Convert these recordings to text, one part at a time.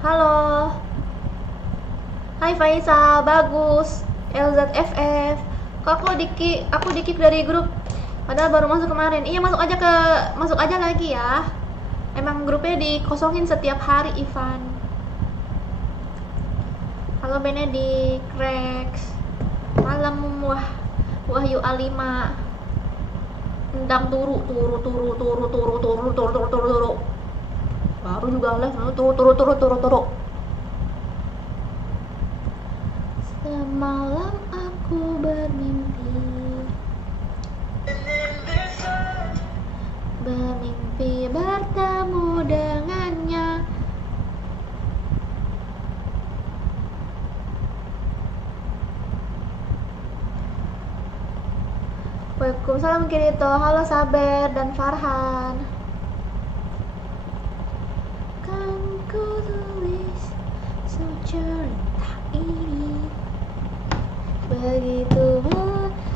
Halo. Hai Faisal, bagus. LZFF. Kok aku dikik dari grup. Padahal baru masuk kemarin. Iya, masuk aja lagi ya. Emang grupnya dikosongin setiap hari, Ivan. Halo Benedik, Rex. Malam Wahyu A5. Endang turu. Baru juga live turu. Semalam aku bermimpi bertemu dengannya. Waalaikumsalam Kirito. Halo Saber dan Farhan. Kan ku tulis cerita ini begitu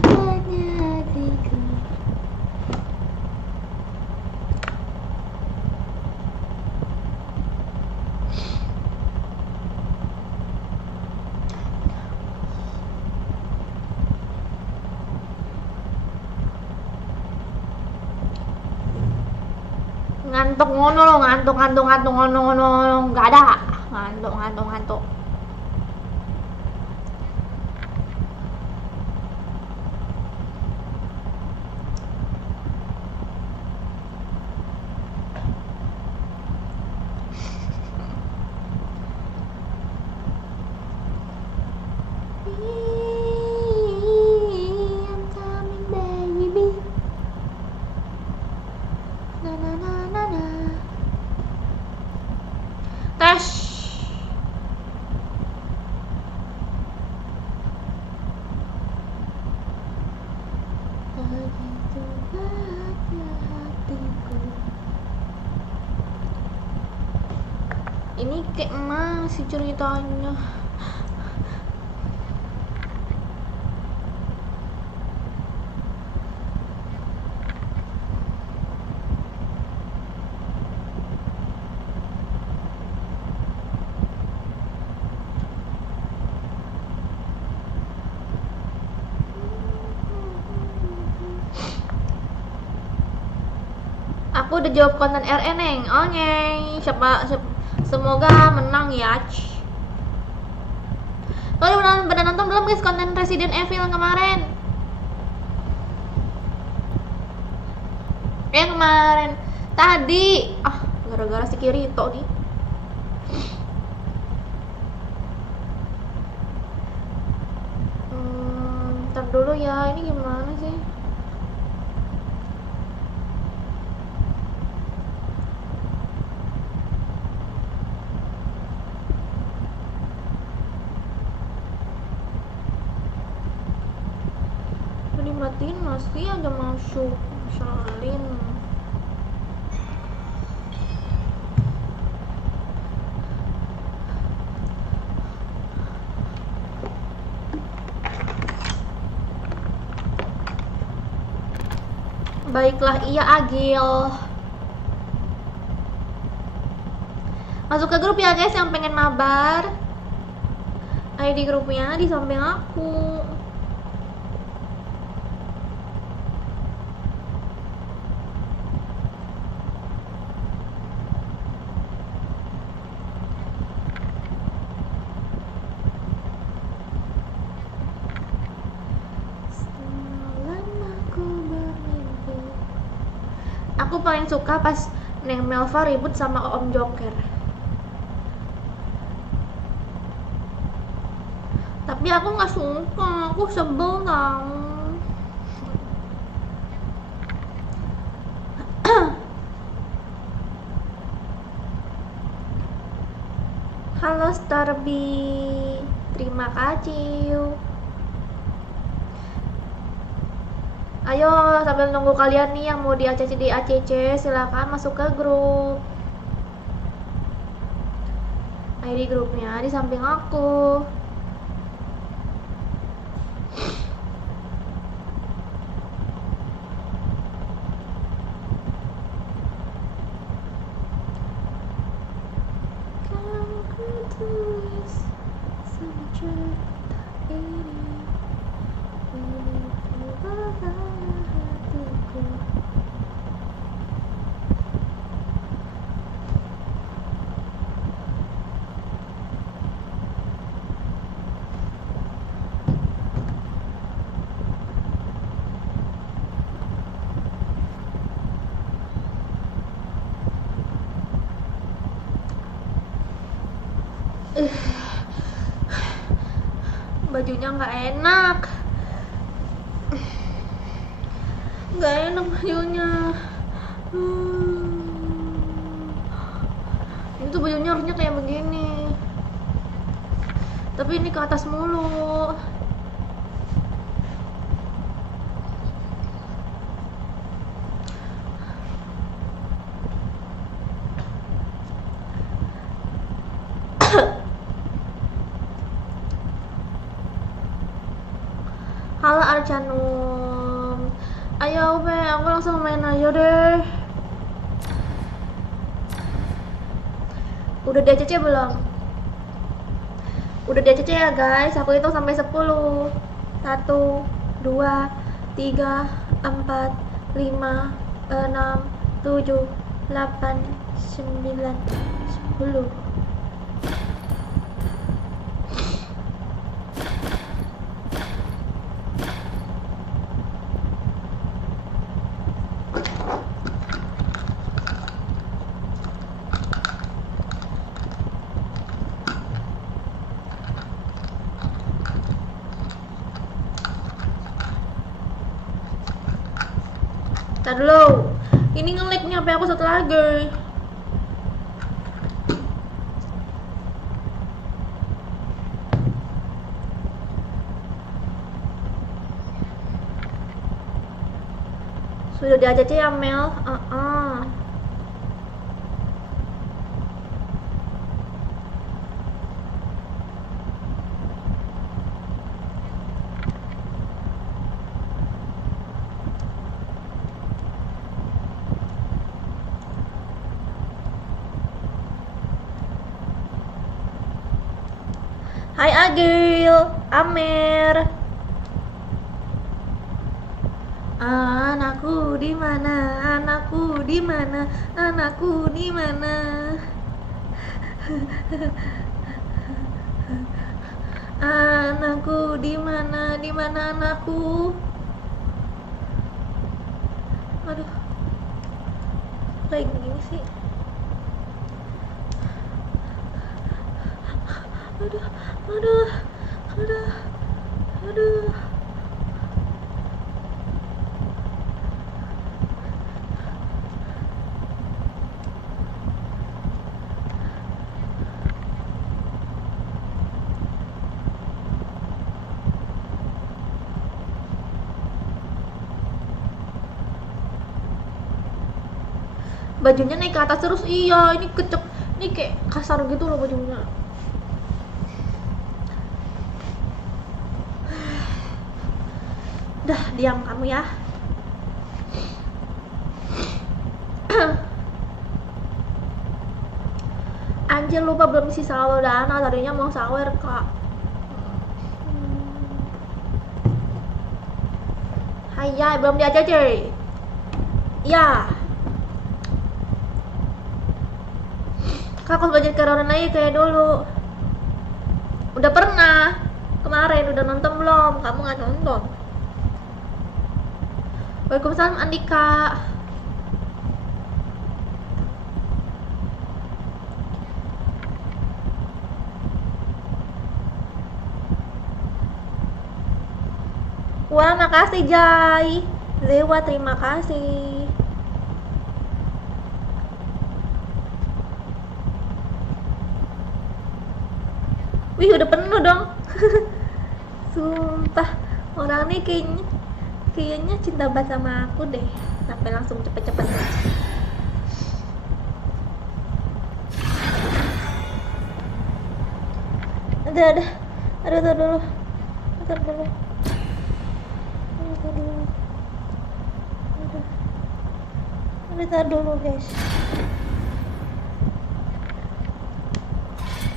banyak hatiku. Ngantuk ngono lo, ngantuk ngono nggak ada. Ngantuk. I'm coming baby. Na. Tes. Begitu bahagia hatiku. Ini kayak masih ceritanya. Aku udah jawab konten RN Neng. Oh nyeng, semoga menang ya. Kalian pada nonton belum guys konten Resident Evil yang kemarin? Yang kemarin tadi. Gara-gara si Kirito nih. Ntar dulu ya, ini gimana sih? Dimatiin masih aja masuk, salin. Baiklah, iya Agil. Masuk ke grup ya guys yang pengen mabar. ID grupnya di samping aku. Aku paling suka pas Neng Melva ribut sama Om Joker. Tapi aku nggak suka, aku sebel tau. Halo Starby, terima kasih. Ayo sambil nunggu kalian nih yang mau di ACC silakan masuk ke grup. ID grupnya di samping aku. Kan ku Bajunya nggak enak, bajunya. Itu bajunya harusnya kayak begini, tapi ini ke atas mulu. Halo Arcanum, ayo Upe, aku langsung main aja deh. Udah di ACC belum? Udah di ACC ya guys, aku hitung sampai 10. 1, 2, 3, 4, 5, 6, 7, 8, 9, 10. Ntar dulu, ini nge-lag nih HP aku satu lagi. Sudah di ACC ya Mel? Hai Agil, Amer. Anakku di mana? Anakku di mana? Anakku di mana? Anakku di mana? Di mana anakku? Aduh, kayak gini sih. Aduh. Bajunya naik ke atas terus, iya ini ini kayak kasar gitu loh bajunya. Dah, diam kamu ya. Anjir, lupa belum isi saldo dana, tadinya mau sawer kak. Hai ya, belum diajak cuy. Ya kak, aku belajar Caroline lagi kayak dulu. Udah pernah kemarin, udah nonton belum? Kamu nggak nonton. Waalaikumsalam Andika. Wah, makasih Jai. Lewat, terima kasih. Wih, udah penuh dong. Sumpah, orang ini kayaknya cinta banget sama aku deh. Sampai langsung cepet-cepet. Aduh. Tar dulu. Tar dulu guys.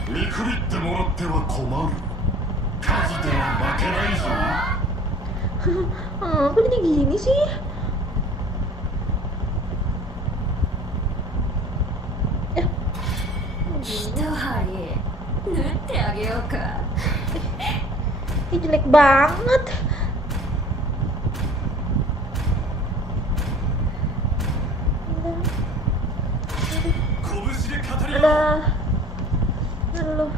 見くびってもらっては困る。Kok jadi gini sih? Ini jelek banget. Ada. Aduh.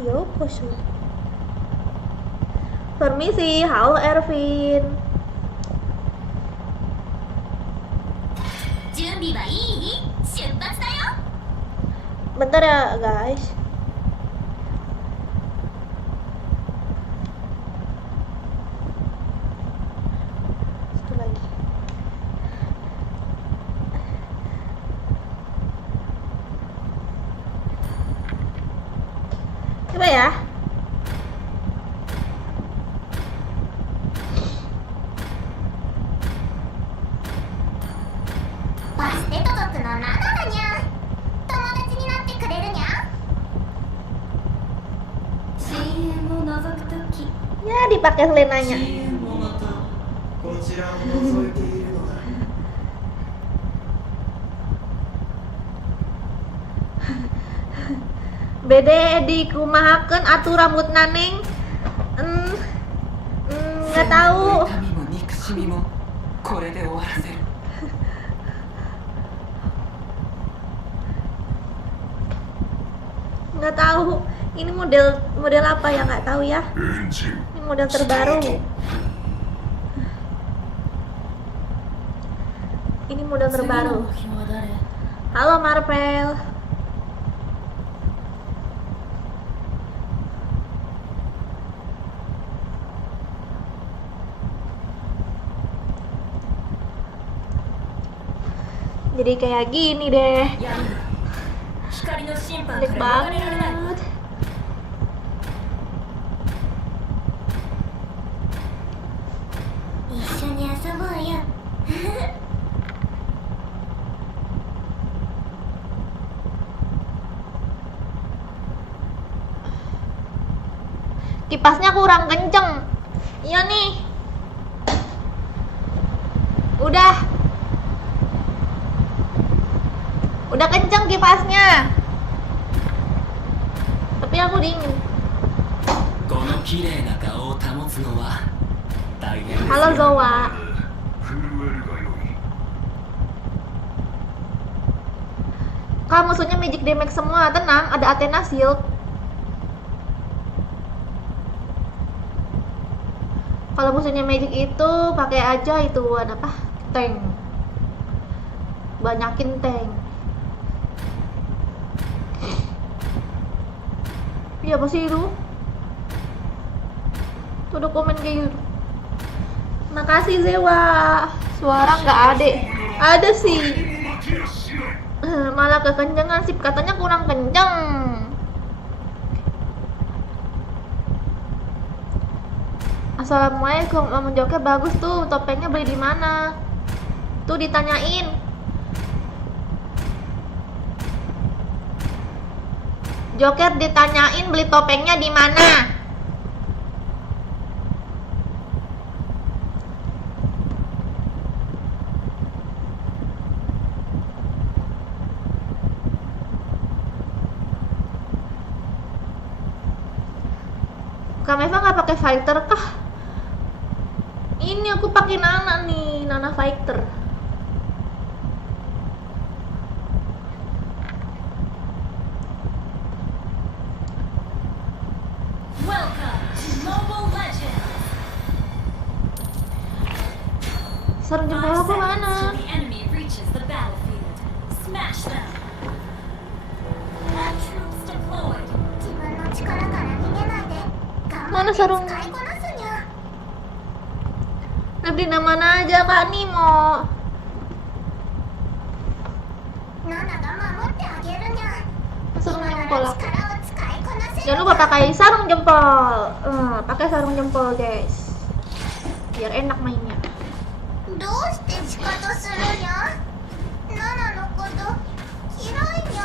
Yokoso. Permisi, halo Ervin. Bentar ya guys. Satu lagi. Coba ya. Ya dipakai selenanya. Bede dikumahakeun atuh rambut naneng. Nggak tahu. Nggak tahu. Ini model apa ya, nggak tahu ya. Ini model terbaru. Ini model terbaru. Halo Marvel. Jadi kayak gini deh. Jelek banget. Kipasnya kurang kenceng. Iya nih. Udah kenceng kipasnya. Tapi aku dingin. Halo Zowa. Kak, musuhnya magic damage semua. Tenang, ada Athena Shield. Kalau musuhnya magic itu pakai aja ituan apa? Tank. Banyakin tank. Iya apa sih itu? Tuh ada komen kayak gitu. Makasih Zewa. Suara nggak ada. Ada sih. Malah kekencengan sih, katanya kurang kenceng. Assalamualaikum, Om Joker bagus tuh, topengnya beli di mana? Tuh ditanyain. Joker ditanyain beli topengnya di mana? Kameva nggak pakai fighter kah? Ini aku pakai Nana nih, Nana fighter. Sarung jempol aku mana? Mana sarung? Beli mana aja Kak Nimo. Sarung jempol aku. Jangan lupa pakai sarung jempol. Pakai sarung jempol guys, biar enak mainnya. どうして仕方するにゃ。ナナのこと嫌いにゃ。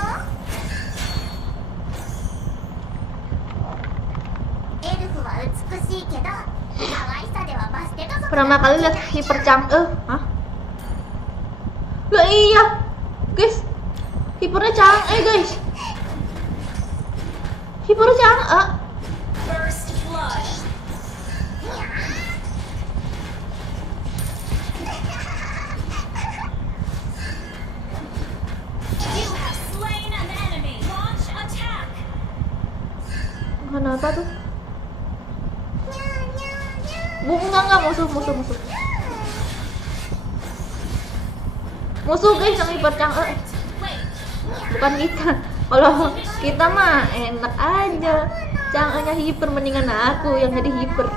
エルフは美しいけど可愛さではバステ家族 Pertama kali lihat Hyper Chang'e. Hah? Lah iya. Guys. Hypernya Chang'e, guys. Hyper Chang'e. First blood. You have slain an enemy. Launch attack. Kenapa tuh? Enggak, musuh. Musuh guys yang Hyper Chang'e. Wait. Bukan kita. Kalau kita mah enak aja. Chang'e-nya Hyper, mendingan aku yang jadi Hyper.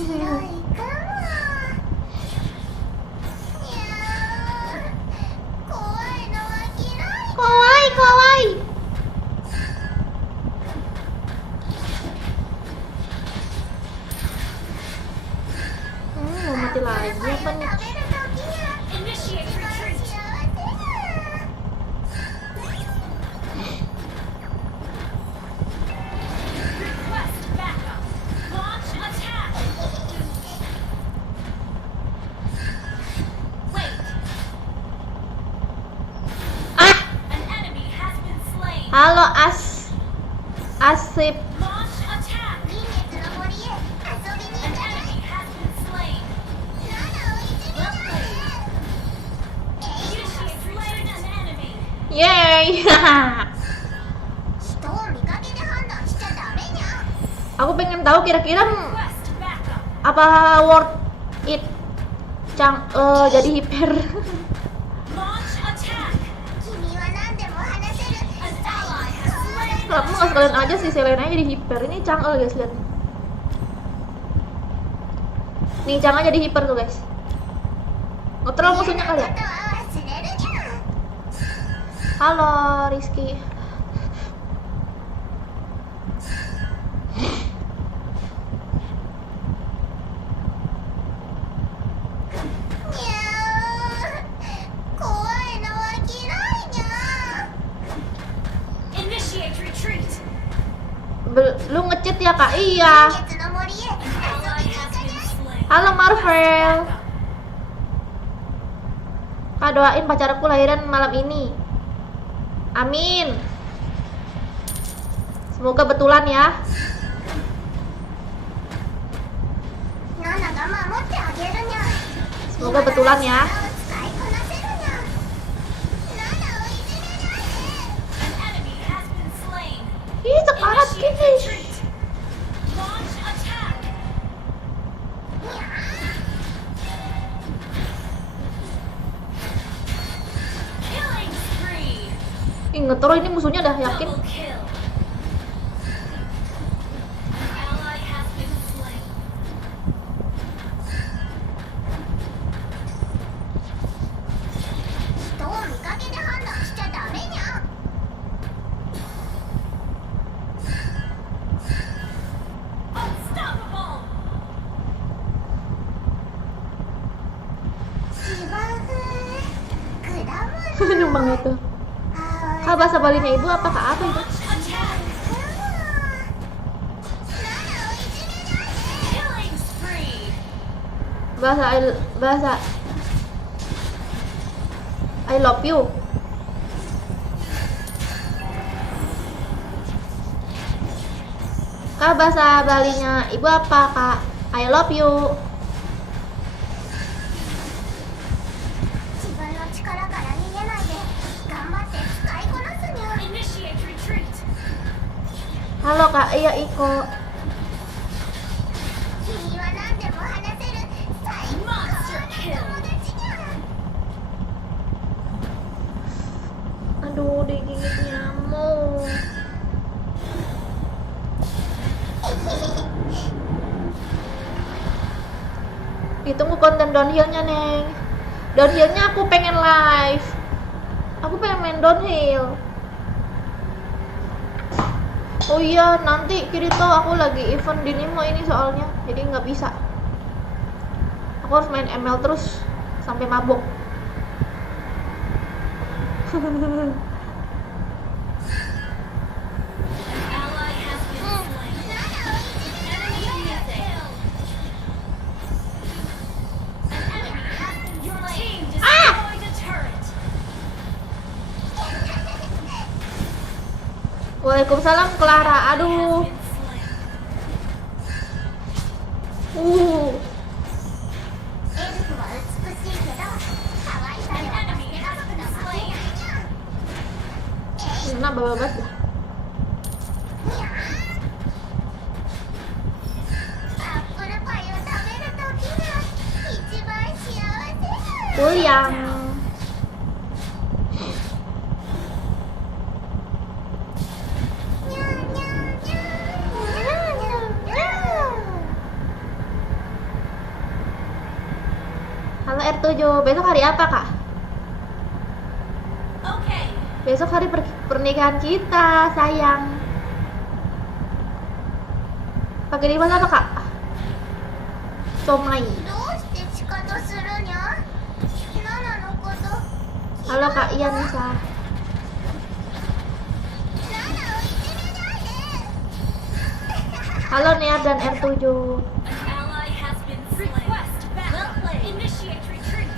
白いかも。にゃー。怖いのは嫌い。 Kawaii. Mau mati lagi apa nih? 食べるときには Initiate 幸 retreat. せや。 Request backup. Launch attack. Wait. Ah, An enemy has been slain. halo Asip. Launch attack. 臨月の森へ遊びに An 行かない。 enemy has been slain. ナナをいじめない。 Initiate slain an enemy. Yeay. 人を見かけで判断しちゃダメにゃ。 Aku pengen tahu kira-kira Request backup. apa worth it jadi Hyper. Launch attack. 君は何でも話せる。 An ally has slain. Kenapa nggak sekalian aja sih Selena jadi Hyper? Ini Chang'e guys, lihat. Nih Chang'e jadi Hyper tuh guys. Ngetrol musuhnya kali ya? ことは忘れるにゃ。 Halo Rizky. Initiate retreat. Lu ngechat ya kak? Iya. Ally has been slain. Halo Marvel. Kak doain pacarku lahiran malam ini. Amin. Semoga betulan ya. Semoga betulan ya. An enemy has been slain. Ih, sekarat Initiate guys. retreat. Launch attack. Killing spree. Ih, ngetoro ini musuhnya dah yakin. Double kill. An ally has been slain. Unstoppable. Numpang itu. Kak bahasa Balinya ibu apa kak apa itu? Launch attack. Killing spree. Bahasa I love you. Kak bahasa Balinya ibu apa kak? I love you. Initiate retreat. Halo kak, iya Iko. Monster kill. Aduh, digigit nyamuk. Ditunggu konten downhillnya neng. Downhillnya aku pengen live. Aku pengen main downhill. Oh iya, nanti Kirito aku lagi event di Nimo ini soalnya, jadi nggak bisa. Aku harus main ML terus sampai mabuk. Ally has been slain. Enemy killed. An enemy has been slain. Your team destroyed a turret. Waalaikumsalam Clara. Aduh. Been slain. An enemy has been slain. Nah, babas dah. Puyang. Halo R7, besok hari apa kak? Okay. Besok hari pernikahan kita, sayang. Pakai di mana apa kak? Somai. Halo kak Ian Nisa. Halo Nia dan R7. An ally has been slain. Request backup. Initiate retreat.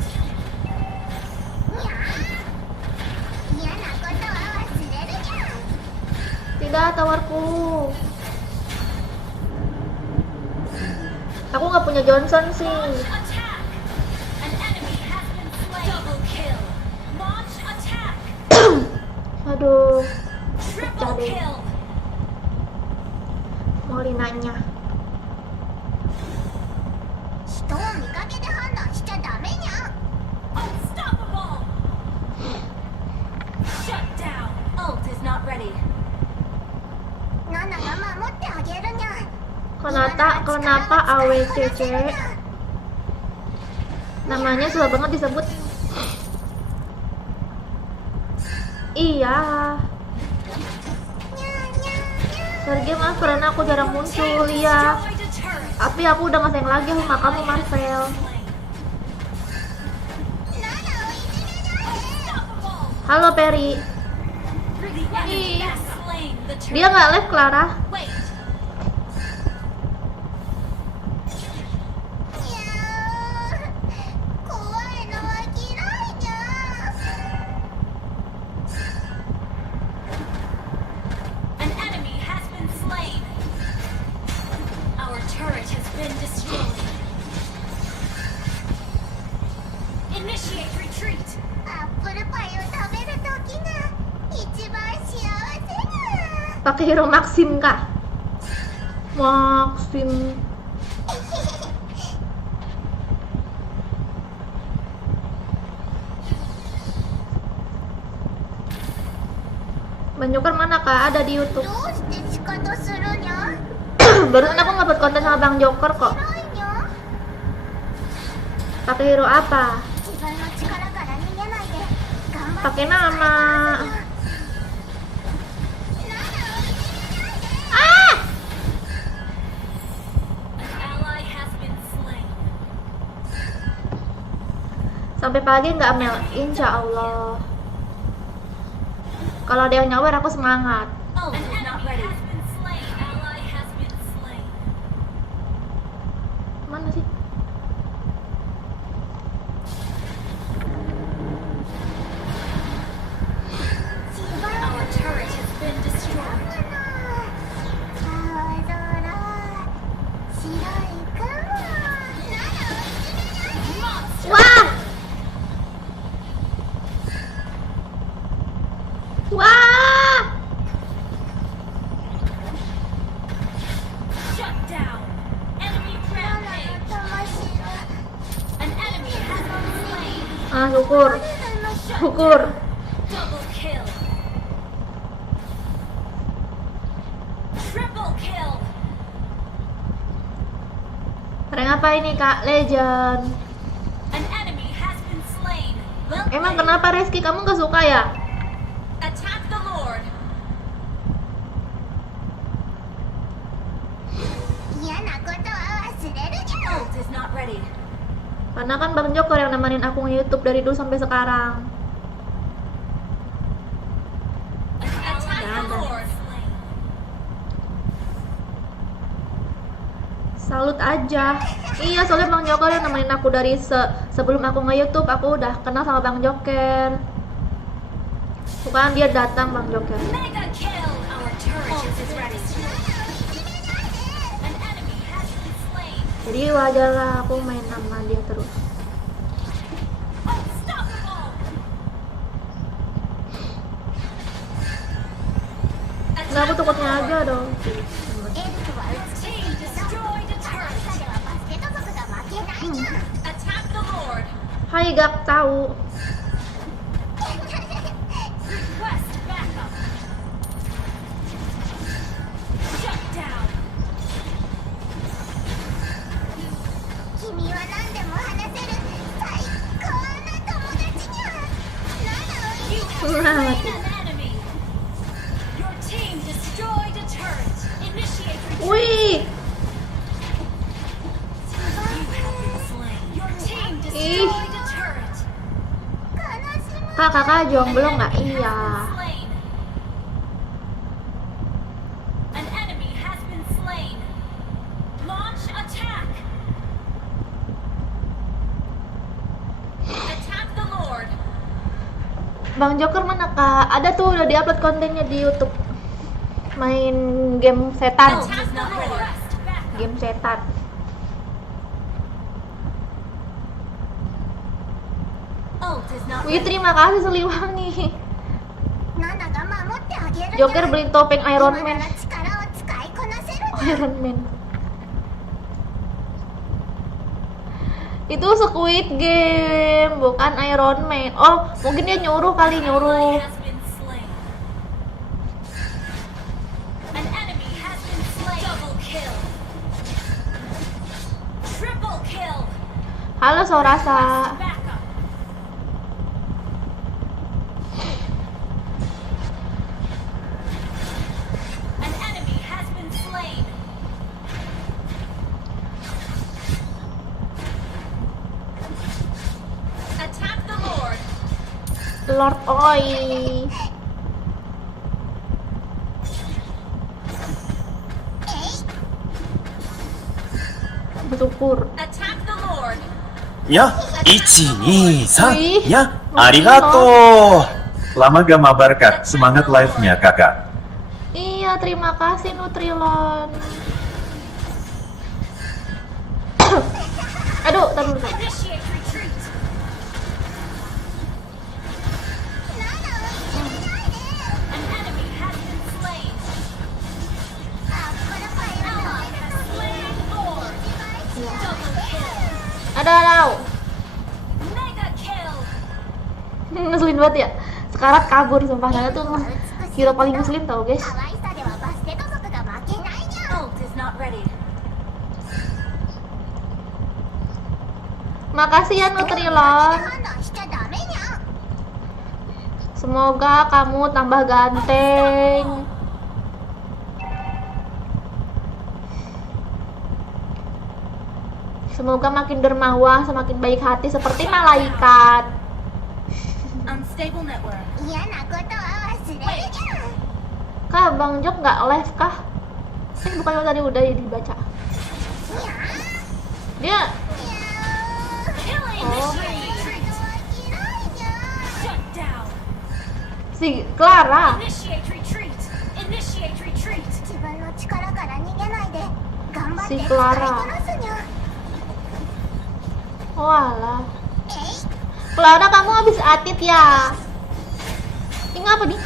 Tidak, tawarku. Aku nggak punya Johnson sih. Launch attack. An enemy has been slain. Double kill. Launch attack. Aduh, Triple deh. kill. mau Linanya. Unstoppable. Shut down. Ult is not ready. Kenapa AWCC namanya susah banget disebut. Iya. Sergei maaf karena aku jarang muncul ya. Destroyed a turret. Tapi aku udah nggak sayang lagi sama kamu Marcel. Unstoppable. Halo Perry. The enemy has slain the turret. Dia nggak live Clara. Wait. An enemy has been slain. Our turret has been destroyed. Initiate retreat. Pakai hero Maxim kah? Maxim. Bang Joker mana kak? Ada di YouTube. Barusan aku nggak buat konten sama Bang Joker kok. Pakai hero apa? Pakai nama. Ah! An ally has been slain. Sampai pagi nggak Mel? Insya Allah. Kalau ada yang nyawer aku semangat. Ult is not ready. Has been slain. Ally has been slain. Mana sih? Our turret has been destroyed. Monster. Wah! Wah! Shut down. Enemy rampage. An enemy has been slain. Ah, syukur. Syukur. Double kill. Triple kill. Rank apa ini kak? Legend. An enemy has been slain. Well Emang played. kenapa Reski? Kamu nggak suka ya? Attack the Lord. Ult is not ready. Karena kan Bang Joker yang nemenin aku nge-YouTube dari dulu sampai sekarang. Attack the Lord. Salut aja. Iya, soalnya Bang Joker yang nemenin aku dari sebelum aku nge-YouTube, aku udah kenal sama Bang Joker. Bukan dia datang Bang Joker. Mega kill. Our turret is ready. An enemy has been slain. Jadi wajar lah aku main sama dia terus. Unstoppable. Enggak, aku takutnya aja dong. エルフは Team destroyed a 美し turret. さではバスケット族が負けないじゃん Attack the Lord. Hai gak tahu. Request backup. Shut down. 君は何でも話せる最高な友達にゃなの You have slain an enemy. Your team destroyed a turret. Initiate retreat. Wih, You have been slain. Your team destroyed a turret. 悲しむ kakak jomblo nggak? Iya. Slain. An enemy has been slain. Launch attack. Attack the Lord. Bang Joker mana kak? Ada tuh udah diupload kontennya di YouTube. Main game setan. Attack the Lord. Backup. Game setan. Ult is not Wih, ready. terima kasih Seliwangi. ナナが守ってあげる Joker beli topeng Iron 今 Man. なら力を使いこなせるじゃん Iron Man. Itu Squid Game, bukan Iron Man. Oh, mungkin dia nyuruh kali Ally nyuruh. has been slain. An enemy has been slain. Double kill. Triple kill. Halo Sorasa. Backup. An enemy has been slain. Attack the Lord. Lord Oi. Bersyukur. Attack the Lord. Ya, 123 Wih, ya, makasih arigato. Lama gak mabar kak, semangat live-nya kakak. Iya, terima kasih Nutrilon. Aduh, tar dulu. Initiate retreat. An enemy has been slain. Ally has slain Lord. Double kill. Ada. Mega kill. Ngeselin banget ya. Sekarat kabur sumpah, Nana tuh hero paling ngeselin tau guys. 可愛さではバスケット族が負けないじゃん Ult is not ready. Makasih ya Nutrilon. 判断しちゃダメにゃん Semoga kamu tambah ganteng. Semoga makin dermawan, semakin baik hati seperti malaikat. Unstable network. 嫌なことは忘れるじゃん Kak, Bang Jok nggak live kah? Bukannya tadi udah ya dibaca. Dia Killing Oh. initiate retreat. Shut down. si Clara. Initiate retreat. Initiate retreat. 自分の力から逃げないで頑張って Si 使い Clara. こなすにゃ Walah. Clara, kamu habis atit ya? Ini apa nih?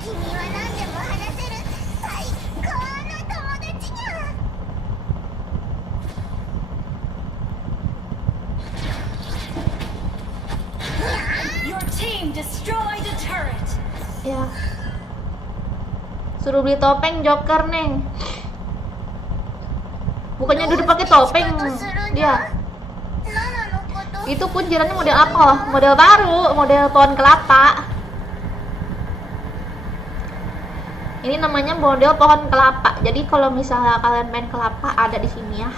君は何でも話せる最高の友達にゃ Your team destroyed a turret. Ya. Suruh beli topeng Joker, Neng. Bukannya dulu pakai topeng dia. ナナのこと Itu kuncirannya model apa? Model baru, model pohon kelapa. Ini namanya model pohon kelapa. Jadi kalau misalnya kalian main kelapa ada di sini ya.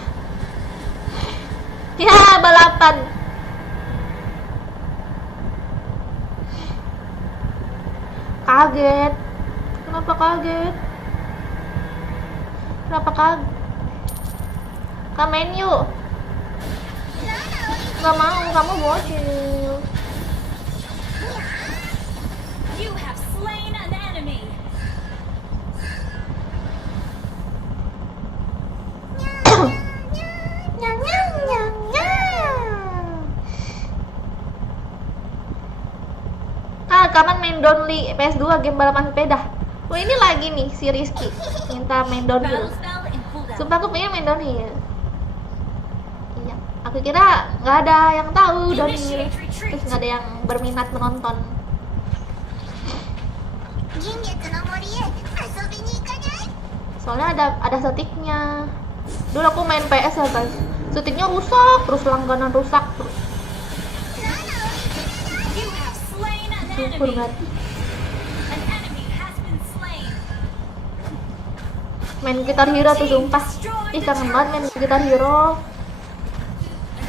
Ya, balapan. Kaget. Kenapa kaget? Kenapa kaget? Kamen yuk. Gak mau, kamu bocil. You have slain an enemy. Nyang nyang nyang nyang. Kapan main Donly PS2 game balapan sepeda? Oh ini lagi nih si Rizky minta main downhill. Battle spell in cooldown. Sumpah aku pengen main downhill. Iya, aku kira nggak ada yang tahu downhill. Terus nggak ada yang berminat menonton. Gingetsu no mori e asobi ni ikanai? Soalnya ada setiknya. Dulu aku main PS ya guys, setiknya rusak, terus langganan rusak terus. You have slain an Syukur enemy. banget. An enemy has been slain. Main Guitar Hero tuh sumpah. Ih kangen banget main Guitar Hero.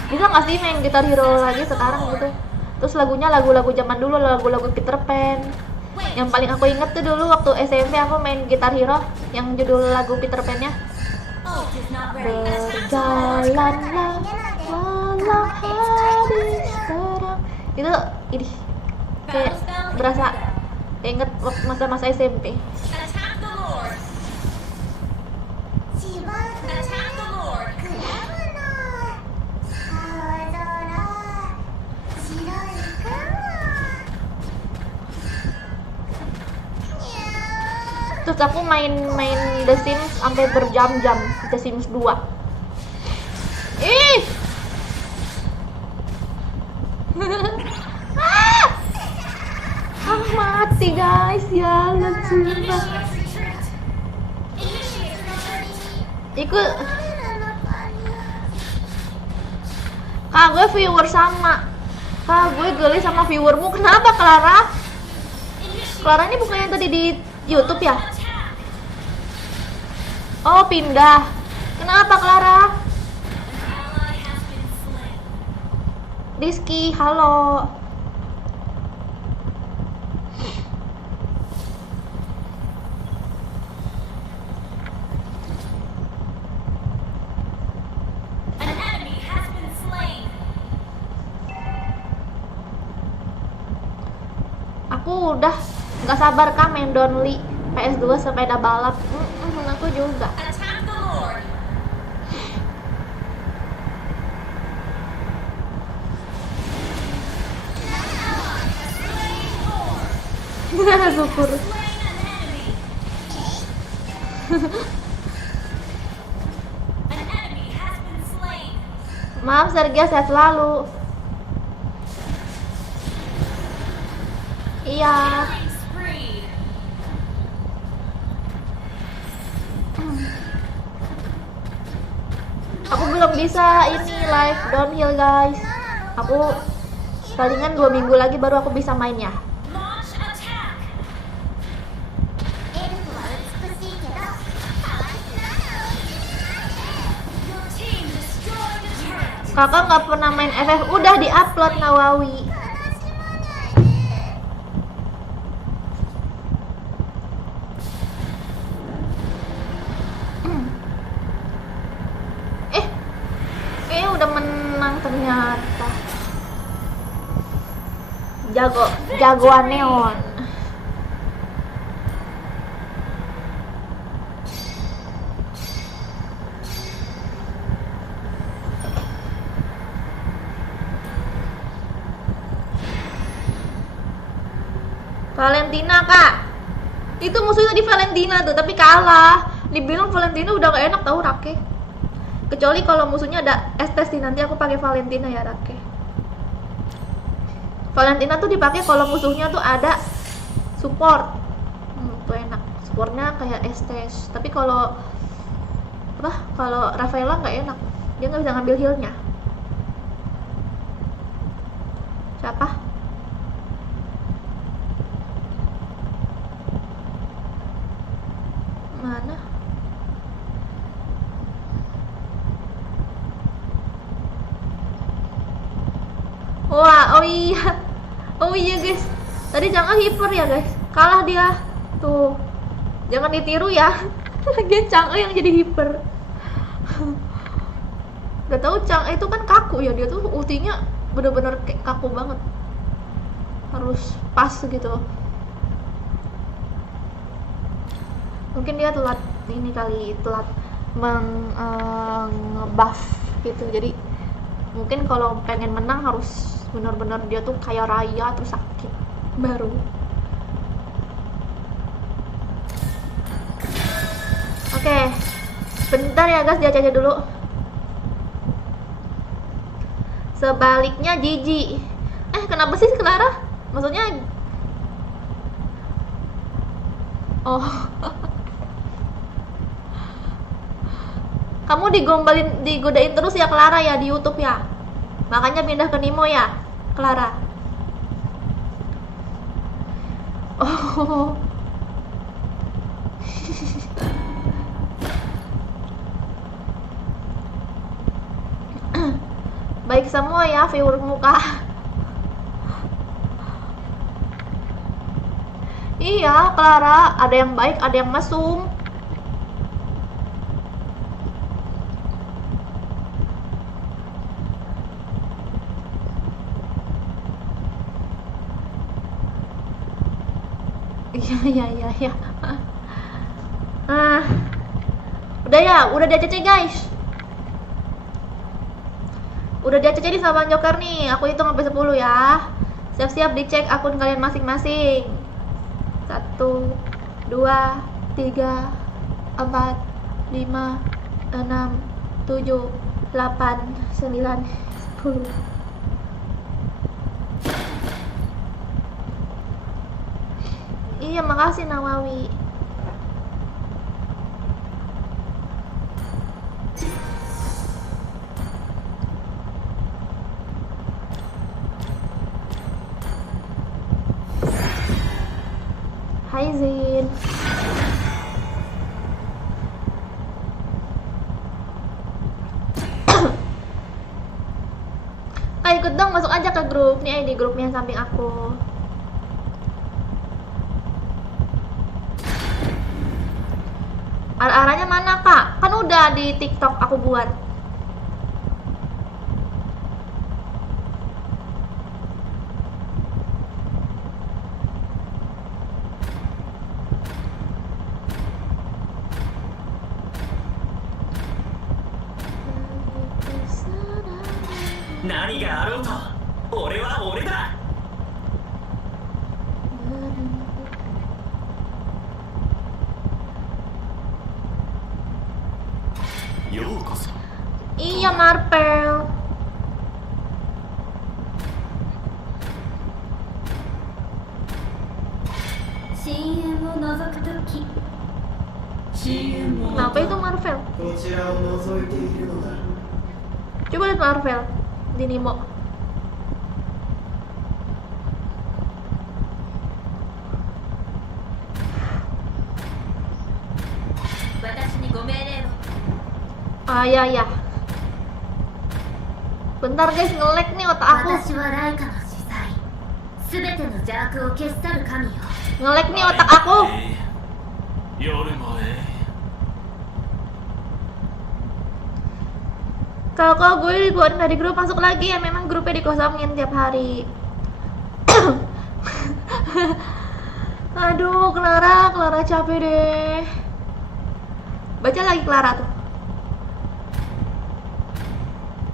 Bisa nggak sih main Guitar Hero lagi sekarang gitu? Terus lagunya lagu-lagu zaman dulu, lagu-lagu Peter Pan. Yang paling aku inget tuh dulu waktu SMP aku main Guitar Hero yang judul lagu Peter Pan-nya. Ult is not ready. Attack the Lord. Berjalanlah walau habis terang. Itu ini kayak berasa inget waktu masa-masa SMP. Attack the Lord. Attack the Lord. Terus aku main The Sims sampai berjam-jam, The Sims 2. Ih. Mati guys, ya lucu. Initiate retreat. Initiate retreat. Ikut. Kak, gue viewer sama. Kak, gue geli sama viewermu. Kenapa, Clara? Clara ini bukan yang tadi di YouTube ya? Attack. Oh, pindah. Kenapa, Clara? An ally has been slain. Rizky, halo. An enemy has been slain. Aku udah nggak sabar Kak main Donly PS2 sepeda balap. Aku juga. Attack the Lord. Syukur. Slain an enemy. An enemy has been slain. Maaf Sergio, sehat selalu. Iya. Killing spree. Aku belum bisa ini live downhill guys. Aku palingan 2 minggu lagi baru aku bisa main ya. Launch attack. Your team destroyed a turret. Kakak nggak pernah main FF, udah diupload Nawawi. Udah menang ternyata. Jagoan neon. Valentina kak, itu musuhnya di Valentina tuh tapi kalah. Dibilang Valentina udah gak enak tahu Rake. Kecuali kalau musuhnya ada Estes sih, nanti aku pakai Valentina ya Rake. Valentina tuh dipakai kalau musuhnya tuh ada support. Tuh enak. Supportnya kayak Estes. Tapi kalau Rafaela nggak enak. Dia nggak bisa ngambil healnya. Siapa? Mana? Wah, oh iya guys, tadi Chang'e hiper ya guys, kalah dia tuh, jangan ditiru ya. Lagian Chang'e yang jadi hiper. Gak tahu Chang'e itu kan kaku ya, dia tuh ultinya bener-bener kayak kaku banget, harus pas gitu. Mungkin dia telat ini kali, telat nge-buff gitu, jadi mungkin kalau pengen menang harus benar-benar dia tuh kayak raya terus sakit baru. Oke, bentar ya guys, dia aja dulu. Sebaliknya Gigi. Kenapa sih Clara? Maksudnya oh. Kamu digodain terus ya Clara ya di YouTube ya. Makanya pindah ke Nimo ya, Clara. Oh. Baik semua ya viewer muka. Iya, Clara, ada yang baik, ada yang mesum. Iya. Udah ya, udah di ACC guys. Udah di ACC nih sama Joker nih. Aku hitung sampai 10 ya. Siap-siap dicek akun kalian masing-masing. 1, 2, 3, 4, 5, 6, 7, 8, 9, 10. Iya, makasih Nawawi. Hai Zin. Ikut dong, masuk aja ke grup. Nih di grupnya samping aku. Arahnya mana kak? Kan udah di TikTok aku buat. Nani ga arou to, ore wa ore da. Youkoso. Iya, Marpel. Kenapa itu Marvel? Coba lihat Marvel di Nimo. Ya. Bentar guys, nge-lag nih otak aku. Nge-lag nih otak aku. Kalau gue dikeluarin dari grup, masuk lagi ya. Memang grupnya dikosongin tiap hari. Aduh, Clara capek deh. Baca lagi Clara tuh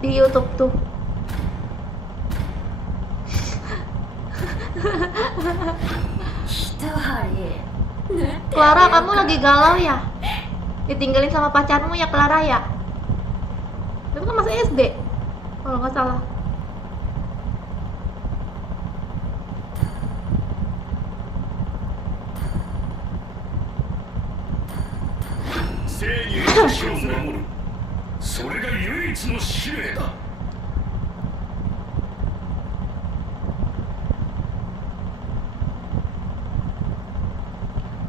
di YouTube tuh. Clara, kamu lagi galau ya? Ditinggalin sama pacarmu ya Clara ya? Itu kan masih SD kalau nggak salah.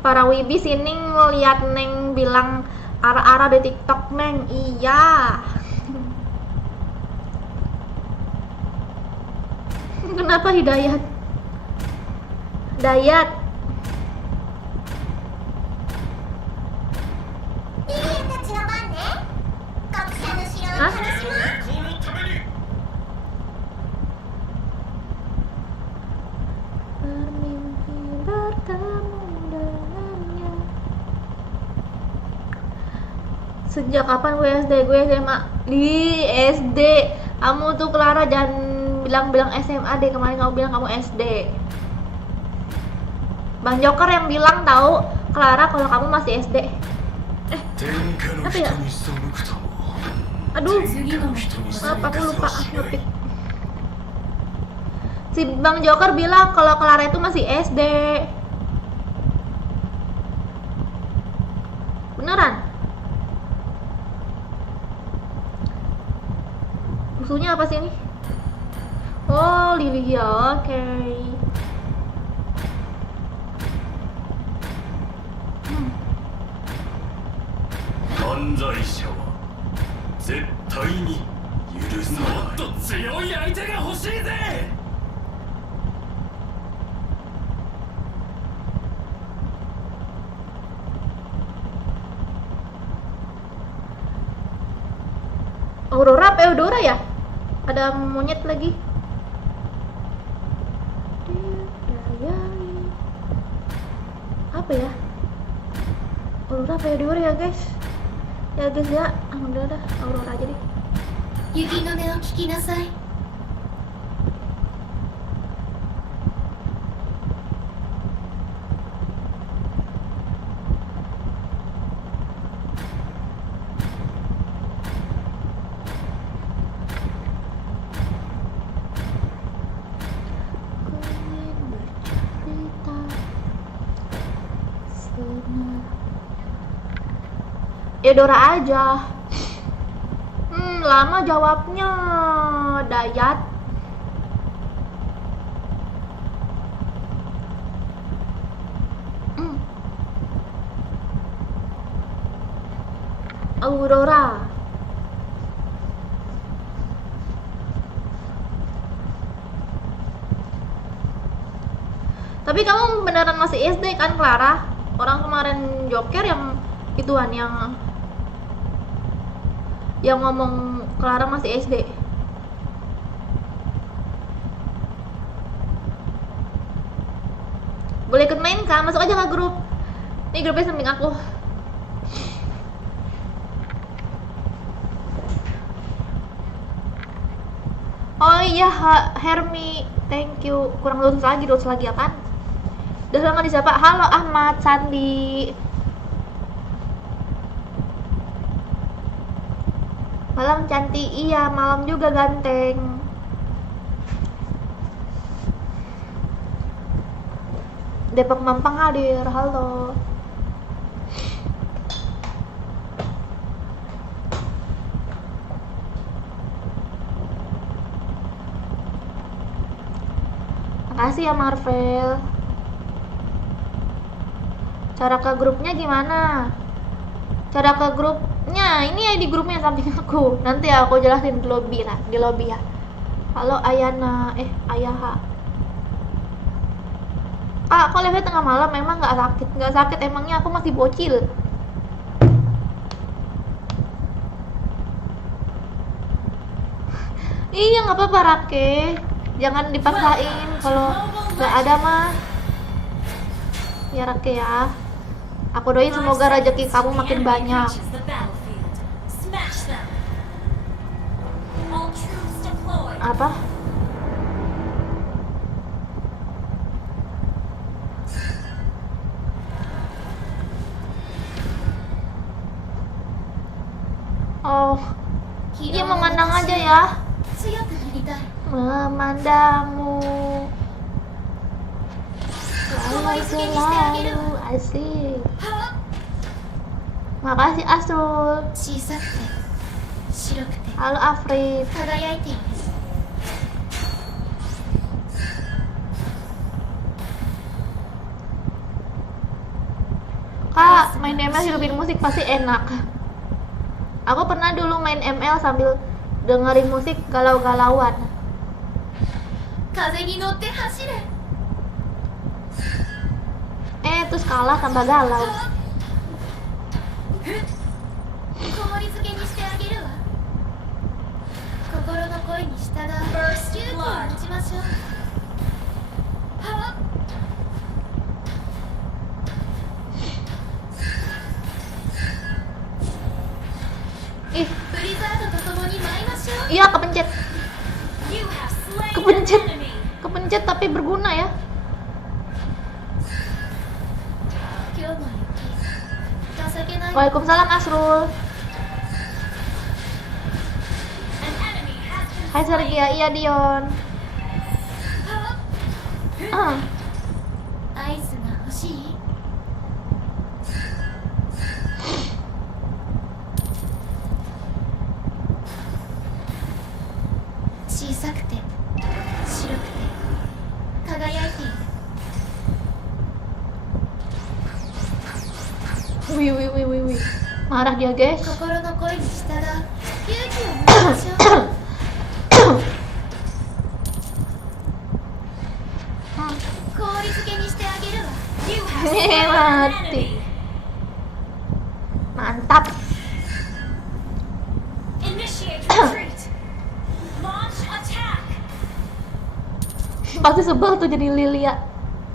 Para wibi sini ngeliat Neng bilang ara-ara di TikTok Neng. Iya. Kenapa Hidayat? Dayat. リリアたちの番ね。各社の城をあ楽しもう。 このために Bermimpi bertemu dengannya. Sejak kapan gue SD? Gue SMA. Di SD. Kamu tuh Clara jangan bilang-bilang SMA deh. Kemarin kamu bilang kamu SD. Bang Joker yang bilang tahu Clara kalau kamu masih SD. 天下の Apa ya? 人に背くとも Aduh, 天下の人に背 maaf く aku lupa さしない ngetik. Si Bang Joker bilang kalau Clara itu masih SD. Beneran? Musuhnya apa sih ini? Oh, Lilia, oke. Hmm. 犯罪者は絶対に許さないもっと強い相手が欲しいぜ Aurora apa Eudora ya? Ada monyet lagi. Apa ya? Aurora apa Eudora ya guys? Ya guys ya, udah Aurora aja deh. 雪の音を聞きなさい。 Eudora aja. Lama jawabnya. Dayat. Aurora. Tapi kamu beneran masih SD kan, Clara? Orang kemarin Joker yang ituan yang ngomong Clara masih SD. Boleh ikut main kan? Masuk aja ke grup. Ini grupnya samping aku. Oh iya, Hermi, thank you. Kurang 200 lagi apaan? Udah lama disapa. Halo Ahmad, Sandi. Malam cantik, iya malam juga ganteng. Depok Mampang hadir, halo. Makasih ya Marvel. Cara ke grupnya gimana? Cara ke grupnya ini ya di grupnya samping aku. Nanti aku jelasin di lobby lah, di lobby ya. Halo Ayana, Ayaha. Kak, kok live tengah malam memang nggak sakit? Nggak sakit, emangnya aku masih bocil. Iya nggak apa-apa Rake, jangan dipaksain kalau nggak ada mah. Ya Rake ya. Aku doain semoga rezeki kamu makin banyak. Apa? Oh, dia memandang aja ya. 強くなりたい。 Memandangmu selalu asik. Makasih Asul. 小さくて白くて Halo Afri. 輝いている。 Kak, main ML hidupin musik pasti enak. Aku pernah dulu main ML sambil dengerin musik galau-galauan. 風に乗って走れ。 Terus kalah tambah galau. 氷漬けにしてあげるわ。心の声に従う。勇気を持ちましょう。はっ。 Ih, ブリザードと共に舞いましょう。 iya kepencet. You have slain Kepencet. an enemy. Kepencet tapi berguna ya. 今日の雪。情けない。 Waalaikumsalam Asrul. An enemy has been Hai Sergia, iya Dion. はっ。アイスが欲しい。小さくて白くて輝いている。 Wih. Marah dia, guys. 心の声に従う。勇気を持ちましょう。氷漬けにしてあげるわ。 You have Hehehe, slain an mati. enemy. Mantap. Initiate retreat. Launch attack. Pasti sebel tuh jadi Lilia.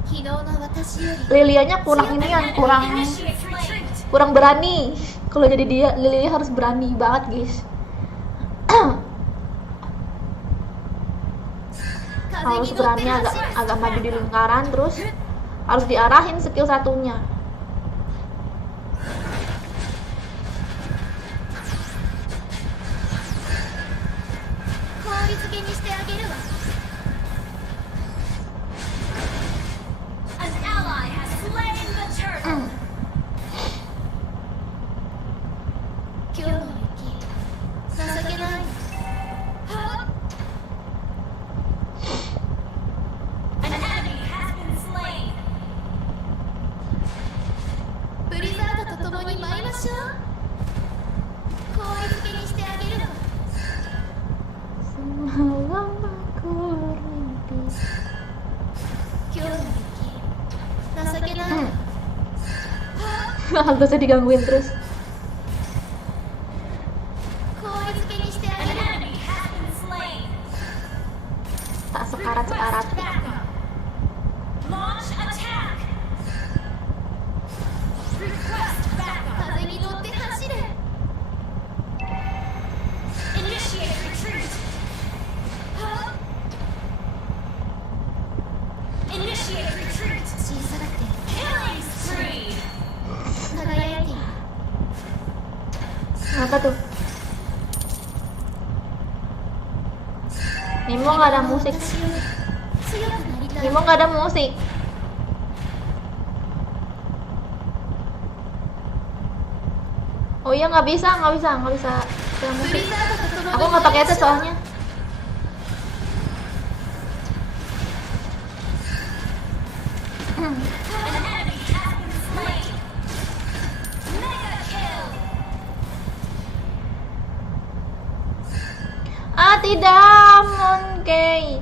昨日の私より Lilianya kurang inian, Initiate retreat. kurang berani. Kalau jadi dia, Lilia harus berani banget, guys. Harus berani agak maju di lingkaran, terus harus diarahin skill satunya. An ally has slain the turtle. 今日の雪情けない。 An enemy has been slain. ブリザードと共に舞いましょう。氷漬けにしてあげるわ。 Semalam aku bermimpi. 今日の雪情けない。 Gak usah digangguin terus. 氷漬けにしてあ An げるわ。 enemy has been slain. Tak sekarat-sekarat. Request backup. Launch attack. Request backup. 風に乗って走れ。 Initiate retreat. Initiate retreat. 小さくて Killing spree. 輝いている。 Apa tuh? Nimo nggak ada musik. 私より強くなりたい。 Nimo nggak ada musik. Oh iya nggak bisa ada musik. ブリザードと共に Aku nggak pakai itu soalnya. An enemy has been slain. Mega kill. Ah tidak, Monkey.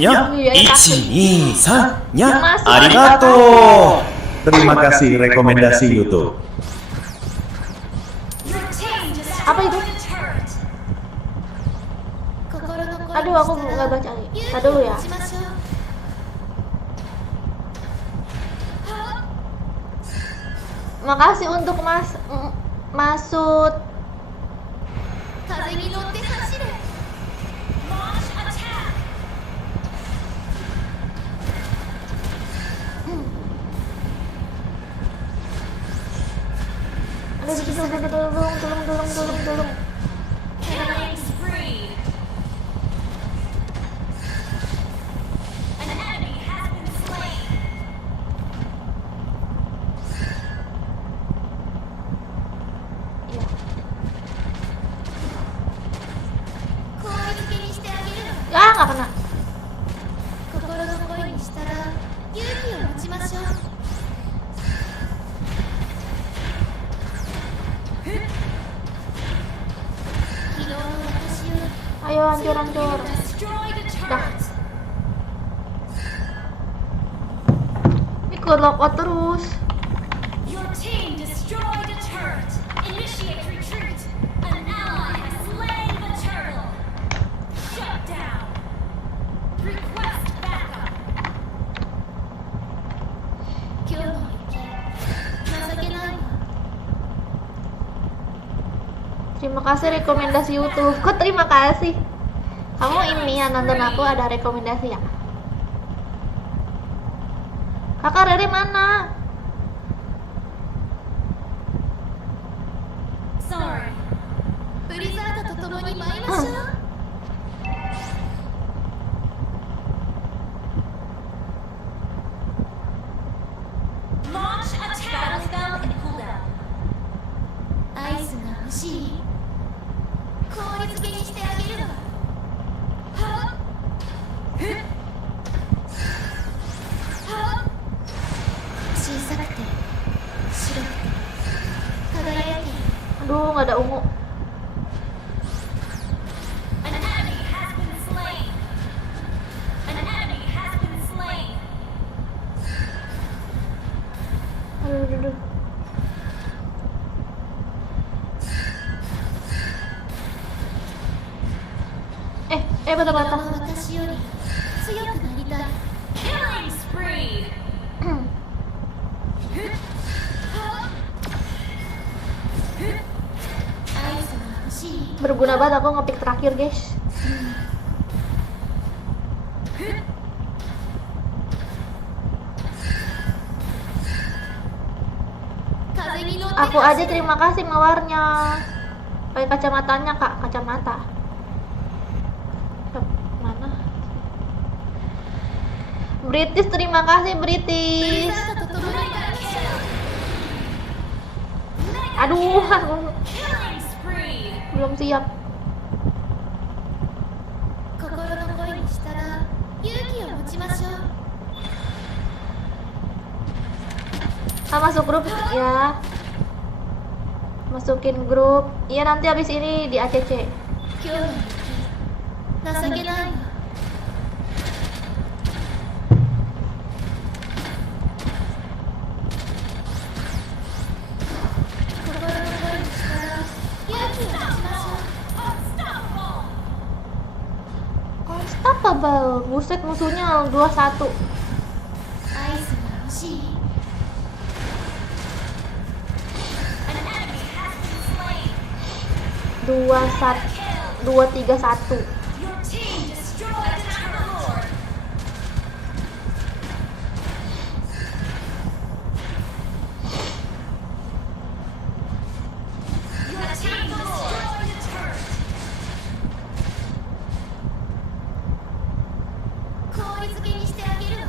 Ya, 123 nya. Masuk. Arigato. Terima kasih rekomendasi YouTube. Your team Apa itu? destroyed a turret. 心の声 Aduh, aku nggak baca lagi. Tadi dulu ya. 勇気を持ちましょう。 Makasih untuk Masud. 風に乗って走れ。 Launch attack. Aduh, tolong. Killing spree. An enemy has been slain. Iya. 氷漬けにしてあげるわ。 Ah, nggak kena. 心ましょう。昨日の私より Ayo hancur. Destroyed a Dah. turret. Ini ke lockout terus. Your team destroyed a turret. Initiate retreat. An ally has slain the turtle. Shut down. Request backup. 今日の雪情けないわ。 Terima kasih rekomendasi YouTube. Kok terima kasih? Kamu ini ya nonton aku ada rekomendasi ya? Kakak Rere mana? Sorry. ブリザードと共に舞いましょう。 Launch attack. Battle spell in cooldown. アイスが欲しい。氷漬けにしてあげるわ。はっはっ小さくて白くて輝いている。 Aduh, nggak ada ungu. An enemy has been slain. An enemy has been slain. Aduh, aduh, aduh. Bata-bata. 私より強くなりたい。 Killing spree. アイスが欲しい。 Berguna banget aku ngepick terakhir, guys. 風に乗って Aku aja terima kasih mawarnya. Pakai kacamatanya, Kak, kacamata. Mana? British, terima kasih ブリ British. ザードと共に舞いましょう。 Aduh, aku Killing spree. belum siap. 心の声にしたら勇気を持ちましょう。 Ah, masuk grup ya. Masukin grup. Iya, nanti habis ini di ACC. 今日の雪情けないわ。 心の声にしたら勇気を持ちましょう。 Unstoppable. Buset, musuhnya 21. アイスが欲しい。 An enemy has been slain. 231. Your team destroyed the turtle lord. Your team destroyed the turret. 氷漬けにしてあげるわ。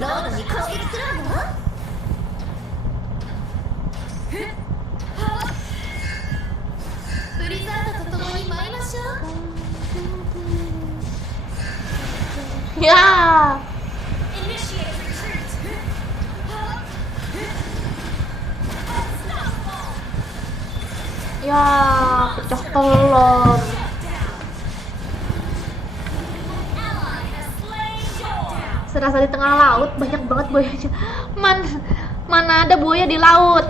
ロードに攻撃するの？ブリザードと共に舞いましょう。 Ya. Initiate retreat. Ya, pecah telur. Ally has slain your. Serasa di tengah laut banyak banget buayanya. Mana ada buaya di laut?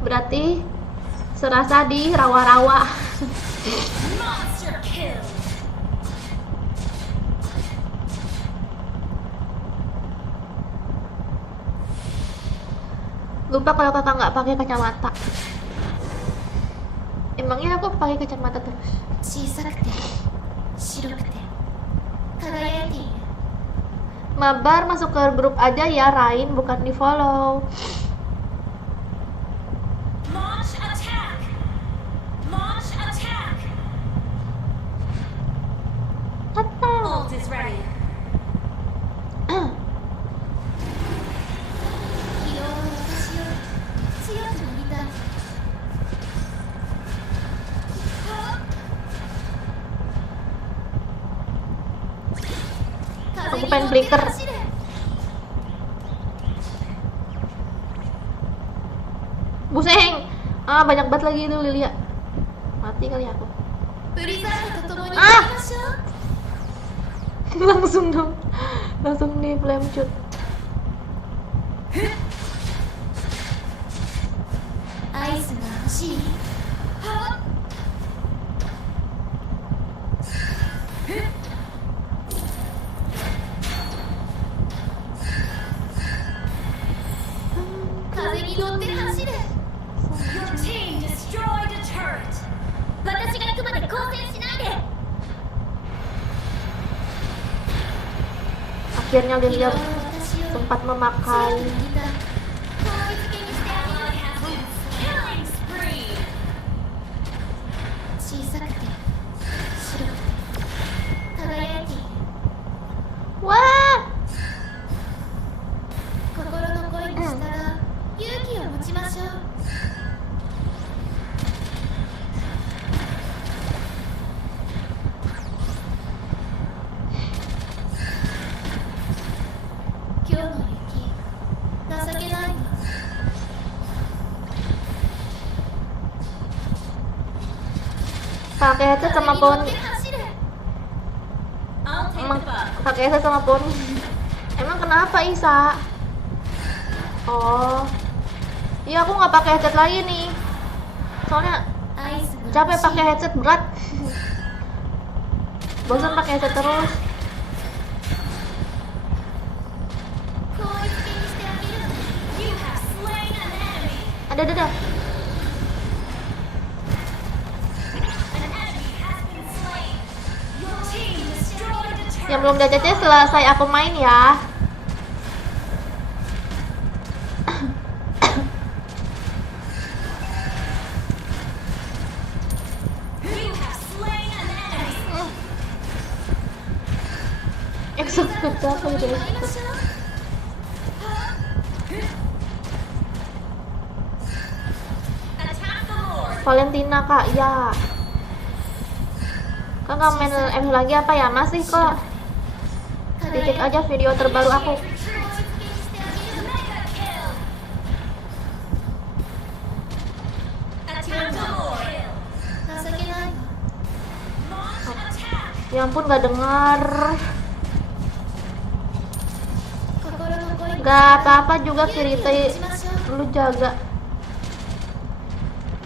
Berarti serasa di rawa-rawa. Monster kill. Lupa kalau kakak nggak pakai kacamata. Emangnya aku pakai kacamata terus? 小さくて白くて輝いている。 Mabar masuk ke grup aja ya, Rain, bukan di follow. Launch attack. Launch attack. Kata. Ult is ready. 昨日の私より強くなりたい。風に pengen blinker. Buseng. Ah, banyak banget lagi itu Lilia. Mati kali aku. ブリザードと共に行きましょう。 Langsung dong. Langsung di flame shoot. アイスが欲しい。風に乗って走る。 Your team destroyed a turret. 私が行くまで交戦しないで。 Akhirnya Lilia 私を sempat 強 memakai く握った氷漬けにしてあげる。 Killing spree. 小さくて白くて輝いている。 Wah. 心の声に従う勇気を持ちましょう。今日の雪情けないわ。 pakai headset sama 風に乗っ poni. て走る。 I'll take Emang the buff. pakai headset sama poni. Emang kenapa Isa? Oh. Iya aku nggak pakai headset lagi nih. Soalnya アイスが capek 欲しい。 pakai headset berat. Bosan pakai headset terus. 氷漬けにしてあげる。 You have slain an enemy. Ada. An enemy has been slain. Your team destroyed a turret. Yang belum DCC selesai aku main ya. You have slain an enemy. Execute apa gitu ya? やりましょう。 Attack the Lord. Valentina kak, ya. Kak nggak main ML lagi apa ya? Masih kok. Dikit aja video terbaru aku. Retreat. Mega kill. Attack the Lord. 情けないわ。 Launch attack. Ya ampun nggak dengar. 心の声に Nggak apa-apa juga 勇気を Kirite. 持ちましょう。 Lu jaga.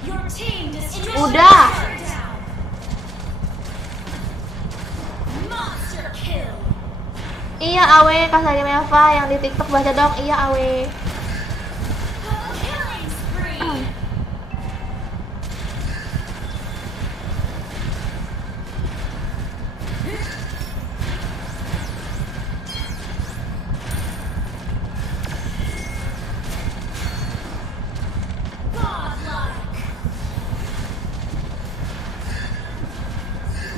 Your team destroyed Udah. a turret. Monster kill. Iya Awe, Kasari Meva yang di TikTok baca dong. Iya Awe. Killing spree. Godlike.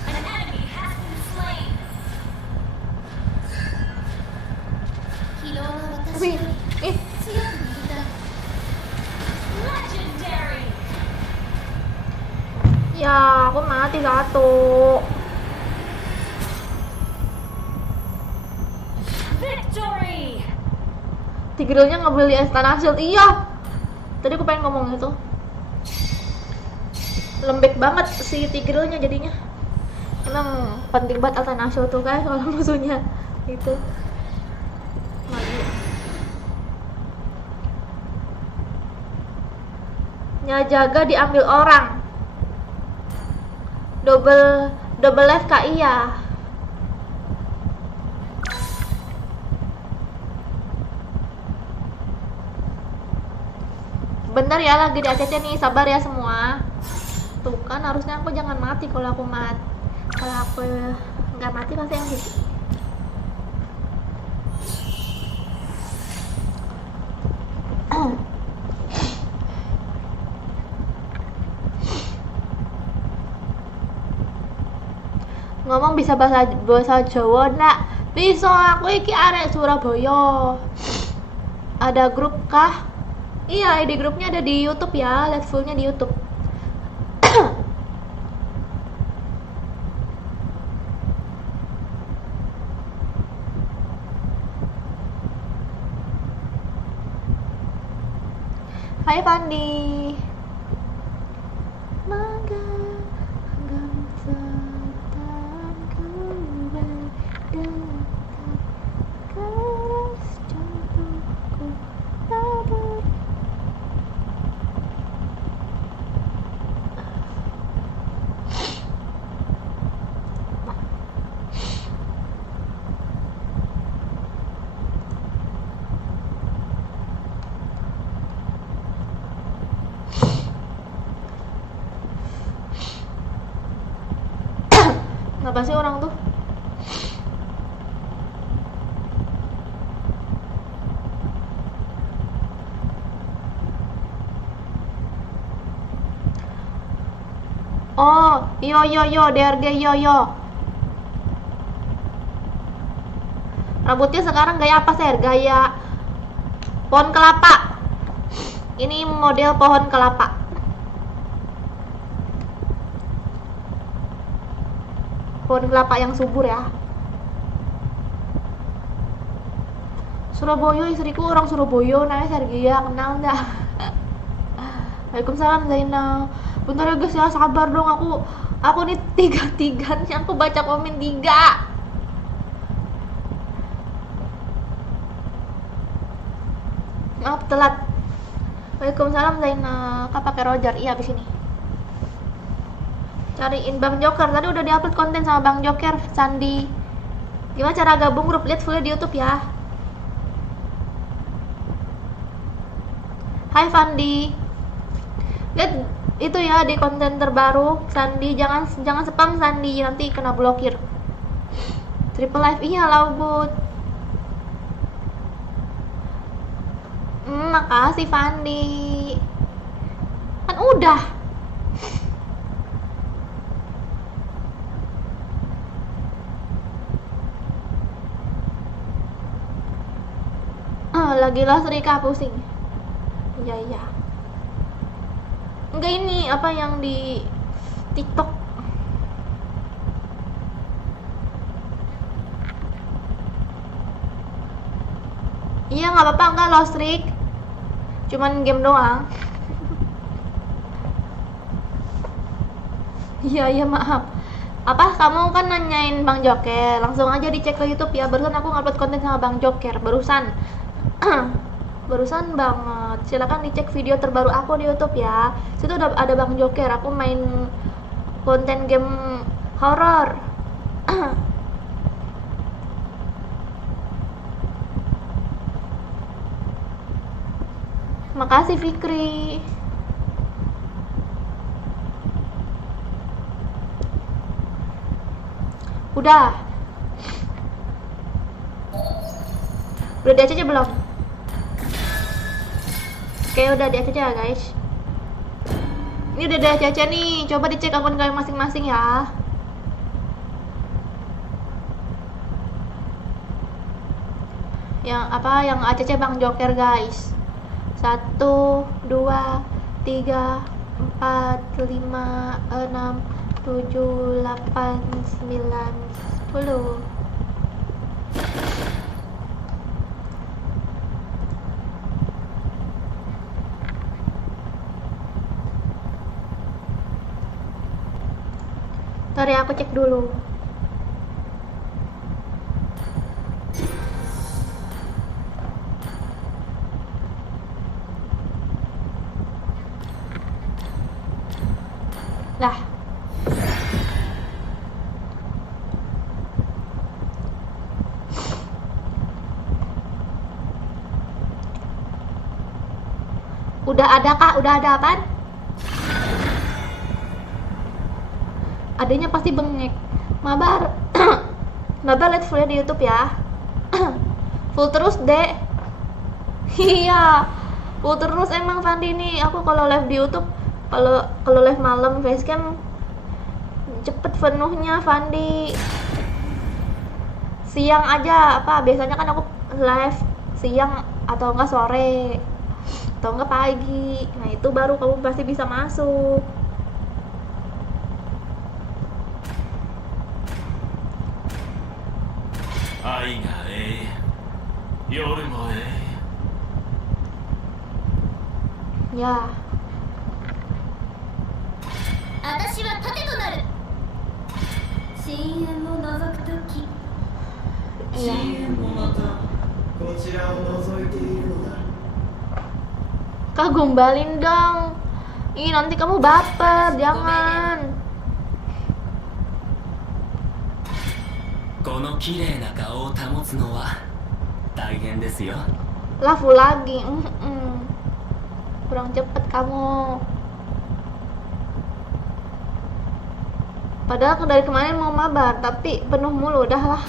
An enemy has been slain. 疲労は私 Wih, より ih, 強く握った。 Legendary. ya aku mati satu. Victory. Tigrealnya ngebeli Astana Shield. Iya. Tadi aku pengen ngomong itu. Lembek banget si Tigrealnya jadinya. Emang penting banget Astana Shield tuh kan kalau musuhnya itu. Maju. Nyajaga diambil orang. Double life kak iya. Bentar ya lagi di ACC nih, sabar ya semua. Tuh kan harusnya aku jangan mati kalau aku kalau aku nggak mati pasti yang gitu. Ngomong bisa bahasa Jawa nak? Bisa, aku iki arek Surabaya. Ada grup kah? Iya, ID grupnya ada di YouTube ya, lihat fullnya di YouTube. Hai Fandi. Menggenggam tanganku berdetak, keras jantungku tak ber. Kenapa sih orang tuh? Oh, yo, DRG yo. Rambutnya sekarang gaya apa, Ser? Gaya pohon kelapa. Ini model pohon kelapa. Pohon kelapa yang subur ya. Surabaya, istriku orang Surabaya, namanya Sergia, kenal nggak? Waalaikumsalam Zainal. Bentar ya guys ya, sabar dong, aku nih tiga-tiganya aku baca komen 3. Maaf telat. Waalaikumsalam Zainal. Kak pakai Roger, iya abis ini. Cariin Bang Joker, tadi udah diupload konten sama Bang Joker, Sandi. Gimana cara gabung grup? Lihat fullnya di YouTube ya. Hai Fandi. Lihat itu ya di konten terbaru Sandi, jangan spam Sandi, nanti kena blokir. Triple live, iya Laubut. Makasih Fandi. Kan udah. Lagi Lost Rika pusing. Iya. Enggak, ini apa yang di TikTok. Iya nggak apa-apa, enggak Lost Rik. Cuman game doang. Iya maaf. Apa kamu kan nanyain Bang Joker? Langsung aja dicek ke YouTube ya. Barusan aku ngupload konten sama Bang Joker. Barusan banget. Silakan dicek video terbaru aku di YouTube ya. Situ udah ada Bang Joker. Aku main konten game horor. Makasih Fikri. Udah di ACC belum? Oke, udah di ACC ya guys. Ini udah di ACC nih. Coba dicek akun kalian masing-masing ya. Yang ACC Bang Joker guys. 1, 2, 3, 4, 5, 6, 7, 8, 9, 10. Ntar ya, aku cek dulu. Lah. Udah ada kah? Udah ada apaan? Adanya pasti bengek. Mabar. Mabar lihat fullnya di YouTube ya. Full terus, Dek. Iya. Full terus emang Fandi nih. Aku kalau live di YouTube, kalau live malam facecam cepet penuhnya Fandi. Siang aja apa biasanya kan aku live siang atau enggak sore atau enggak pagi. Nah, itu baru kamu pasti bisa masuk. Ya. 私は盾となる深淵を覗くとき Iya. もまたこちらを覗いているのだ。 Kak, gombalin dong. Ih, nanti kamu baper, jangan. この綺麗な顔を保つのは大変ですよ。 Lafu lagi. Kurang cepet kamu. Padahal dari kemarin mau mabar, tapi penuh mulu, udahlah.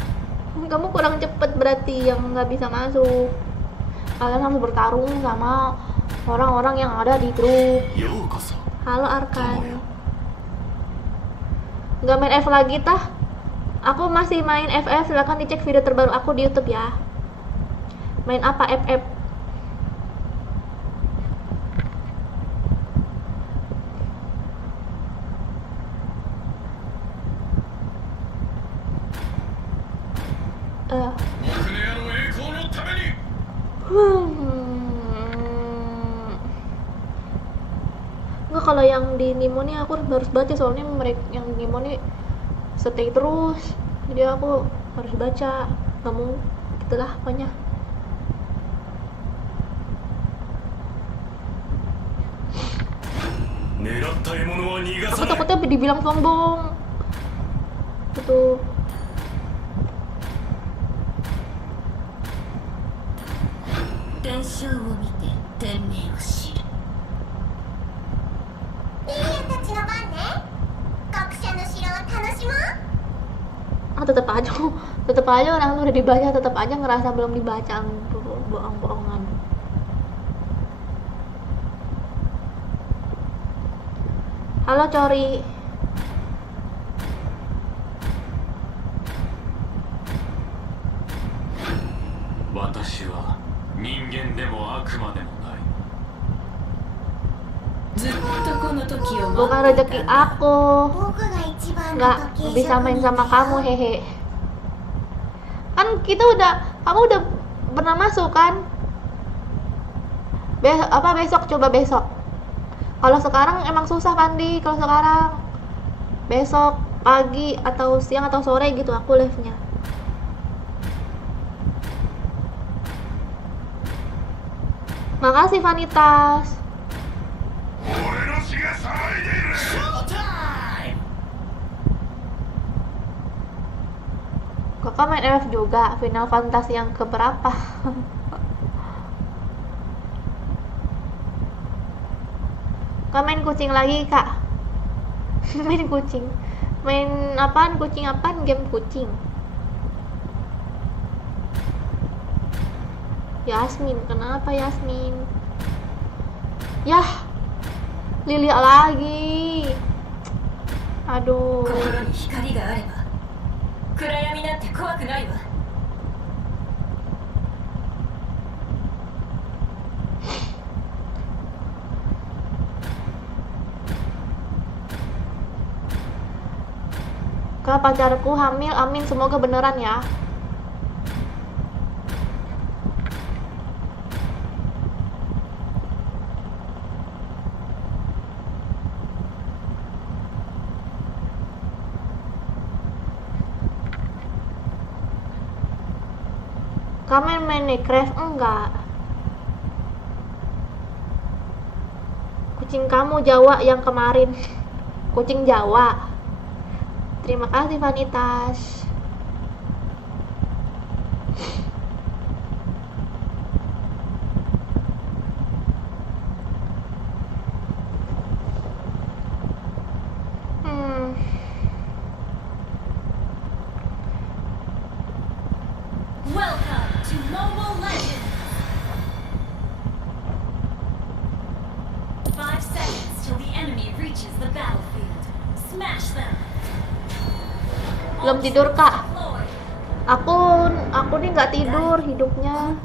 Kamu kurang cepet berarti yang nggak bisa masuk. Kalian harus bertarung sama orang-orang yang ada di grup. ようこそ。 Halo Arkan. Nggak main F lagi tah? Aku masih main FF, silahkan dicek video terbaru aku di YouTube ya. Main apa FF? Nggak, kalau yang di Nimo nih aku harus baca, soalnya mereka yang Nimo nih stay terus, jadi aku harus baca. Nggak mau gitulah pokoknya. Aku takutnya dibilang sombong gitu. Tetep aja orang tuh udah dibaca, tetep aja ngerasa belum dibaca, bohong-bohongan. Halo Cori. Bukan rezeki aku, nggak bisa main sama kamu, hehe. Kan kamu udah pernah masuk kan? Besok, coba besok. Kalau sekarang emang susah Pandi, kalau sekarang besok pagi atau siang atau sore gitu aku live-nya. Makasih Vanitas. Kakak main FF juga, Final Fantasy yang keberapa? Kak main kucing lagi kak. Main kucing. Main apaan? Kucing apaan? Game kucing. Yasmin, kenapa Yasmin? Yah, Lilia lagi. Aduh. Kak, pacarku hamil, amin, semoga beneran ya. Kamu main Minecraft? Enggak. Kucing kamu Jawa yang kemarin. Kucing Jawa. Terima kasih Vanitas. Welcome to Mobile Legends. 5 seconds till the enemy reaches the battlefield. Smash them. Belum tidur kak. Aku nih nggak tidur hidupnya.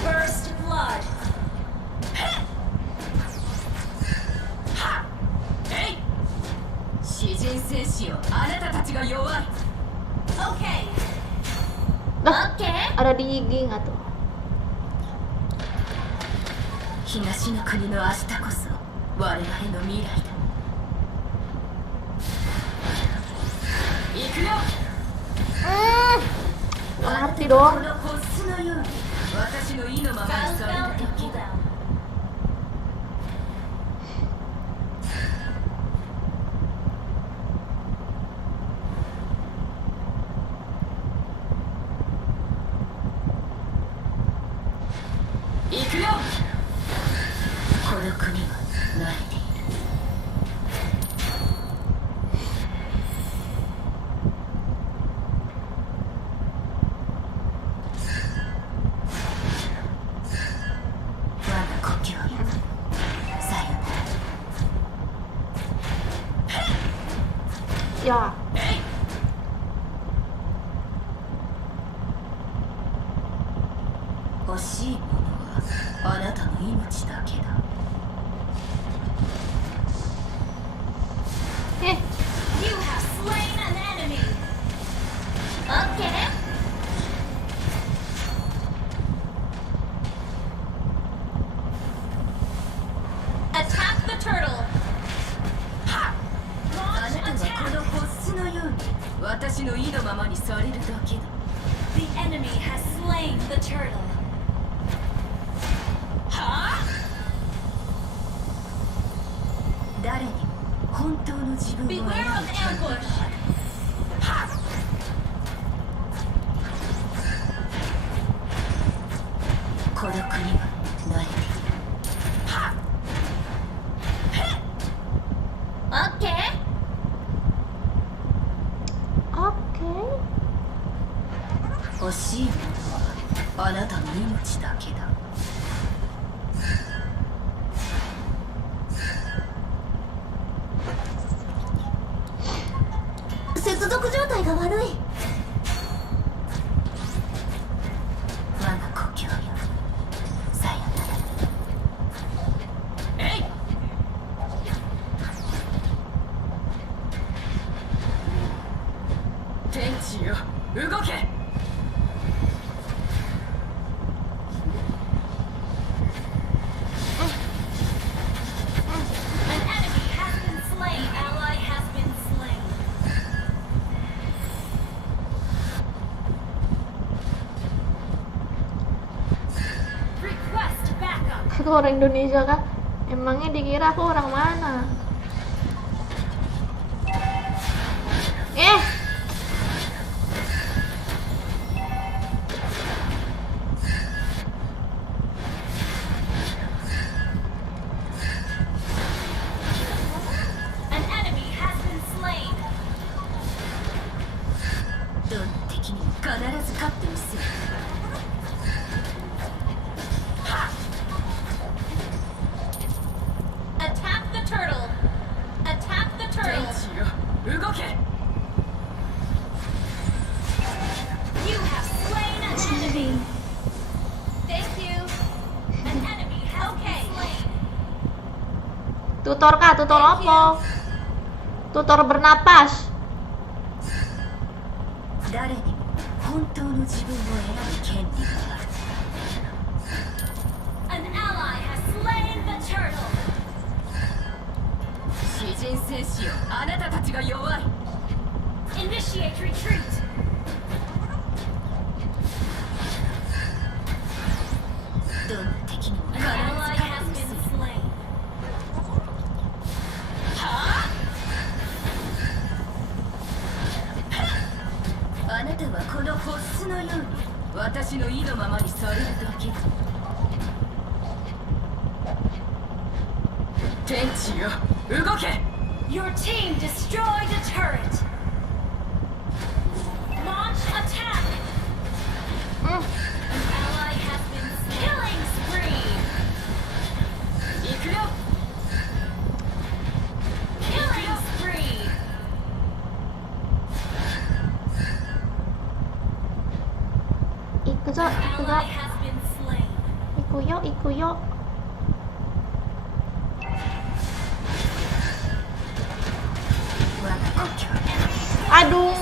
First blood. 戦士よ、あなたたちが弱い。 Okay. Dah, Okay. ada di gigi nggak tuh? 東の国の明日こそ我々の未来だ。行くよ。 Nggak ngerti こ dong. のホスのように私の意のままにされるだけだ。行くよ。孤独には慣れている。我が故郷よ、さよなら。 Ya, 欲しいものはあなたの命だけだ。 eh, You have slain an enemy. Okay. Attack the turtle. あ Launch なたはこ attack. のホスのように私の意のままにされるだけだ。 The enemy has slain the turtle. 誰にも本当の自分を選 Beware ぶ of 権利が ambush. ある。孤独には慣れている。 Okay. oke. 欲しいものはあなたの命だけだ。 接続状態が悪い。我が故郷よ、さよなら。えい。天地よ、動け。 An enemy has been slain. Ally has been slain. Request backup. Aku orang Indonesia kah? Emangnya dikira aku orang mana? Eh, An enemy has been slain. どんな敵にも必ず勝ってみせる。 Attack the turtle. Attack the 天 turtle. 地よ、動け。 You have slain an enemy. Thank you. An enemy has been slain. tutor kah? Tutor apa? Tutor bernapas. 誰にも本当の自分を選ぶ権利がある。 An ally has slain the turtle. 詩人戦士よ、あなたたちが弱い。 Initiate retreat. どんな敵にも An 必ず ally 勝 has ってみせ been る。 slain. あなたはこのホスのように私の意のままにされるだけだ。天地よ、動け。 Your team destroyed a turret. Launch attack. Hmm. An ally has been slain. Killing spree. 行くよ。 Killing spree. Ikuzo, ikuzo. Ally has been slain. Ikuyo, ikuyo. 我が Aduh.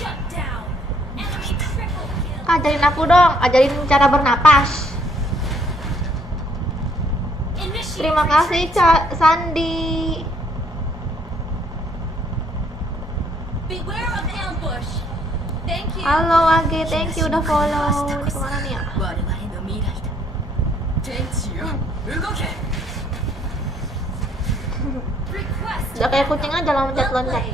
Shut down. Enemy triple kill. Ajarin aku dong, ajarin cara bernapas. Initiate Terima kasih Sandi. Beware of ambush. Thank you. Halo Age, thank you udah follow. Ini kemana nih ya? Request Udah kayak kucing aja loncat-loncat.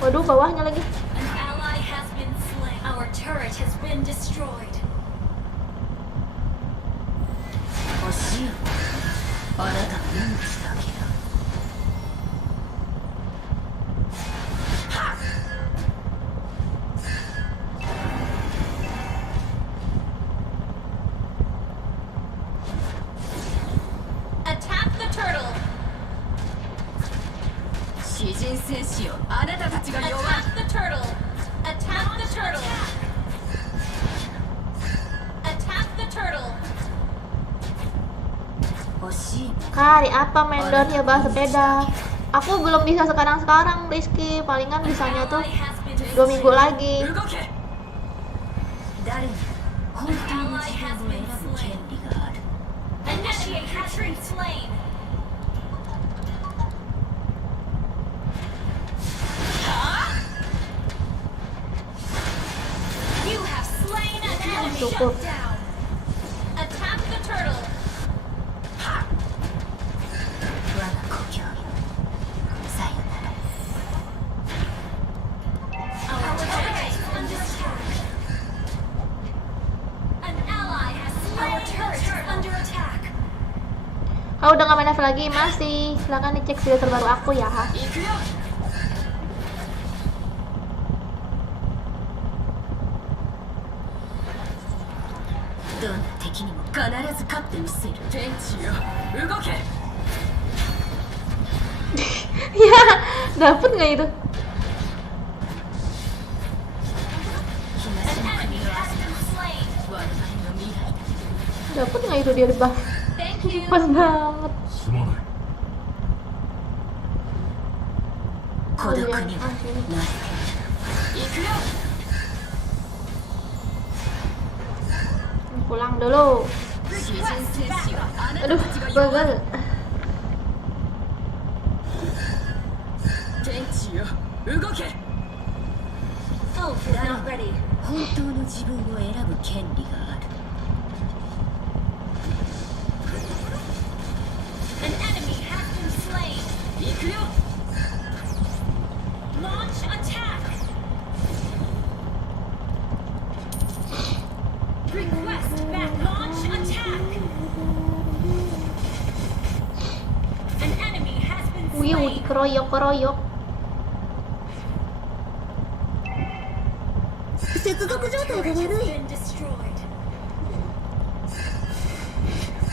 Waduh, bawahnya lagi. An ally has been slain. Our turret has been destroyed. Attack the turtle. Attack the turtle. Attack the turtle. Attack the turtle. Kari apa Mendor ya bahas sepeda? Aku belum bisa sekarang Rizky, palingan bisanya tuh 2 minggu lagi. Initiate retreat slain. You have slain an enemy. Cukup. Shut down. Attack the turtle. Our turret is under attack. An ally has slain. Our turret is under attack. Kalau udah gak main level lagi masih, silahkan dicek video terbaru aku ya. Ya, dapet nggak itu? An enemy has been slain. Dapet nggak itu dia di buff? Thank you. Pas banget. すまない Oh, iya. Ah, sini. Pulang dulu. Aduh, gagal. Oh, is not ready. An enemy has been slain. Launch attack. Request back. Launch attack. An enemy has been Wiu, slain. dikeroyok-keroyok. 接続状態が悪い。 Been destroyed.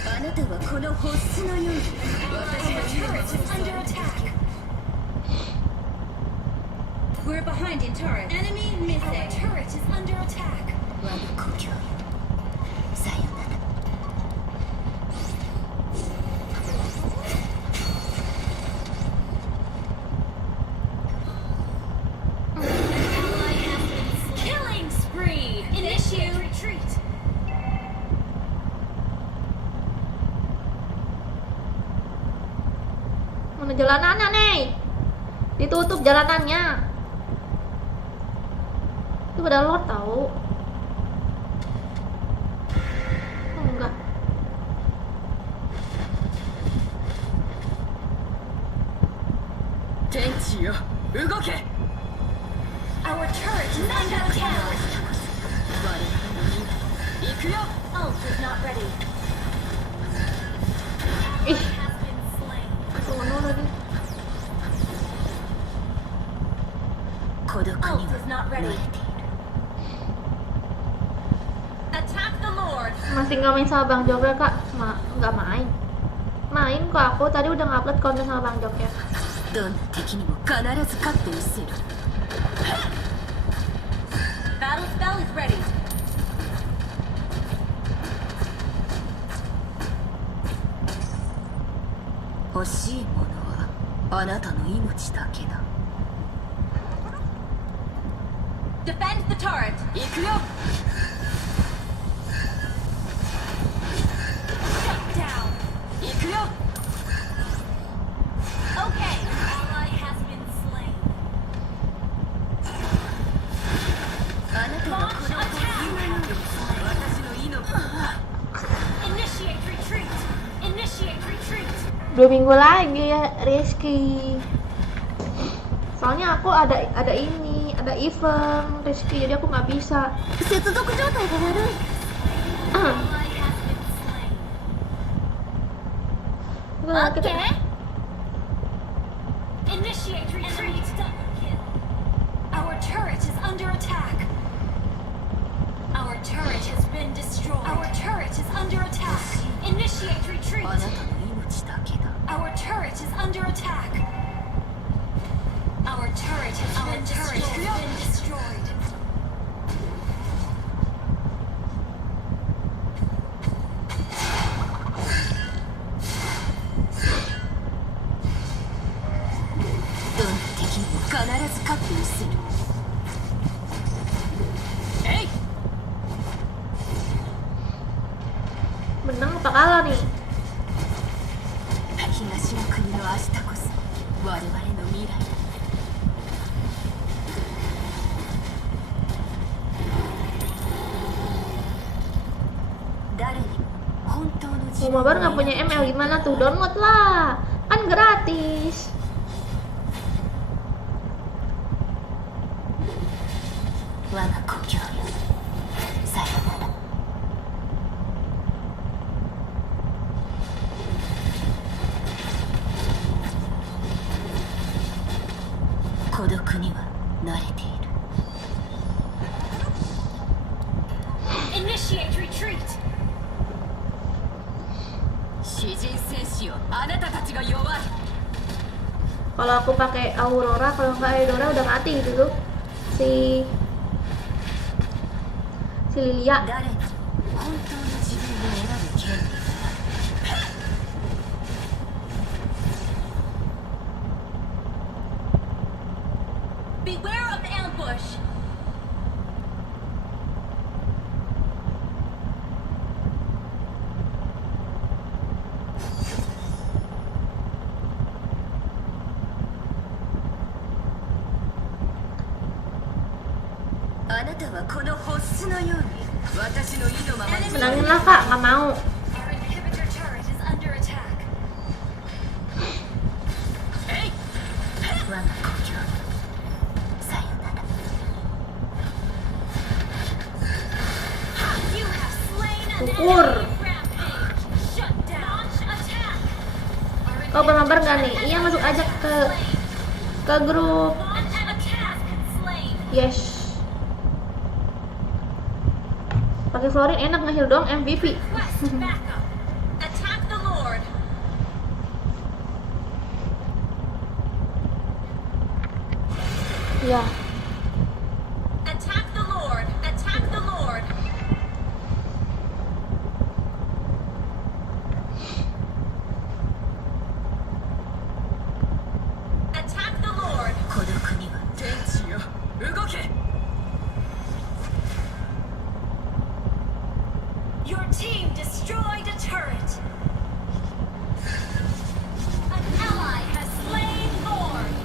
あなたはこの星子のように Our turret is under attack. We're behind in turret. Enemy missing. Our turret is under attack. 我が故郷よ。さよなら。 Killing spree. Initiate retreat. Mana jalanannya nih? Ditutup jalanannya. Itu pada lord tahu. Oh, enggak. Our turret is under attack. Ult is not ready. Ih, Has been slain. sono lagi. Ult is not ready. Attack the Lord. Masih nggak main sama Bang Jok ya, Kak? Nggak main. Main kok aku tadi udah ngupload konten sama Bang Jok ya. どんな敵にも必ず勝ってみせる。 Battle spell is ready. 欲しいものはあなたの命だけだ。 Defend the turret. 行くよ。 Shut down. 行くよ。 Okay. Ally has been slain. あなたのこの私の命。 Initiate retreat. Initiate retreat. 2 minggu lagi ya Rizky. Soalnya aku ada ini, ada event Rizky, jadi aku nggak bisa. 接続状態が悪い。 Ally has been slain. Okay. Initiate retreat. Double kill. Our turret is under attack. Our turret has been destroyed. Our turret is under attack. Initiate retreat. あなたの命だけだ。Our turret is under attack. Our turret has been destroyed. Menang apa kalah nih? 東の国の明日こそ我々の未来。 Oh, Mabar nggak punya ML, gimana tuh? Download lah, kan gratis. Initiate retreat. Kalau aku pakai Aurora, kalau nggak Eudora udah mati gitu tuh. Si Lilia. Beware of ambush. Menangin lah kak, nggak mau. Our inhibitor turret is under attack. You have slain an Syukur. enemy. Rampage. Shut down. Attack. Oh, Mabar nggak nih? Iya, masuk aja ke grup. An attack. Slain. Yes. Pakai Florin enak nge-heal dong, MVP. Request backup. Attack the Lord. Ya. Attack the Lord. Attack the Lord. Attack the Lord. Your team destroyed a turret. An ally has slain Lord.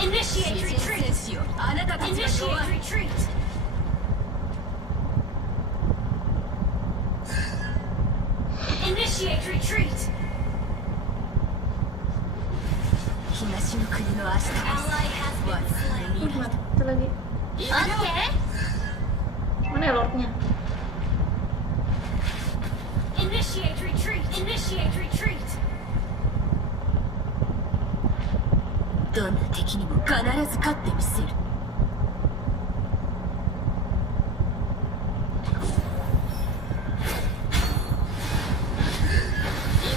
Initiate retreat. Initiate retreat. Initiate retreat. Ally has been slain. Satu lagi. Okay. Mana ya lordnya? Initiate retreat. Initiate retreat. どんな敵にも必ず勝ってみせる。行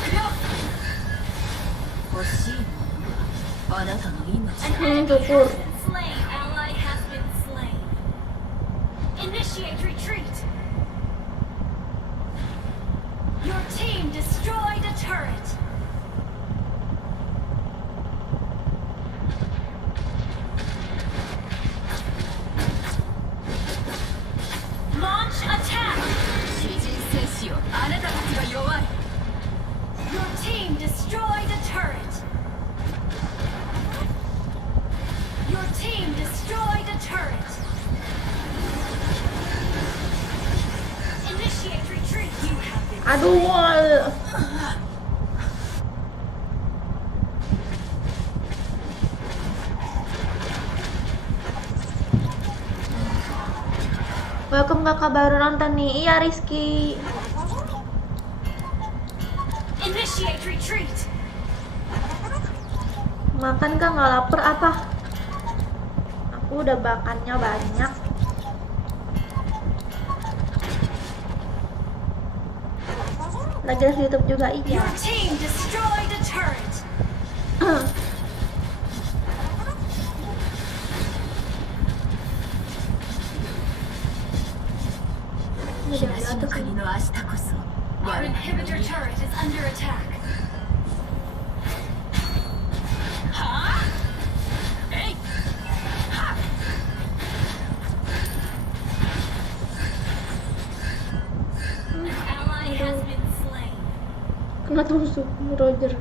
くよ。欲しいものはあなたの命。Syukur. Slain. Ally has been slain. Initiate retreat. Your team destroyed a turret. Launch attack. Your team destroyed a turret. Your team destroyed a turret. Initiate retreat. You have been Aduh. Welcome kakak baru nonton nih. Iya Rizky. initiate retreat. Makan kah, nggak lapar apa? Aku udah makannya banyak. Lagi live YouTube juga iya. Your team destroyed a turret. Ini dia di atas ini. Our inhibitor turret is under attack. An ally has been slain. Kena tusuk Roger.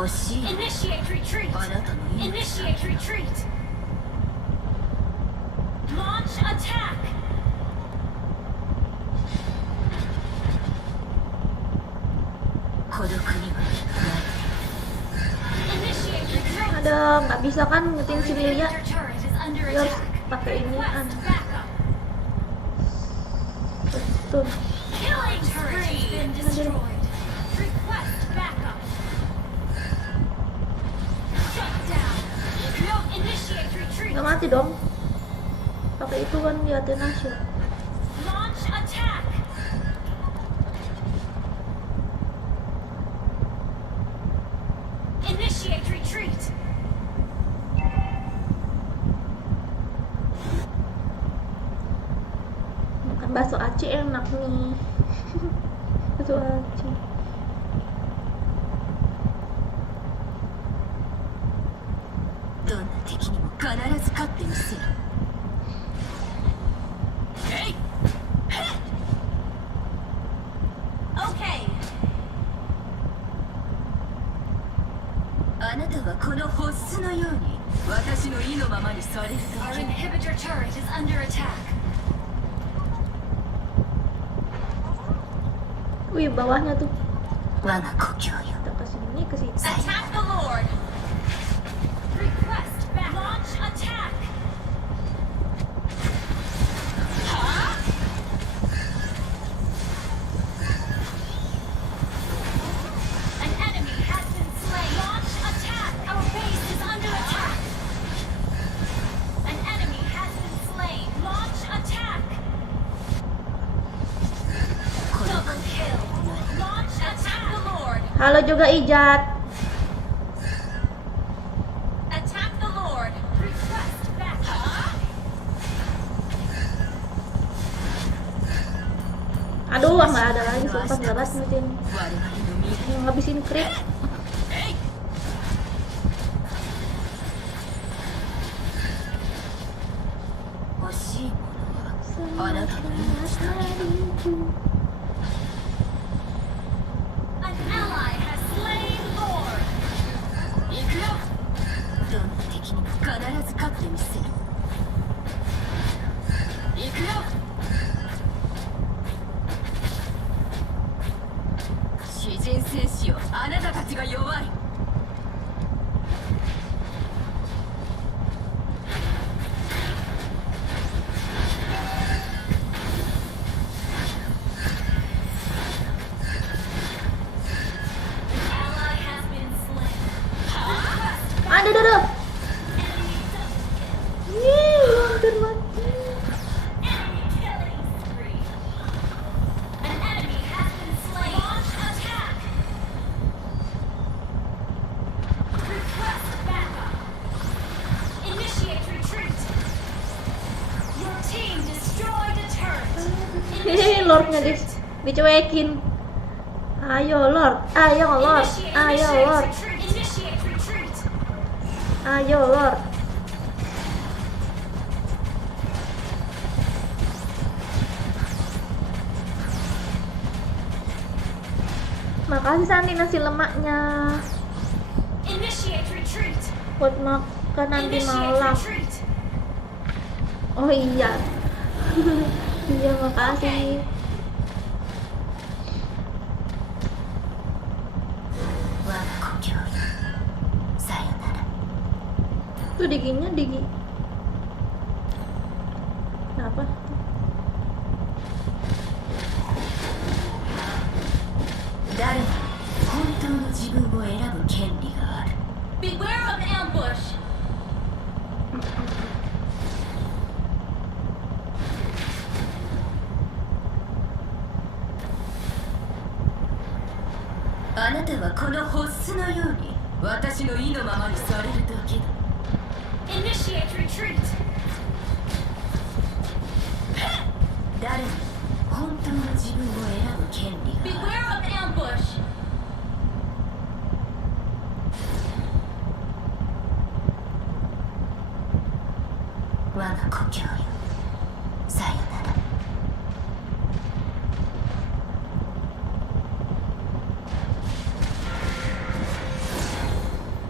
Initiate retreat. Initiate retreat. Launch attack. Initiate retreat. Ada nggak bisa kan ngetin si Lilia? Inhibitor turret is under Dia harus attack. pakai ini kan. Request backup. Tuh. Killing turret has been destroyed. Request backup. Shut down. Initiate retreat. Nggak mati dong. Pakai itu kan di Athena Shield. Launch attack. Initiate retreat. Makan bakso aci enak nih. Bakso aci. Okay. あなたはこのホスのように私の意のままにされる Our だけ inhibitor turret is under attack. Wih, bawahnya tuh. 我が故郷よ Kita ke sini, ke situ. Attack the Lord. Request back. Launch attack. An enemy has been slain. Launch attack. Our base is under attack. An enemy has been slain. Launch attack. Double kill. Launch attack the Lord. Halo juga Ijat. Attack the Lord. Request back. Aduh, nggak ada lagi. Sumpah nggak ada meeting. 我々の未来 Yang ngabisin crit. 欲しいものはあなたの命だけ An ally has slain Lord. 行くよどんな敵にも必ず勝ってみせる行くよ詩人戦士よあなたたちが弱い Hehehe, Lordnya dicuekin. Ayo Lord, ayo Lord, ayo Lord, Initiate retreat. ayo Lord. Makasih Santi nasi lemaknya Initiate retreat. buat makan nanti Initiate malam. retreat. Oh iya. Iya makasih. Tuh diginya digi. Kenapa? Beware of ambush. Initiate retreat. Beware of ambush.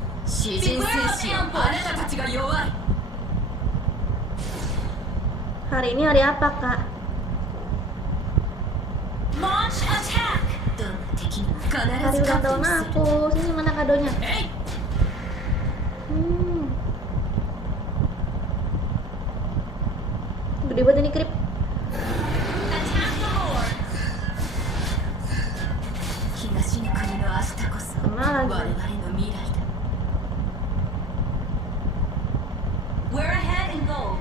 Beware of ambush. Hari ini hari apa kak? Launch attack. Hari ulang tahun aku. Sini mana kadonya? Gede banget ini krip. Attack the Lord. Kena lagi. We're ahead in gold.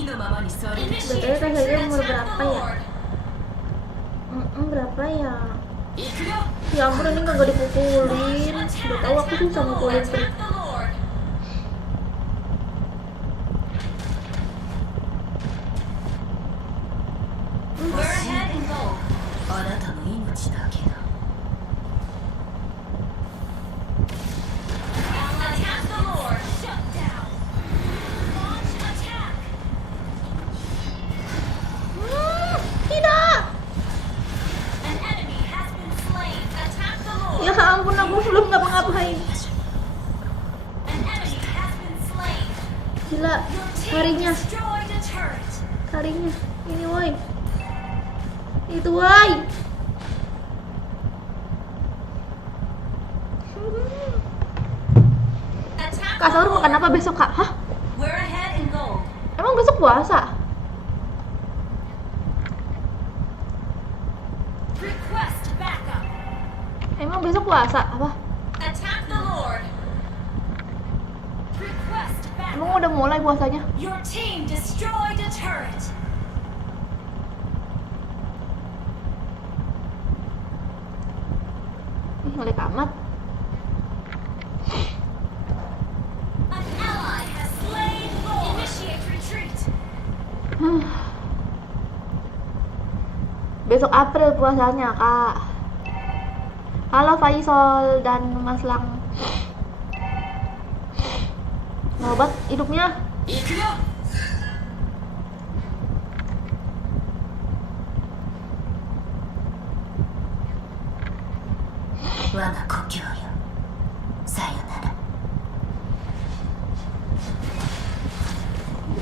Betulnya kan saya umur berapa ya? Berapa ya? Ya ampun ini kagak dipukulin. Udah tahu aku susah mukulin krip. Attack the Lord. We're ahead in gold. Attack the Lord. Shut down. Launch attack. Tidak. An enemy has been slain. Attack the Lord. Ya ampun aku belum ngapa-ngapain. An enemy has been slain. Gila. Your team Harinya. destroyed a turret. Harinya. Ini woi. Itu woi. Attack Kak the Saur makan Lord. apa besok kak? Hah? We're ahead in gold. Emang besok puasa? Request backup. Emang besok puasa? Apa? Attack the Lord. Request Emang backup. udah mulai puasanya? Your team destroyed a turret. Ih, ngelik amat. An ally has slain Lord. Initiate retreat. Besok April puasanya kak. Halo Faisal dan Mas Lang. Ngobat hidupnya.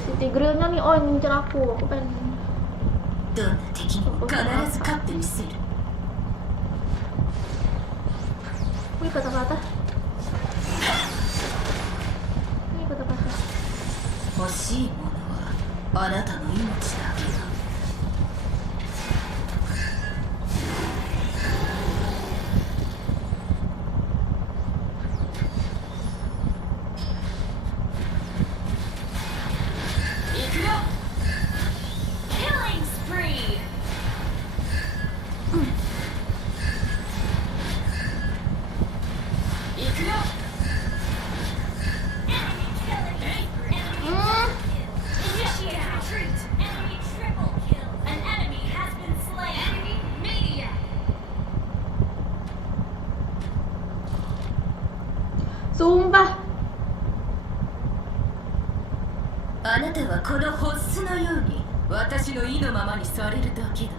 Si Tigrilnya nih, oh yang ngincer aku pengen. Wih kata-kata. Wih kata-kata. 欲しいものはあなたの命だけだ。行くよ。 Killing spree. Enemy Sumpah. あなたはこのホッスのように私の意のままにされるだけだ。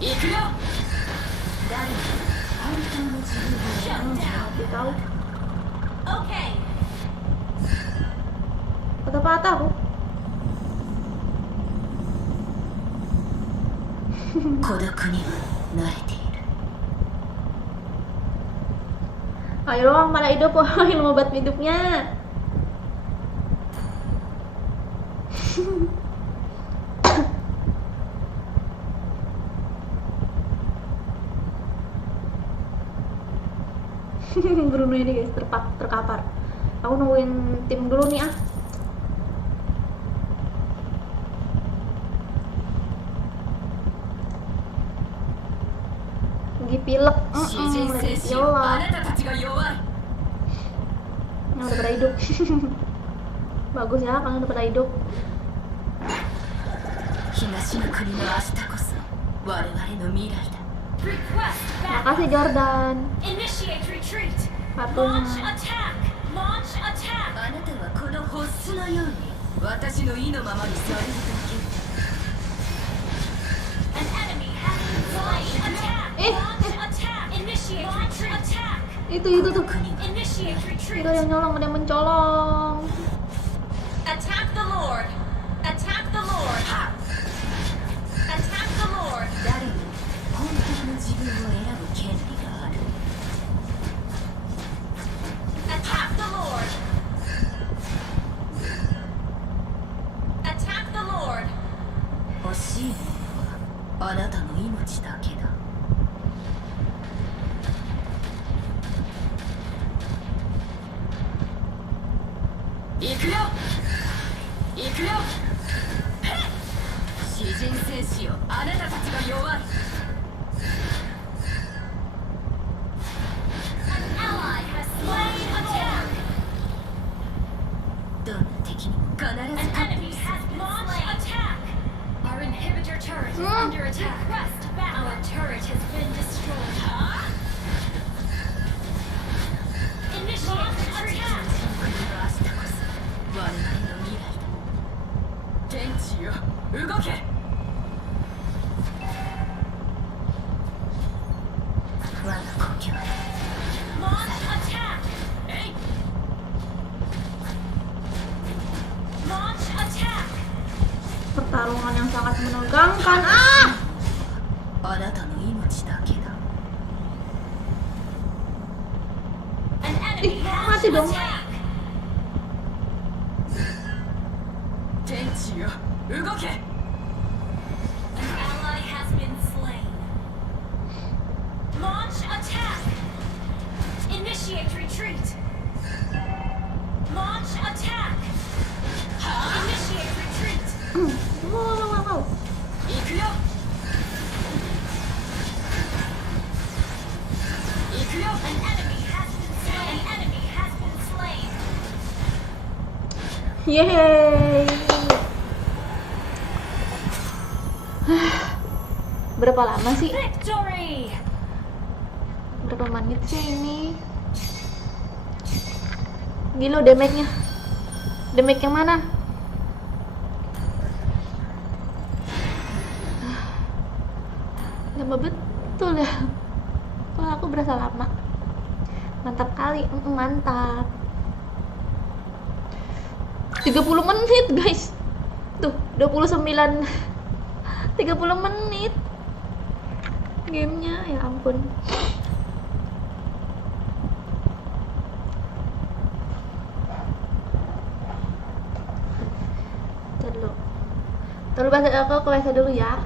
行くよ。誰も本当の自分を知らない。 Tahu. Okay. Patah-patah aku. 孤独には慣れている。 Ayo dong, malah hidup. Ilmu obat hidupnya. Bruno ini guys terkapar. Aku nungguin tim dulu nih ah. Lagi pilek. 詩人戦士よ、あなたたちが弱い。 Yang udah pada hidup. Bagus ya, kalian udah pada hidup. 東の国の明日こそ我々の未来だ。 Request back. Makasih Jordan. Initiate retreat. Patung. Launch attack. Launch attack. あなたはこのホッスのように私の意のままにされるだけ。 An enemy has been slain. Attack. Launch attack. Initiate retreat. Attack. Itu tuh. Initiate retreat. Itu ada yang nyolong, ada yang mencolong. Attack the Lord. Attack the Lord. Attack the Lord. 誰にも本当の自分を選ぶ権利がある。 Attack the Lord. Attack the Lord. 欲しいものはあなたの命だけだ。 行くよ。行くよ。詩人戦士よ、あなたたちが弱い。 An ally has slain attack. どんな敵にも必ず An 勝って enemy みせ has る。 been slain. Attack. Our inhibitor turret is under attack. Request back. Our turret has been destroyed. Initiate attack. 国の明日こそ我々の未来だ。天地よ、動け。我が故郷へ。 Launch attack. えい。 Launch attack. Pertarungan yang sangat menegangkan. Ah! あなたの命だけだ。 An enemy has mati dong. attack. 天地よ、動け。 An ally has been slain. Launch attack. Initiate retreat. Launch attack. Initiate retreat. Wow. 行くよ。行くよ。 An enemy has been slain. An enemy has been slain. Yeay. Berapa lama sih? Victory. Berapa menit sih ini? Gila damage-nya. Damage yang mana? Lama betul ya. Kok aku berasa lama? Mantap kali, mantap. 30 menit guys. Tuh, 29 30 menit gamenya, ya ampun. Terlalu bahasa aku ke WC dulu ya.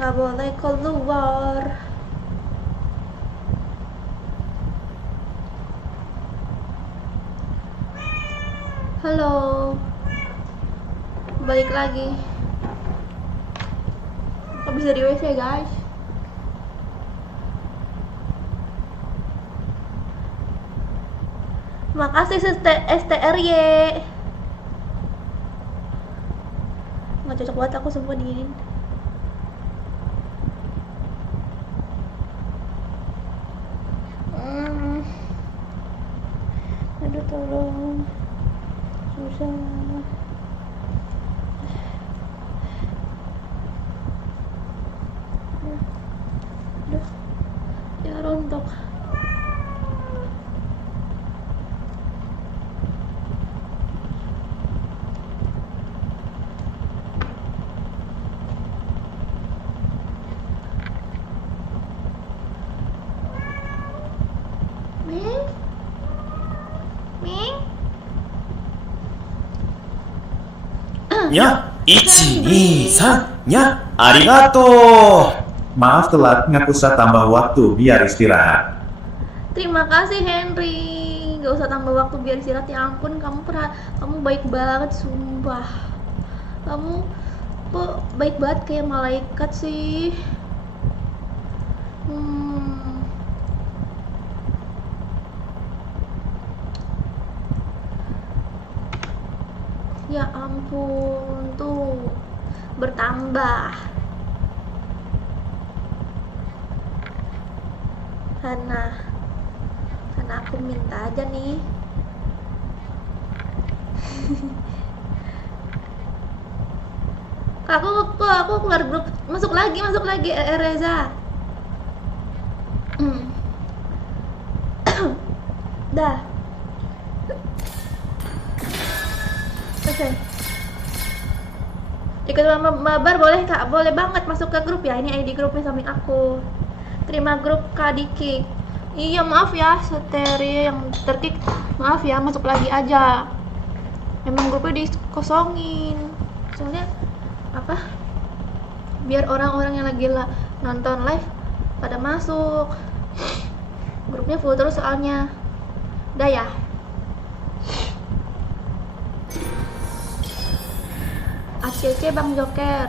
Nggak boleh keluar. Halo, balik lagi. Kok bisa di WC guys? Makasih STRY. Nggak cocok buat aku semua diginin. Aduh tolong, susah. Aduh, ya rontok. Ming? Ming? nya 1 2 3 nya arigato. Maaf telat, ngakusa tambah waktu biar istirahat. Terima kasih Henry. Gak usah tambah waktu biar istirahat. Ya ampun, kamu baik banget, sumpah. Kamu kok baik banget kayak malaikat sih. Ya ampun, tuh bertambah. Karena aku minta aja nih. aku keluar grup, masuk lagi Reza. Dah. Oke. Ikut mabar boleh Kak? Boleh banget, masuk ke grup ya. Ini ID grupnya samping aku. Terima grup Kak Diki. Iya maaf ya Seteri yang terkik. Maaf ya, masuk lagi aja. Memang grupnya dikosongin. Soalnya apa? Biar orang-orang yang lagi nonton live pada masuk. Grupnya full terus soalnya. Udah ya. ACC Bang Joker.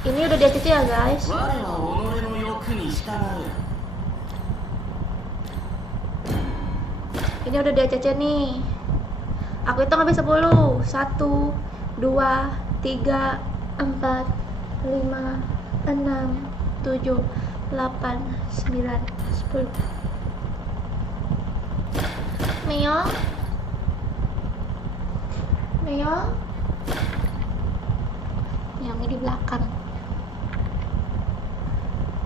Ini udah di ACC ya guys. Ini udah di ACC nih. Aku hitung sampai 10. 1 2 3 4 5 6 7 8 9 10. Meong Meongnya di belakang.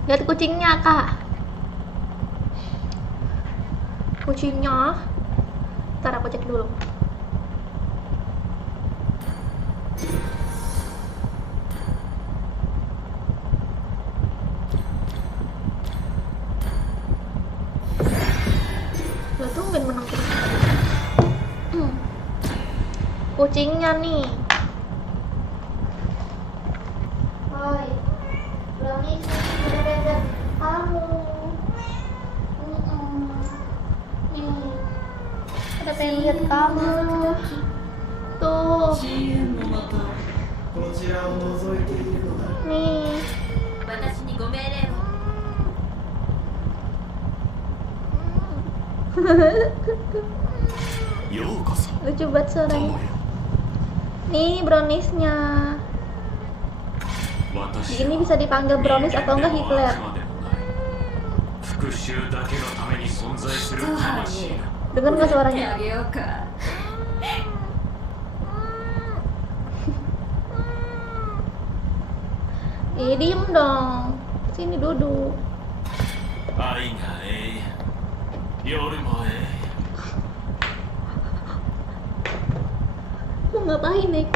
Lihat kucingnya Kak. Kucingnya. Ntar aku cek dulu. Lo tumben menang terus. Kucingnya nih. Hai, Brownie udah beda kamu. Nih, udah pengen lihat kamu. Tuh. こちらを覗いているのだ。 Nih. 私にご命令を。 Lucu banget suaranya. Nih browniesnya. Ini bisa dipanggil brownies atau enggak Hitler. Dengar nggak suaranya? Diem dong. Sini duduk. Mau ngapain naik?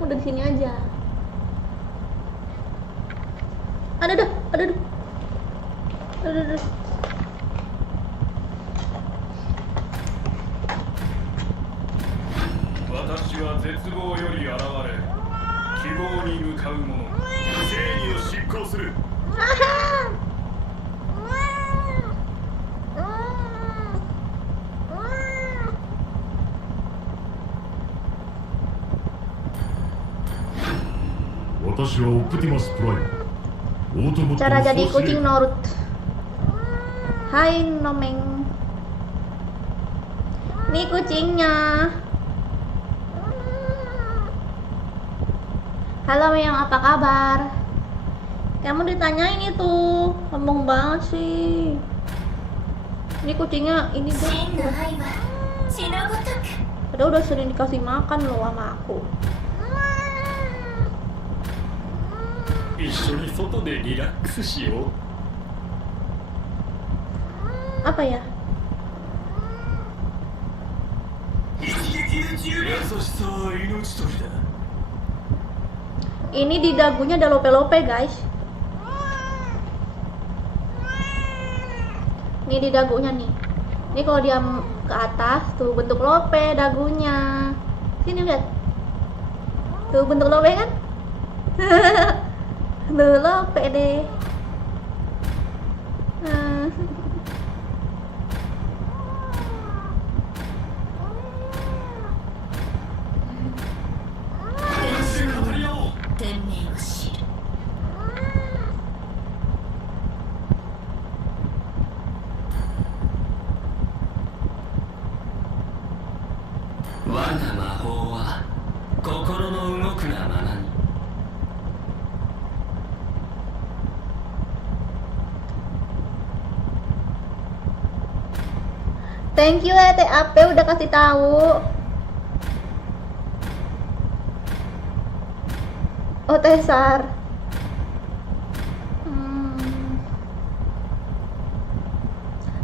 Udah di sini aja. Ada. 絶望より現れ希望に向かう者正義を執行する。私はオプティマスプライム。オートボット Cara の jadi 総司 kucing 令 Norut. Hai Nomeng. Ini kucingnya. Halo Meong, apa kabar? Kamu ditanyain itu, ngomong banget sih. Ini kucingnya ini 真 deh. の愛は血のごとく Padahal udah sering dikasih makan loh sama aku. 一緒に外でリラックスしよう。 Apa ya? 優しさは命取りだ。 Ini di dagunya ada lope-lope guys. Ini di dagunya nih. Ini kalau dia ke atas tuh bentuk lope dagunya. Sini lihat. Tuh bentuk lope kan? Tuh lope deh. Nah. Thank you ya TAP udah kasih tahu. Oh Tesar.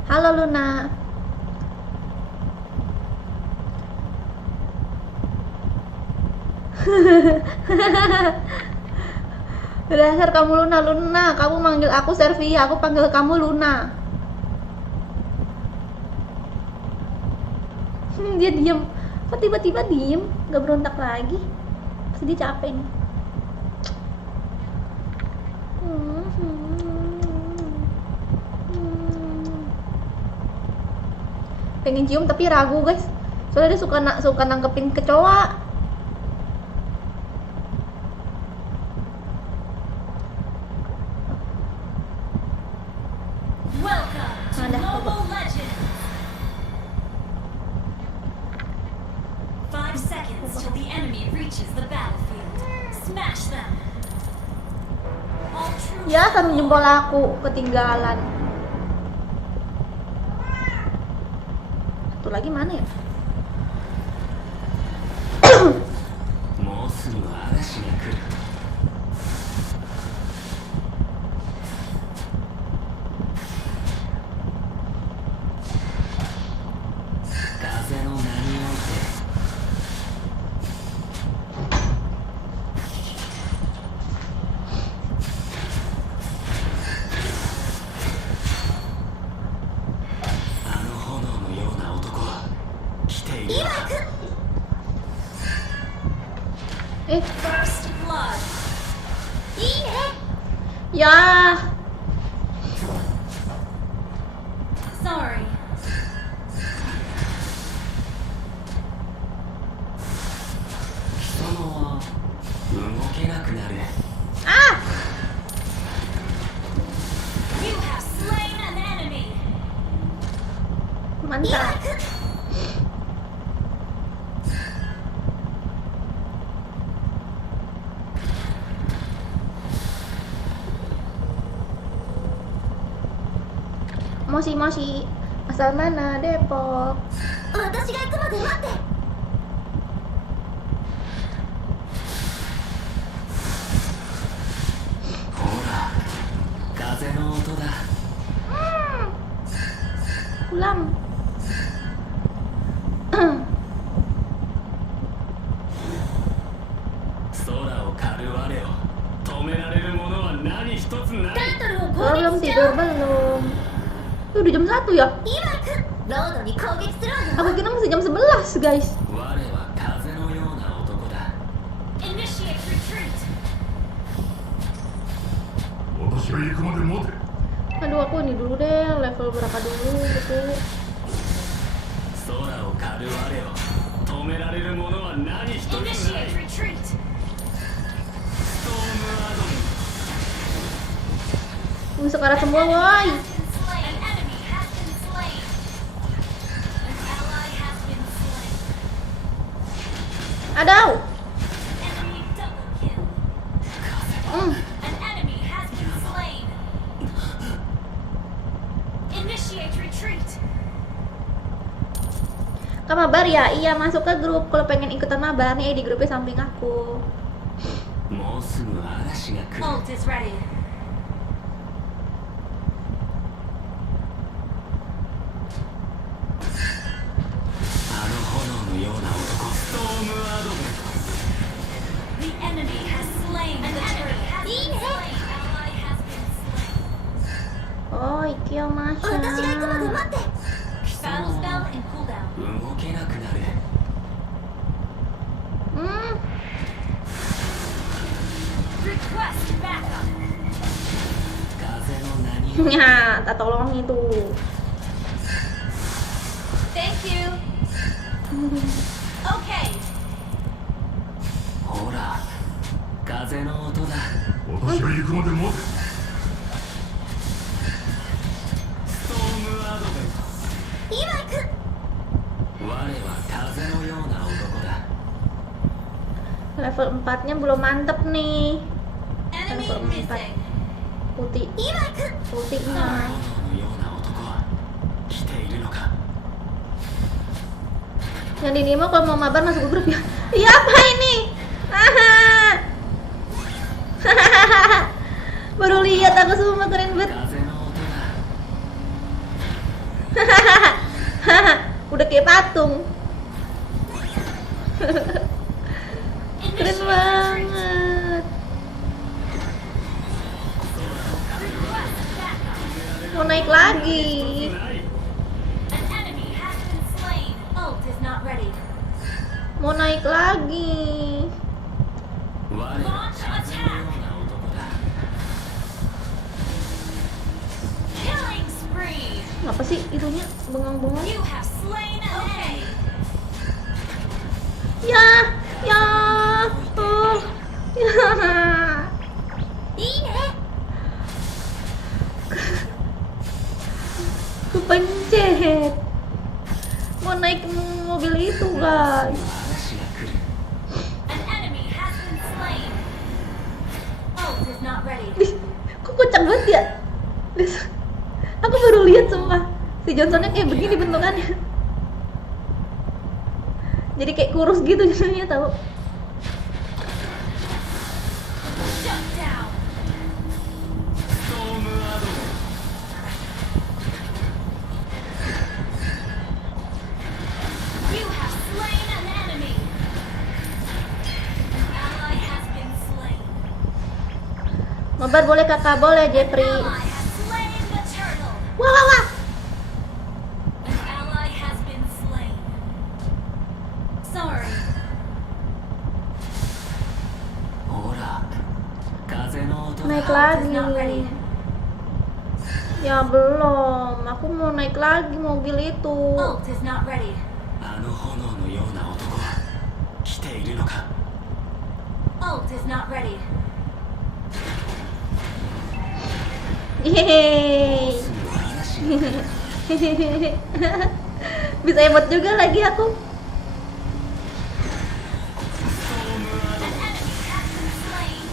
Halo Luna. Dasar kamu Luna, kamu manggil aku Servia, aku panggil kamu Luna. Dia diem, kok tiba-tiba diem, gak berontak lagi? Pasti dia capek nih. Pengen cium tapi ragu guys, soalnya dia suka nangkepin kecoa. Welcome to Mobile Legends. 5 seconds till the enemy reaches the battlefield. Smash them. All true Ya, satu jempol aku ketinggalan. Satu lagi mana ya? もうすぐ嵐が来る。 風の波を受け あの炎のような男は来ているのか。 First blood. いいね Ya, Sorry. 貴様は動けなくなる。 You have slain an enemy. mantap. Moshi, asal mana? Depok. 私が行くまで待って ほら、風の音だ。 Pulang. 空を狩る我を止められるものは何一つない。タイトルを Kalau 攻 belum 撃しち tidur ゃう belum. Udah jam 1 ya? 今行くロードに攻撃するわよ Aku kira masih jam 11 guys. 我は風のような男私が行くまで待て。 Aduh, aku ini dulu deh, level berapa dulu gitu. 空を狩る我を止められる者は何一つない。 Initiate retreat. ストームアドム Sekarang semua, woi. An enemy has been slain. An ally has been slain. Adaw. Enemy double kill. Hmm. An enemy has been slain. Initiate retreat. Kak mabar ya? Iya, masuk ke grup kalau pengen ikutan mabar nih di grupnya samping aku. もうすぐ嵐が来る。 Ult is ready. あの炎のような男。ストームアドム The enemy has slain the turret. Ally has been slain. Oh, Ikyo Masha. Battle spell and cooldown. 動けなくなる。 Hmm. Request backup. 風の何 Ya, tak tolong itu. Thank you. Okay. ほら風の音だ。私が行くまで待て。ストームアドベント。我は風のような男だ。 Level 4-nya belum mantep nih. Enemy Level 4. missing. Putih. 炎 Putihnya. のような男は来ているのか。 Yang di Nemo kalau mau mabar masuk ke grup ya. Iya apa ini? Haha. Baru lihat aku semua keren banget. 風の音だ。 Udah kayak patung. Keren banget. Mau naik lagi. An enemy has been slain. Ult is not ready. Mau naik lagi. 我は風のような男だ。 Killing spree. Apa sih itunya bengong-bengong? You have slain an enemy. Ya, ya. Oh. Ya. Kepencet. Mau naik mobil itu, guys. 嵐が来る。 An enemy has been slain. Ult is not ready. Ih, kok kocak banget ya? Aku baru lihat sumpah. Si Johnsonnya kayak begini bentukannya. Jadi kayak kurus gitu jadinya tahu. Shut down. ストームアドム You have slain an enemy. An ally has been slain. Mabar boleh kakak, boleh Jeffrey. Ally has slain the turtle. Wah, wah, wah. An ally has been slain. Sorry. ほら風の音 Naik だ。 Ult is not ready. lagi. Ya belum, aku mau naik lagi mobil itu. Ult is not ready. あの炎のような男は来ているのか。 Ult is not ready. Yeay. すぐ嵐が来る。 Bisa emot juga lagi aku. An enemy has been slain.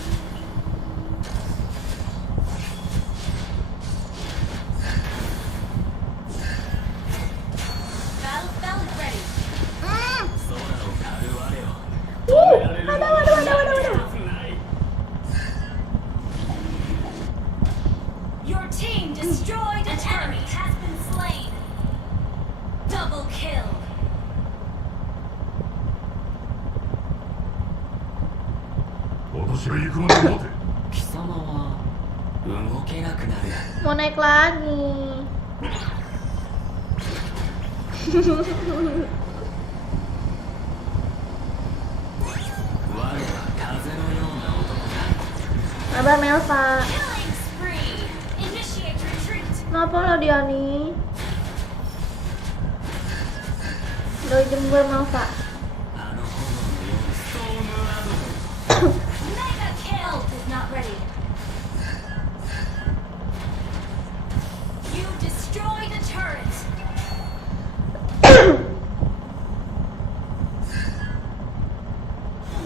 Battle spell is ready. 空を狩る我を Waduh, waduh, waduh, waduh, waduh. はずない。 Your team destroyed an enemy has been slain. Double kill. 私が行くまで待て。貴様は動けなくなる。 Mau naik lagi. 我は風のような男だ。 Mabar Melva. Killing spree. Kenapa lah dia nih? Dari Jember Malsa. Mega kill is not ready. You destroyed a turret.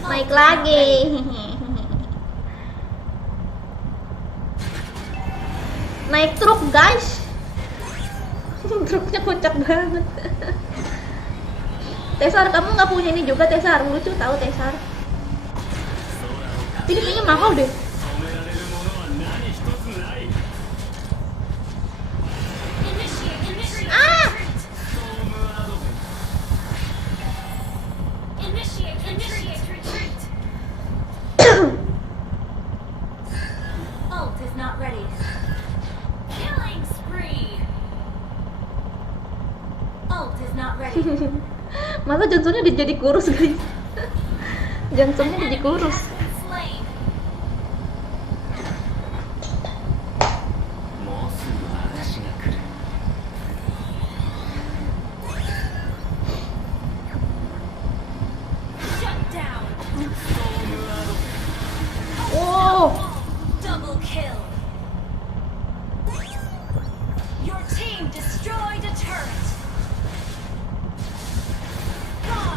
Naik lagi. Naik truk guys. Truknya kocak banget. Tesar, kamu nggak punya ini juga Tesar? Lucu tahu Tesar. Ini kayaknya mahal deh. Ah! Initiate retreat. Ult is not ready. Killing spree. Ult is not ready. Masa Johnsonnya jadi kurus guys. Johnsonnya jadi kurus. Slain. もうすぐ嵐が来る Shut down. Wow. Double kill. Your team destroyed a turret.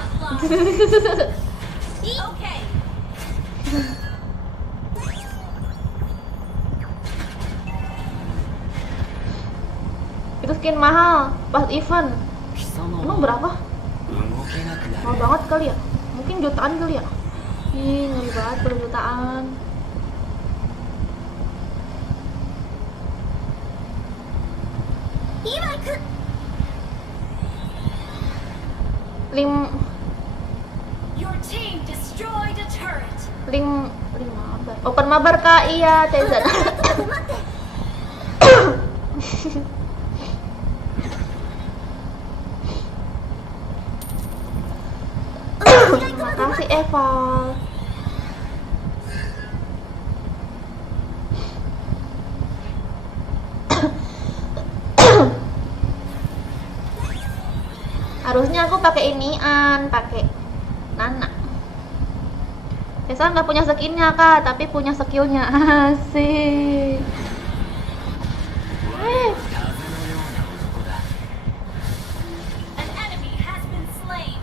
Godlike. Okay. Itu skin mahal pas event. 貴様 Emang は berapa? 動けなくな Mahal る banget kali ya? Mungkin jutaan kali ya? Ih, ngeri banget kalau jutaan. Lim Your team destroyed a turret. mabar. Open mabar Kak, iya Tezan. Terima kasih Eva. Harusnya aku pakai inian, pakai Nana. Tessa nggak punya skinnya Kak, tapi punya skillnya. Asik. An enemy has been slain.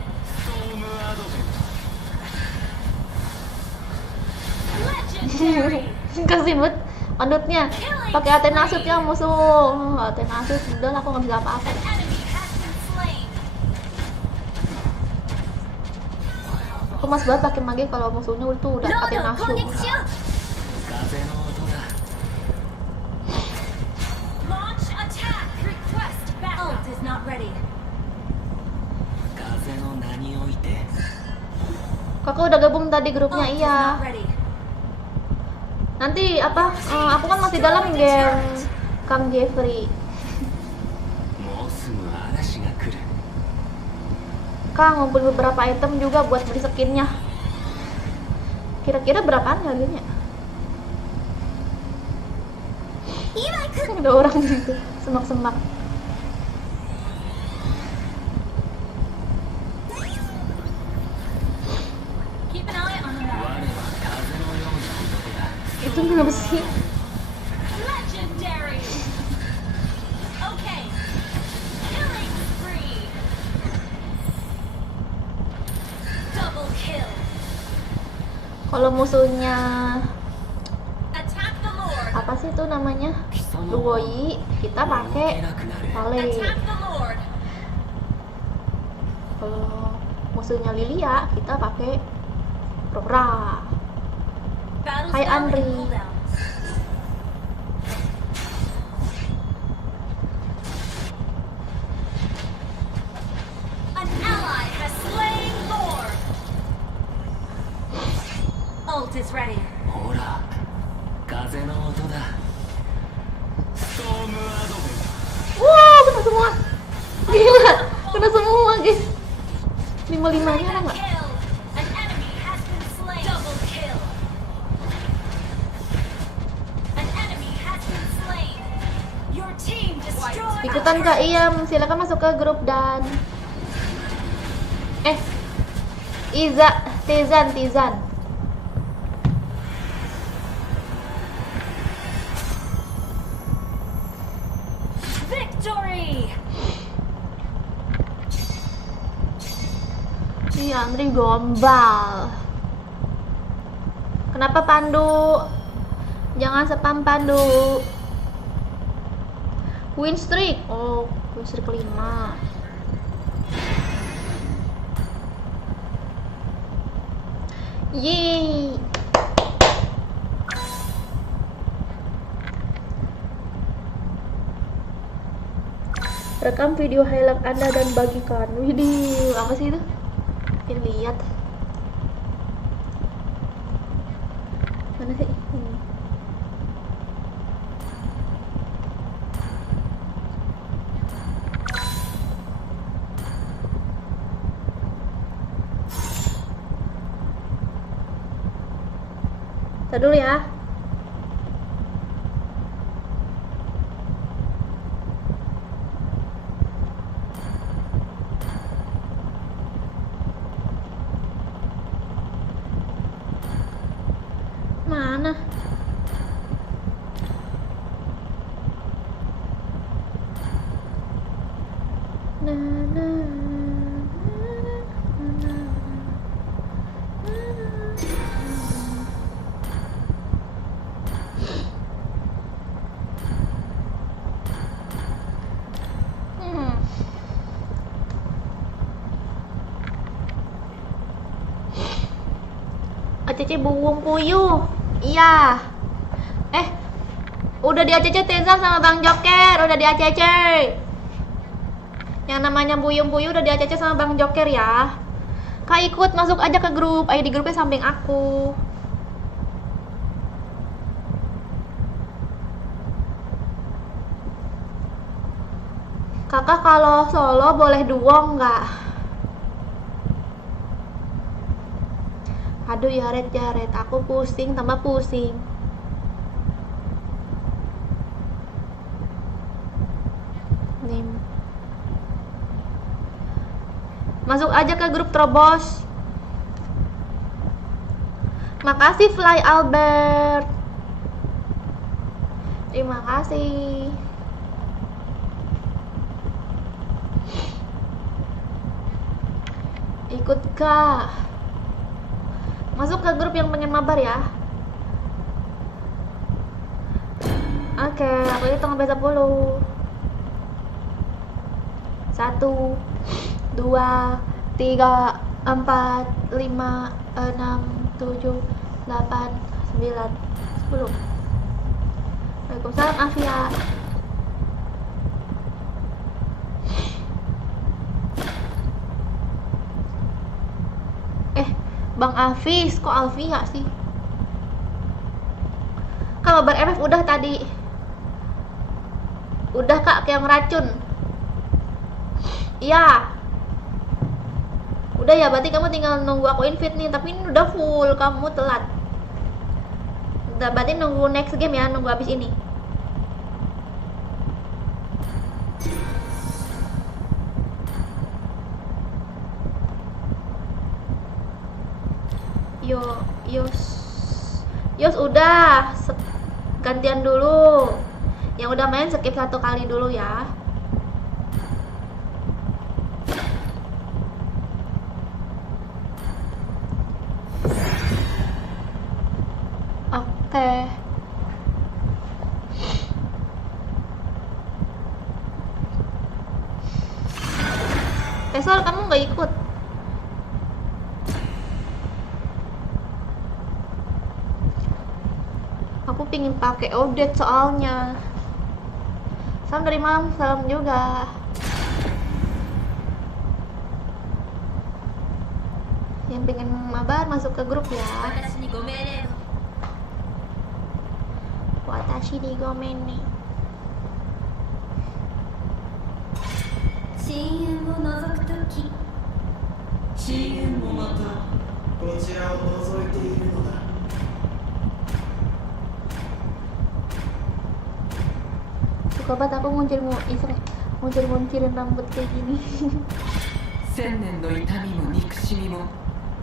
Legendary. Kasih buat ondutnya. Pakai Athena Suit ya musuh. Athena Suit udah aku nggak bisa apa-apa. An enemy has been slain. Aku mas banget pakai mage kalau musuhnya itu udah Athena Suit. 風の音だ Launch attack. Request backup. Ult is not ready. 風の名において Kakak udah gabung tadi grupnya, Ult is iya. not ready. Nanti apa? Aku kan masih dalam game Kang Jeffrey. もうすぐ嵐が来る Kang ngumpul beberapa item juga buat beli skinnya. Kira-kira berapaan harganya? Ada orang gitu, semak-semak. Keep an eye on the map. 我は風のような男だ Itu kenapa sih? Legendary. Okay. Killing spree. Double kill. Kalau musuhnya Attack the Lord. apa sih itu namanya? 貴様は Luwoi, kita 動 pakai けなくなる Vale. Attack the Lord. Kalau musuhnya Lilia, kita pakai Rora. Battle Hi, style and Andri. cooldown. An ally has slain Lord. Ult is ready. ほら風の音だストームアドベン Wow, kena semua. Gila, kena semua guys. 55-nya ada nggak? Kill. An enemy has been slain. Double kill. An enemy has been slain. Your team Ikutan Kak Iyam, silakan masuk ke grup dan Tizan. Victory! Iya, Andri gombal. Kenapa Pandu? Jangan spam Pandu. Win streak. Oh, win streak 5. Yeay. Rekam video highlight Anda dan bagikan. Widih, apa sih itu? Lihat. Mana sih? Ini. Tar dulu ya. Mana? Na, na, na. ACC buung puyuh. Iya. Udah di ACC Tezal sama Bang Joker, udah di ACC. Yang namanya Buyung Puyuh udah di ACC sama Bang Joker ya. Kak ikut masuk aja ke grup, ID grupnya samping aku. Kakak kalau solo boleh duo nggak? Aduh Yaret, aku pusing tambah pusing. Nih. Masuk aja ke grup Trobos. Makasih Fly Albert. Terima kasih. Ikut Kak. Masuk ke grup yang pengen mabar ya. Oke, aku hitung sampai 10. 1 2 3 4 5 6 7 8 9 10. Waalaikumsalam Afia. Bang Afis, kok Alfia sih? Kalau ber-RF udah tadi. Udah Kak, kayak meracun. Iya. Udah ya, berarti kamu tinggal nunggu aku invite nih. Tapi ini udah full, kamu telat. Udah, berarti nunggu next game ya, nunggu habis ini. Yos udah gantian dulu. Yang udah main skip 1 kali dulu ya. Oke. Tesol kamu nggak ikut? Aku pingin pakai Odet soalnya. Salam dari malam, salam juga. Yang pengen mabar masuk ke grup ya. Watashi ni gomene. 深淵を覗くとき深淵もまたこちらを覗いているのだ。Suka Sobat, aku nguncir-nguncirin rambut kayak gini. 千年の痛みも憎しみも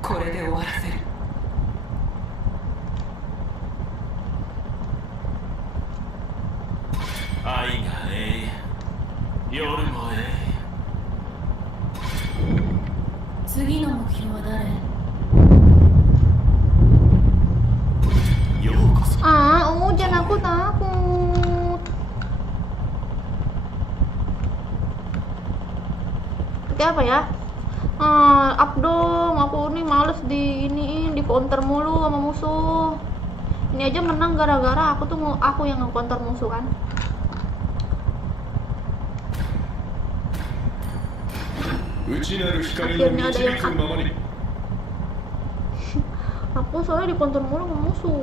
これで終わらせる。愛が永遠、夜も永次の目標は誰？遠。ようこそ。 Hujan, aku takut. Oke, apa ya? Up dong, aku nih males di counter mulu sama musuh. Ini aja menang gara-gara aku yang nge-counter musuh kan. Akhirnya ada yang aku soalnya di counter mulu sama musuh.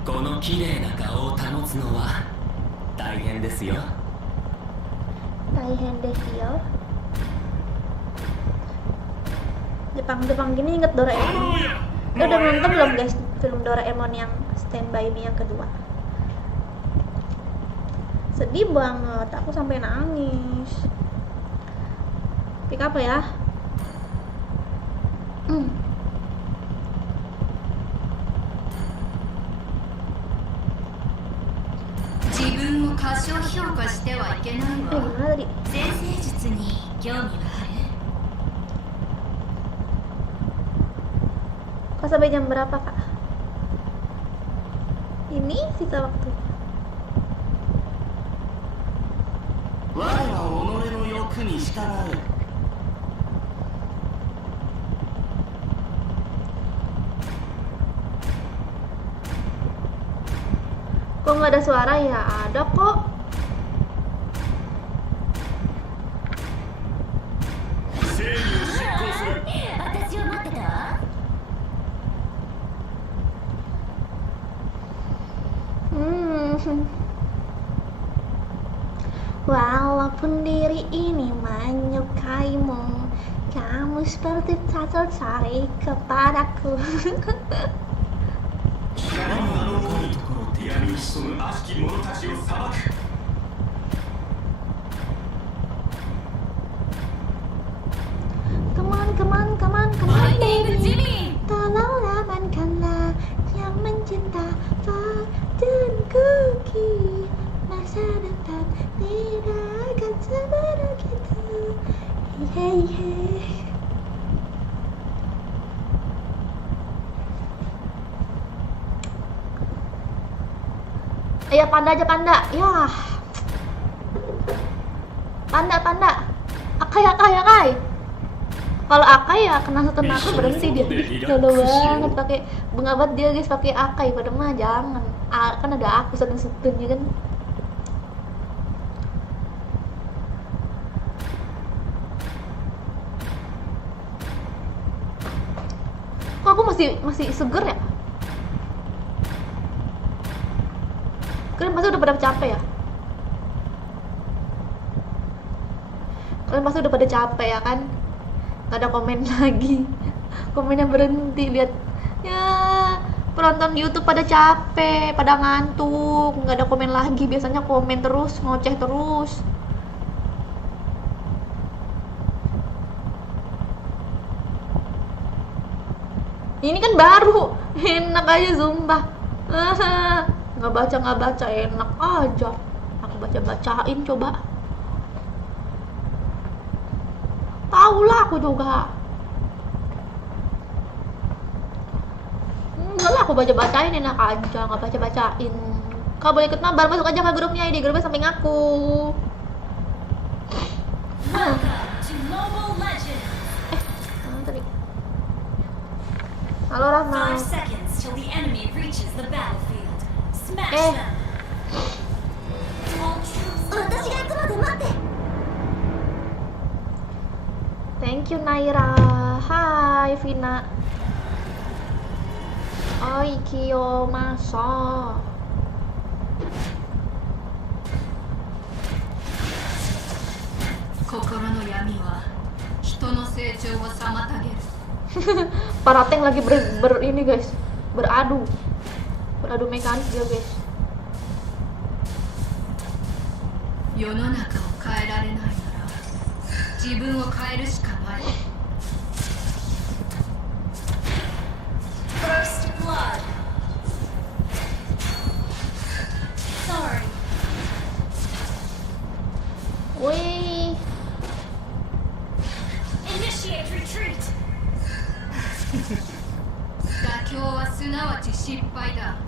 Kono kirei na kao o tanotsu no wa taihen desu yo. Taihen desu yo. Jepang gini inget Doraemon. Lo udah nonton belum guys film Doraemon yang Stand By Me yang kedua? Sedih banget, aku sampai nangis. Pick apa ya? Gimana tadi? 先生術に興味はある？ Kok sampai jam berapa kak? Ini sisa waktu. 我は己の欲に従う。 Kok nggak ada suara ya? Ada kok. Walaupun diri ini menyukaimu, kamu seperti tak tertarik kepadaku. 闇に潜む悪しき者たちを裁く。 Come on, baby. Tolonglah amankanlah yang mencinta badanku. Masa depan tidak akan seburuk itu. Hey. Ya panda aja panda. Ya. Panda. Akai. Kalau Akai ya kena stun aku berhenti dia. Lolo banget pakai bunga banget dia guys pakai Akai, pada mah jangan. Kan ada aku stun ya kan. Kok aku masih seger ya? Kalian pasti udah pada capek ya? Kalian pasti udah pada capek ya kan? Gak ada komen lagi. Komennya berhenti, lihat. Ya, penonton YouTube pada capek, pada ngantuk, gak ada komen lagi. Biasanya komen terus, ngoceh terus. Ini kan baru, enak aja sumpah. Nggak baca enak aja. Aku bacain coba. Tahu lah aku juga. Enggak lah, aku bacain enak aja, nggak bacain. Kau boleh ikut mabar, masuk aja ke grupnya, di grupnya samping aku. Tadi. Halo Rahma. 5 seconds till the enemy reaches the battlefield. Smash Eh. them. All troops 私が行くまで待って。 Thank you Naira. Hai Vina. Oi Kiyomasa. Kokoro no yami wa hito no seichou wo samatageru. Para tank lagi ini guys, beradu mekanik dia guys. 世の中を変えられないなら自分を変えるしかない。 First blood. Sorry. Wih, Initiate retreat. 妥協はすなわち失敗だ。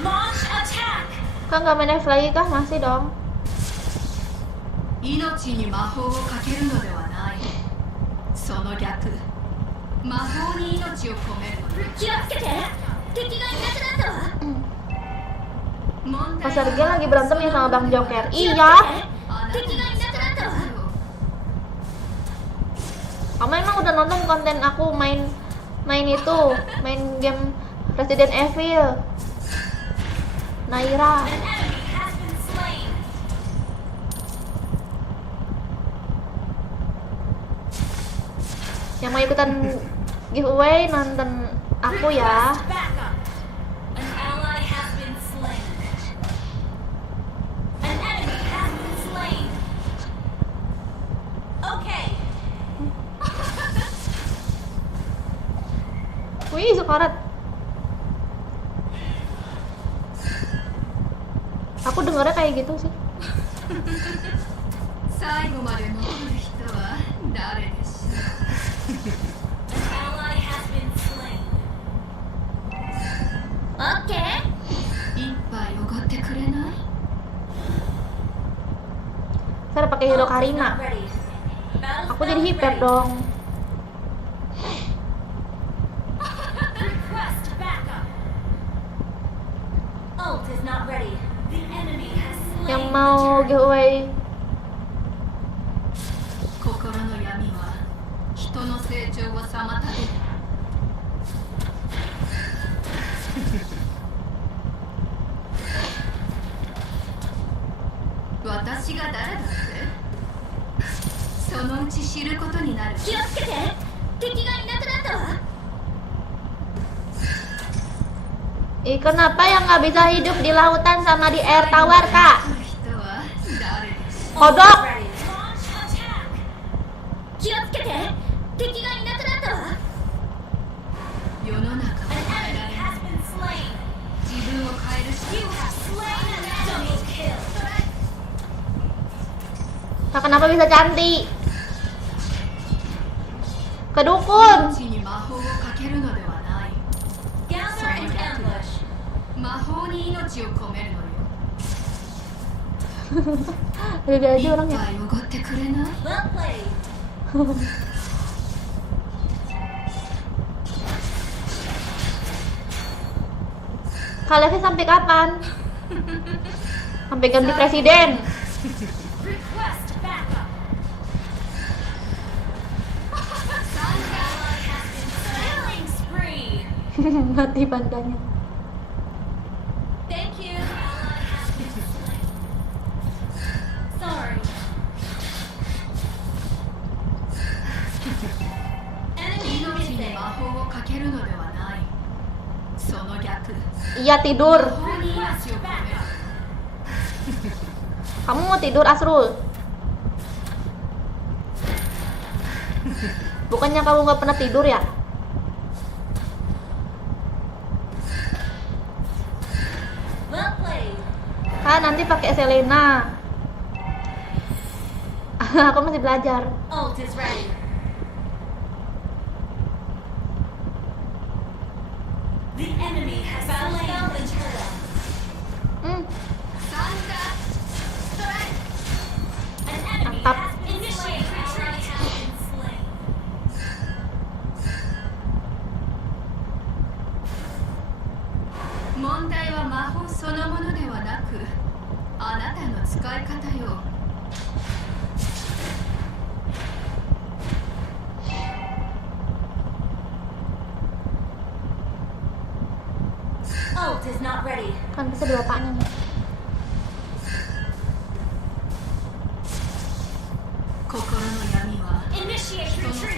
Launch attack. Kak nggak main F lagi kah? Masih dong. 命に魔法をかけるのではない。その逆。魔法に命を込めるのよ。気をつけて。敵がいなくなったわ。問 Mas 題 Sergei lagi berantem ya sama Bang Joker. 気をつけて。 Iya. 敵がいなくなったわ。 Kamu emang udah nonton konten aku main game Resident Evil. Naira. An enemy has been slain. Yang mau ikutan giveaway nonton aku ya. Request backup. An ally has been slain. An enemy has been slain. Okay. Wih, sekarat. Aku dengarnya kayak gitu sih. 最後まで残る人は誰でしょう。 An ally has been slain. Okay. 一杯おごってくれない？ Saya udah pakai hero Karina. Ready. Aku jadi hiper dong. Request backup. Ult is not ready. The enemy has slain. Yang mau giveaway 心の闇は人の成長を妨げる。私が誰だって？そのうち知ることになる。気をつけて。敵がいなくなったわ。 Ih, kenapa yang nggak bisa hidup di lautan sama di air tawar, Kak? 人は誰でしょ Kodok! Ready. Launch attack. 気をつけて。敵がいなくなったわ。う？世の中を An 変えら enemy れない。 has been slain. 自分を変えるし You have slain an enemy. Double kill. Kak, kenapa bisa cantik? Kedukun! 命に魔法をかけるのではない。 Gather in ambush. 魔法に命を込めるのよ。 Ada 一 aja orangnya. 杯おごってくれない？ Well played. Kak Levi sampai kapan? Sampai ganti presiden. Request backup. Ally has been killing spree. Mati bandanya. Thank you. Ally has been slain. Sorry. Enemy 命に missing. 魔法をかけるのではない。その逆。 Iya tidur. 魔法に命を込める。 Kamu mau tidur, Asrul? Bukannya kamu nggak pernah tidur ya? Well played. Kan nanti pakai Selena. Aku masih belajar. Ult is ready. The enemy has slain the turtle. Hmm, An enemy Mantap. has been slain. Ally has been slain. 問題は魔法そのものではなく、あなたの使い方よ。 Ult is not ready. kan bisa di bapaknya nih. 心の闇は Initiate 人の retreat.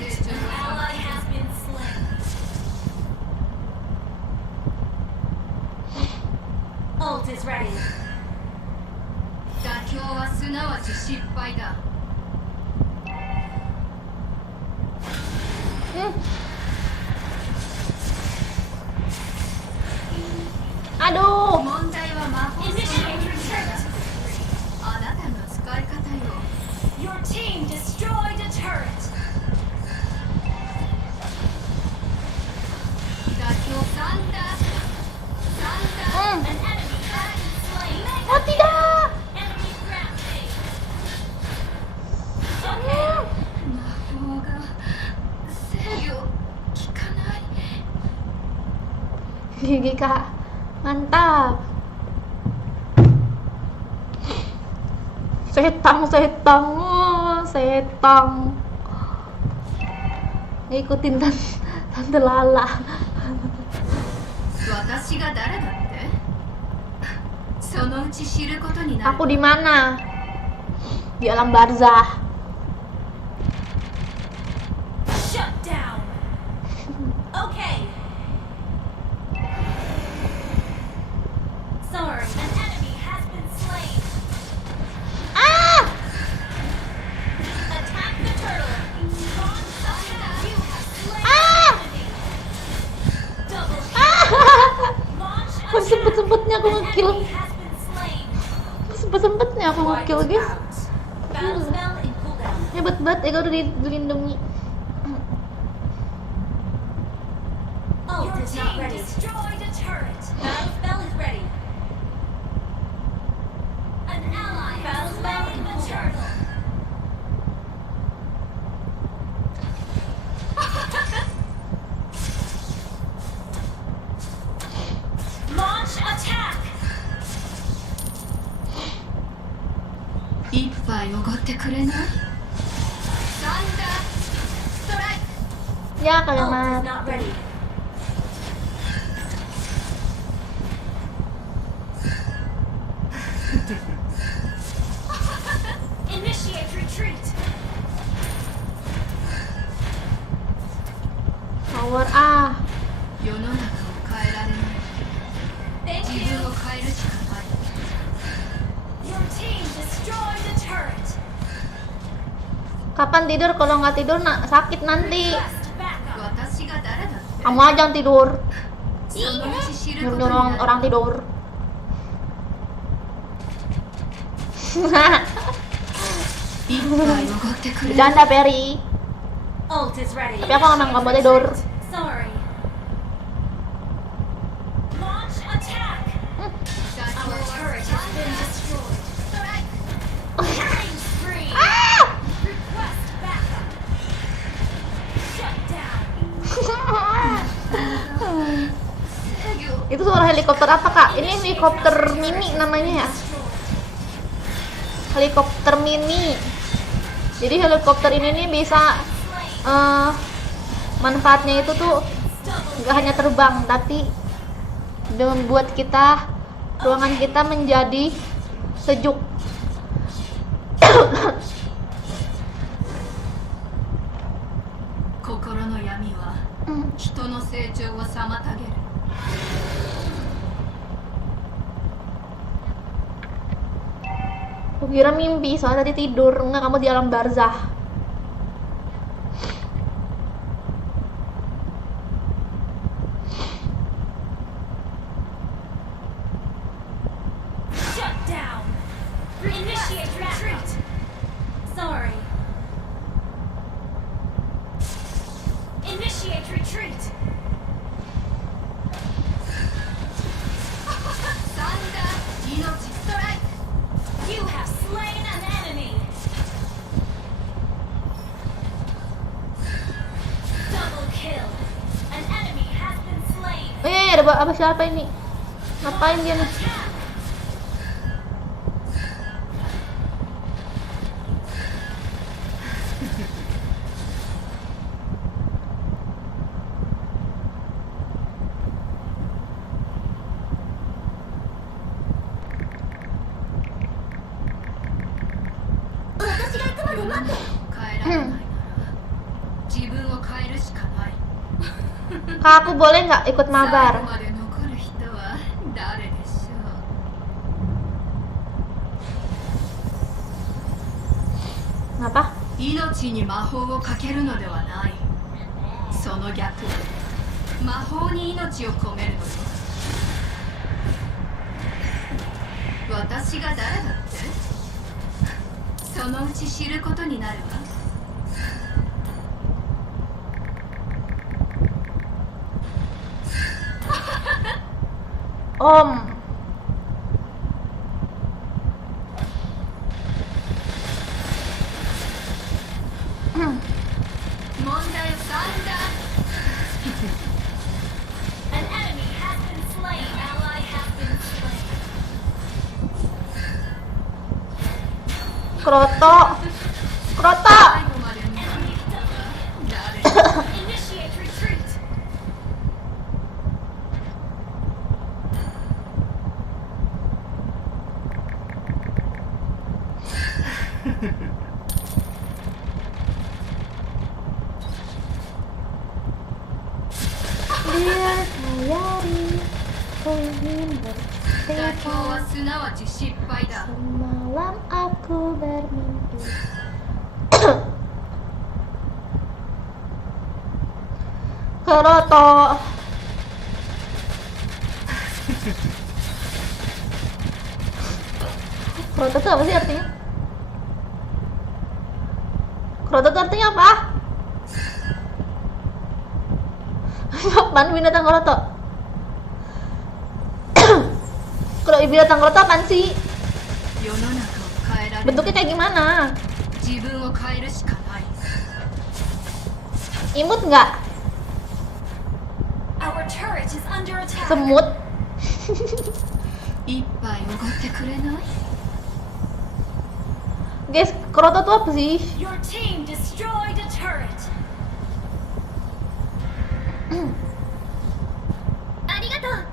is ready. 妥協はすなわち失敗だ。 Aduh. 問題は魔法 Initiate retreat. あなたの使い方よ。 Your team destroyed a turret. 妥協サンダー。サンダー。 An enemy has been slain. Oh tidak. Enemy rampage. 魔法が制御効かない。 Gigi kak, mantap. Setang. Ngikutin tante Lala. 私が誰だって？そのうち知ることになる。 Aku di mana? Di alam barzah. Shut down. Okay. Sorry, an enemy has been slain. Ah! Attack the turtle. Launch thunder. You have slain Ah! an enemy. Double kill. Ah! Launch Kok attack. sempet-sempetnya aku An nge-kill. enemy has been slain. Sempet-sempetnya aku nge-kill, guys. Battle spell in cooldown. Hebat banget, Ega udah dilindungi. Ult is not ready. Destroyed a turret. Battle spell is ready. An ally battle spell in the turtle. Launch attack. 一杯おごってくれない？サンダーストライク。 Ya, Ult is kalimat. not ready. Initiate retreat. Power A. 世の中を変えられない。 Thank 自 you. 分を変えるしかない。 Your team destroyed a turret. Kapan tidur? Kalau nggak tidur sakit nanti. Request backup. 私が誰だって？ Kamu aja yang tidur. そのうち知ることに Nyuruh なる。 orang tidur. 一杯おごってくれない？ Bercanda, Peri. Ult is ready. Tapi aku memang nggak mau tidur. Sorry. Launch attack. Our turret has been destroyed. Killing spree. Request backup. Shut down. Itu suara helikopter apa, Kak? Ini helikopter mini namanya ya. Helikopter mini. Jadi helikopter ini nih bisa manfaatnya itu tuh nggak hanya terbang, tapi membuat ruangan kita menjadi sejuk. 心の闇は人の成長を妨げる。 Aku kira mimpi, soalnya tadi tidur. Enggak, kamu di alam barzah. Shut down. Initiate retreat. Sorry. Initiate retreat. サンダー命ストライク。 You have slain an enemy. Double kill. An enemy has been slain. Ada apa siapa ini? Ngapain dia nih? Attack. Kak, aku boleh nggak ikut mabar? Ngapa? 命に魔法をかけるのではない。その逆、魔法に命を込めるのよ。私が誰だってそのうち知ることになるわ。Om. An enemy has been slain. Ally has been slain. Kroto. Kroto. Enemy double. Initiate retreat. Biar sayari ku ingin 妥協 bercerita. はすなわち失敗だ。 Semalam aku bermimpi. Kroto. Kroto itu apa sih artinya? Kroto itu artinya apa? Apaan binatang kroto? Kalau binatang kroto apaan sih? 世の中を変えられる。 Bentuknya kayak gimana? 自分を変えるしかない。 Imut nggak? Our turret is under attack. Semut? 一杯おごってくれない？ Guys, kroto tuh apa sih? Your team destroyed a turret. ありがとう。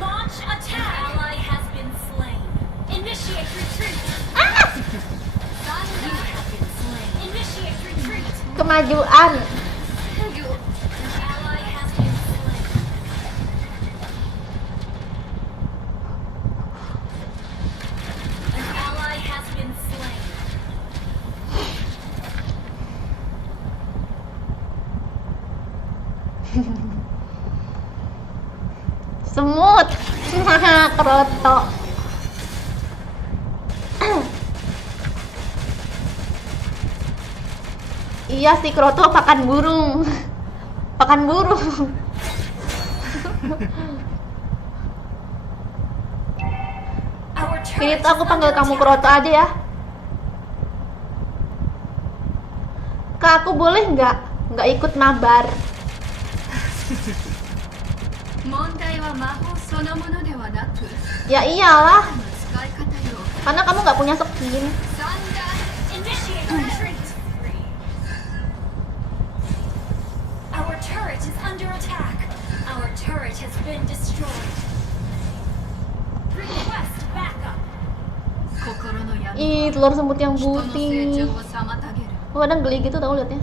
Launch attack. Ally has been slain. Initiate retreat. You have been slain. Initiate retreat. Kemajuan. Ally has been slain. An ally has been slain. Semut. Kroto. Iya sih, kroto pakan burung. Pakan burung. Our Ini turret tuh aku is panggil under kamu attack. kroto aja ya. Kak, aku boleh nggak ikut mabar? 問題は魔法そのものではなく、 Ya iyalah, 使い方よ。 karena kamu nggak punya skin. Initiate retreat. Our turret is under attack. Our turret has been destroyed. Request backup. 心の闇 Ih, telur semut yang 人の成 putih. 長を妨げる。 Oh, kadang geli gitu tau liatnya.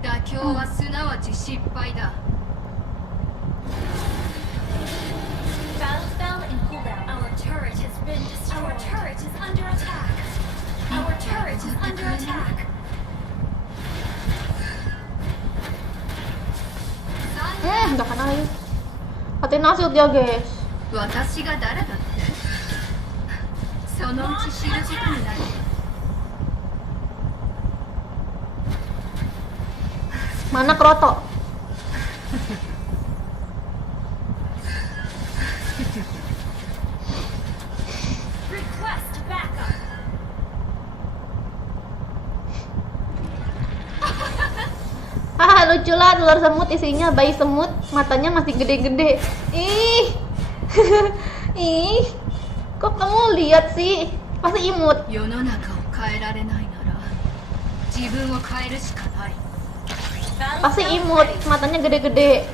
Dakyo はすなわち失敗だ。 Battle spell in cooldown. Our turret has been destroyed. Our turret is under attack. Our turret is under attack. Nggak kena lagi. Hatiin nasut dia guys. 私が誰だってそのうち知ることになる。 Mana kroto? Request backup. Haha, lucu lah telur semut isinya bayi semut, matanya masih gede-gede. Ih. Ih. Kok kamu lihat sih? Pasti imut. 世の中を変えられないなら自分を変えるしかない。 Battle Pasti spell imut, ready. matanya gede-gede.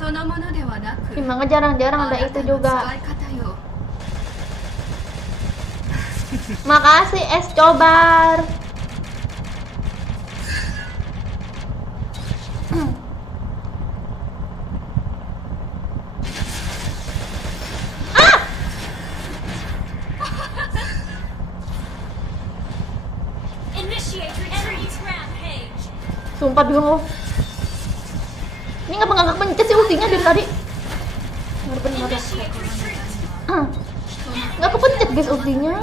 そのものではなく Gimana jarang-jarang あ ada な itu たの juga. 使い方よ Makasih es cobar. Initiate retreat. Rampage. Sumpah bingung aku. Ini nggak pencet sih ultinya dari tadi. Bener-bener. Initiate retreat. Nggak kepencet guys ultinya.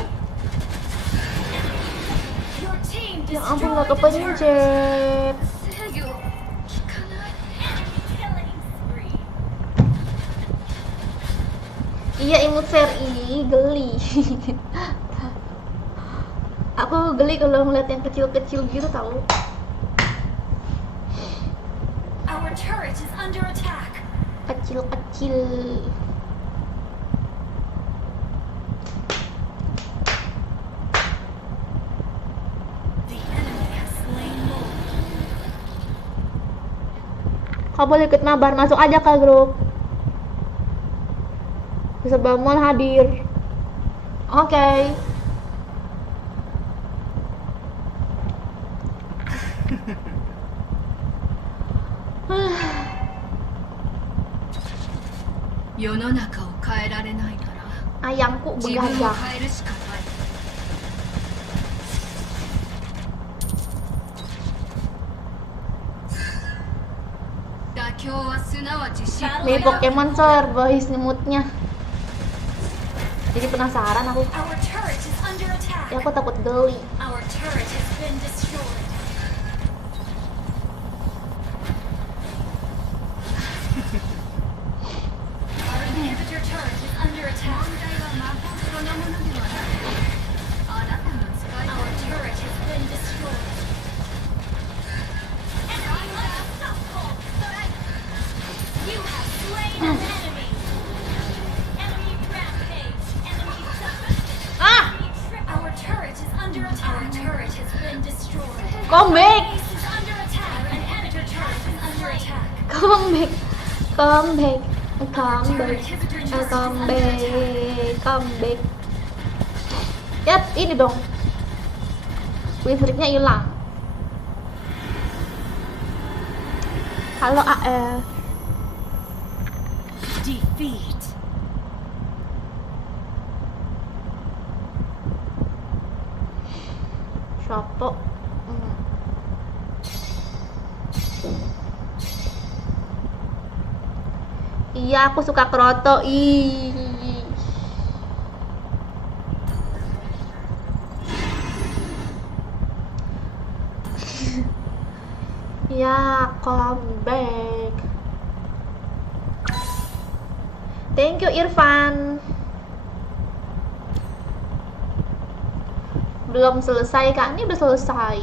Your team Ya ampun destroyed nggak the turret. kepencet. 制御効かない Enemy killing spree. Iya imut seri geli. Aku geli kalau ngeliat yang kecil-kecil gitu tahu. Our turret is under attack. Kecil-kecil. The enemy has slain more. Kau boleh ikut mabar, masuk aja ke grup. Bisa bangun hadir. Oke. Ayamku 自分を begadang. 変えるしかない 妥協はすなわち失敗 Nih だ Pokemon boys moodnya. Jadi penasaran aku. Our turret is under attack. Ya aku takut geli. Our turret has been destroyed. Our inhibitor turret is under attack. 問題は魔法そのものではなくあなたの使い Our turret has been destroyed. Enemy unstoppable. You have slain an enemy. Enemy rampage. Enemy double. Ah! Enemy triple. Our turret is under attack. Our turret has been destroyed. Come back. Base is under attack. Our inhibitor turret is under attack. Come back. Come back. Come Turret back. inhibitor Come turret is under back. attack. Come back. Yap, ini dong. Listriknya hilang. Halo AF. Defeat. Siapa? Iya, aku suka Kroto. Ih. Ya, come back. Thank you Irfan. Belum selesai kak, ini udah selesai.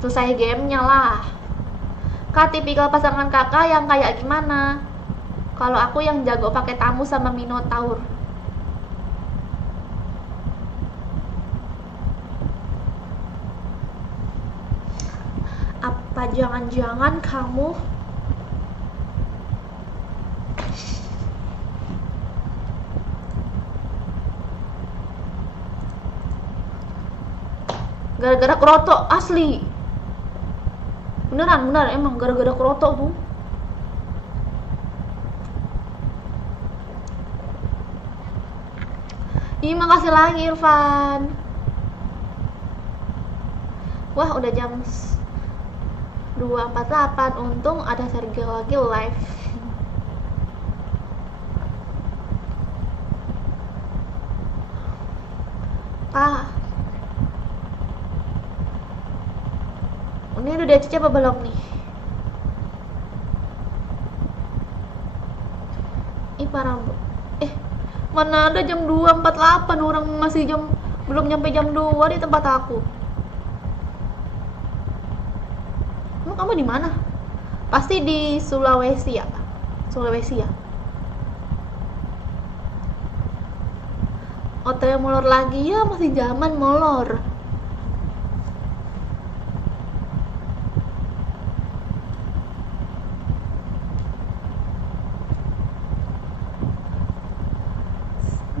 Selesai gamenya lah. Kak, tipikal pasangan kakak yang kayak gimana? Kalau aku yang jago pakai tamu sama Minotaur. Apa jangan-jangan kamu gara-gara Kroto asli? Beneran emang gara-gara Kroto bu. Ih, makasih lagi Irfan. Wah, udah jam 2.48. Untung ada Sergio lagi live. Ini udah DC apa belum nih? Ih, parah bu. Mana ada jam 2.48, orang masih belum nyampe jam 2 di tempat aku. Emang kamu di mana? Pasti di Sulawesi ya? Sulawesi ya? OTW molor lagi ya, masih zaman molor.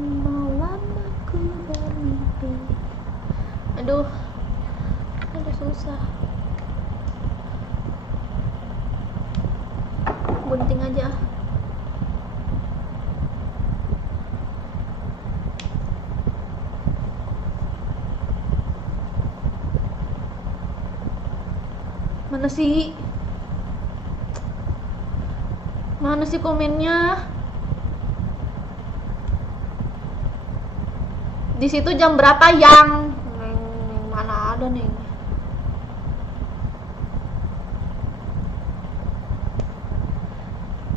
Malam aku bermimpi. Aduh susah. Gunting aja. Mana sih komennya? Di situ jam berapa yang? Mana ada nih?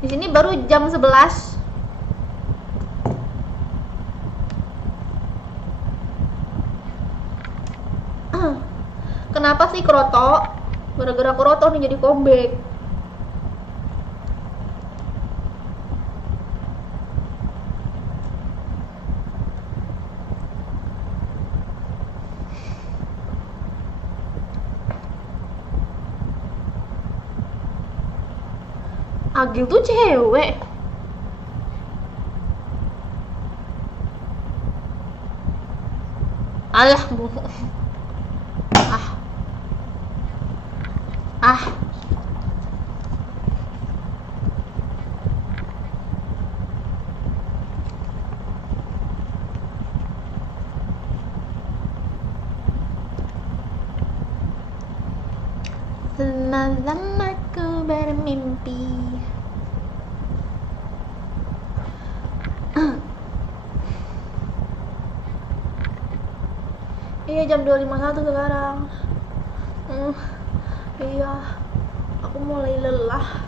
Di sini baru jam 11. Kenapa sih Kroto? Gara-gara Kroto nih jadi comeback. Agil tuh cewek. Alah, bu. Semalam aku bermimpi. Iya jam 2.51 sekarang. Iya, aku mulai lelah.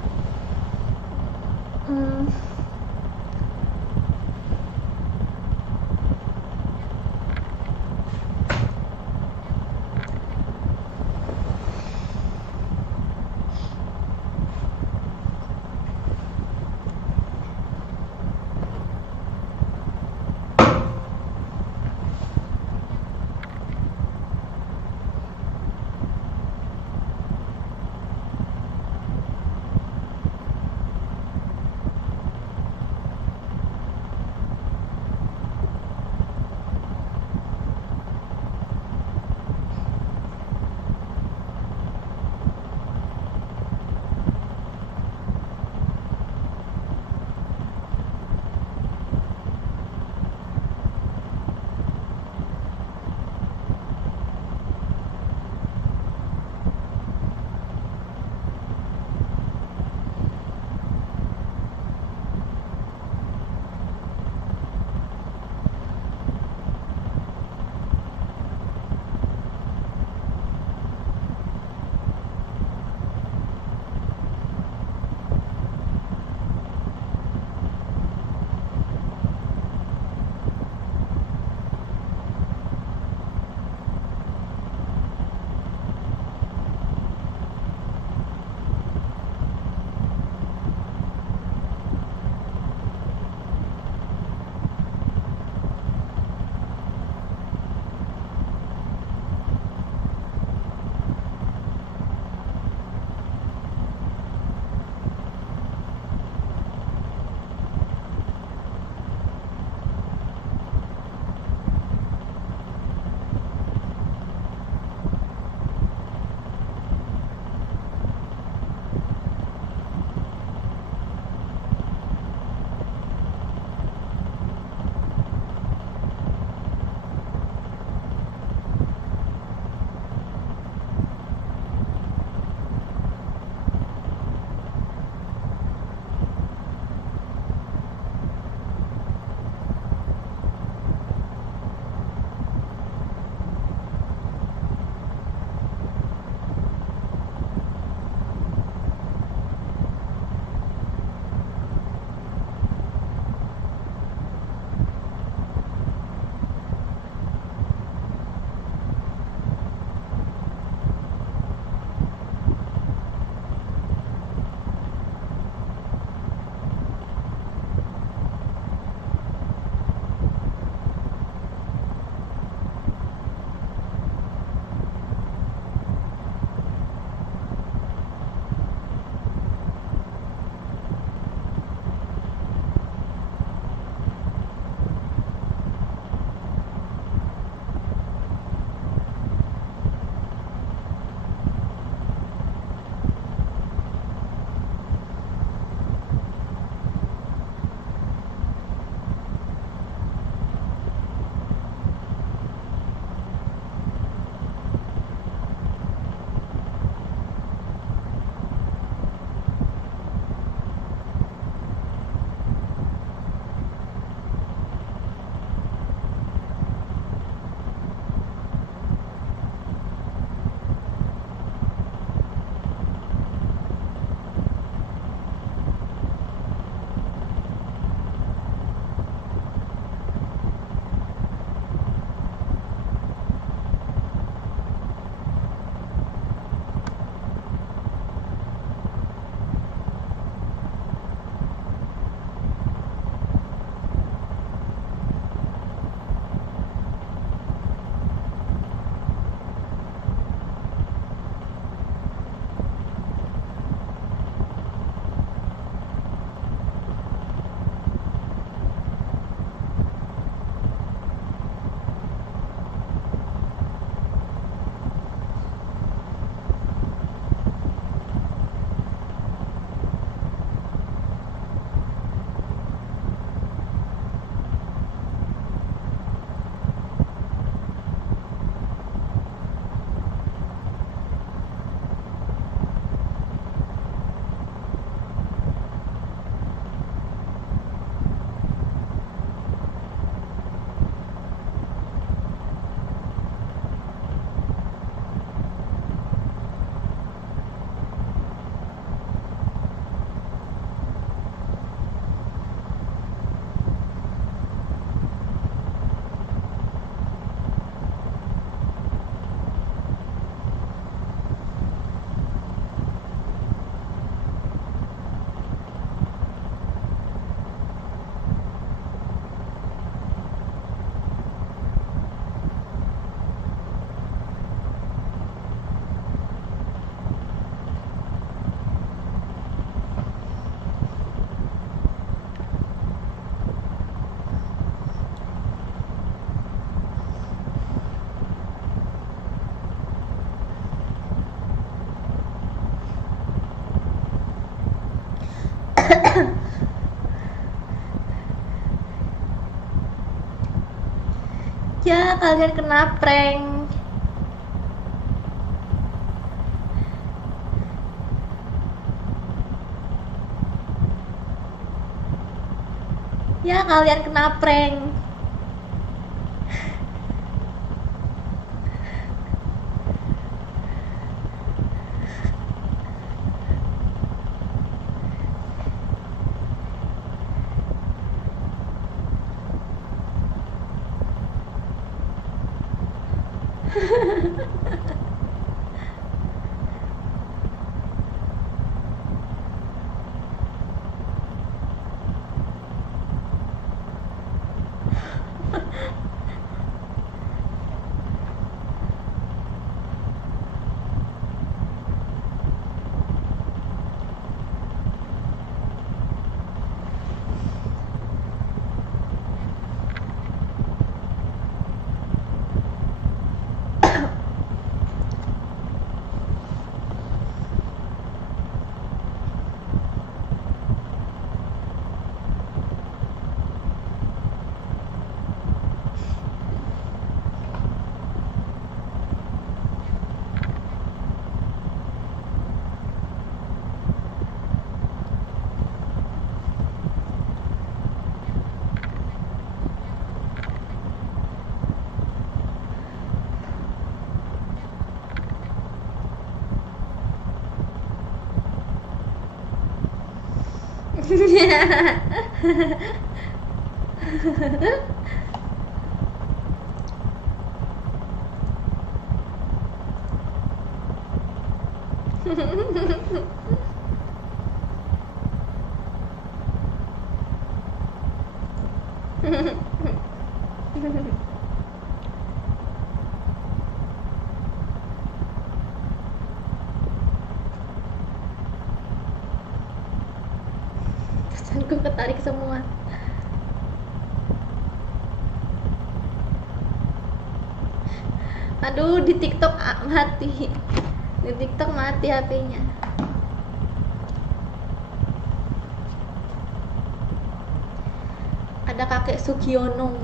Ya, kalian kena prank. Ya, kalian kena prank. Pesanku ketarik semua. Aduh, di TikTok mati. Di TikTok mati HP-nya. Ada kakek Sugiono.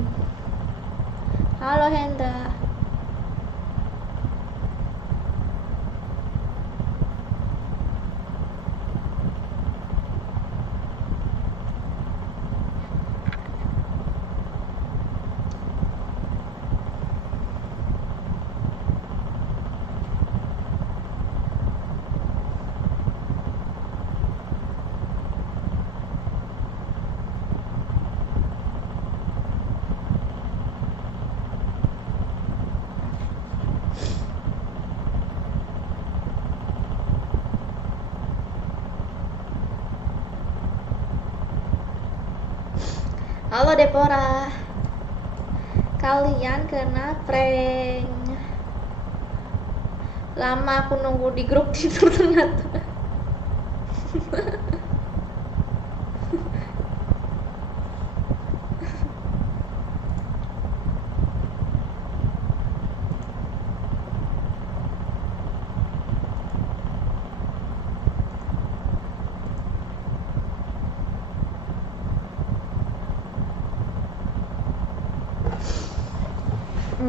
Halo Hendra. Halo Depora. Kalian kena prank. Lama aku nunggu di grup tidur ternyata.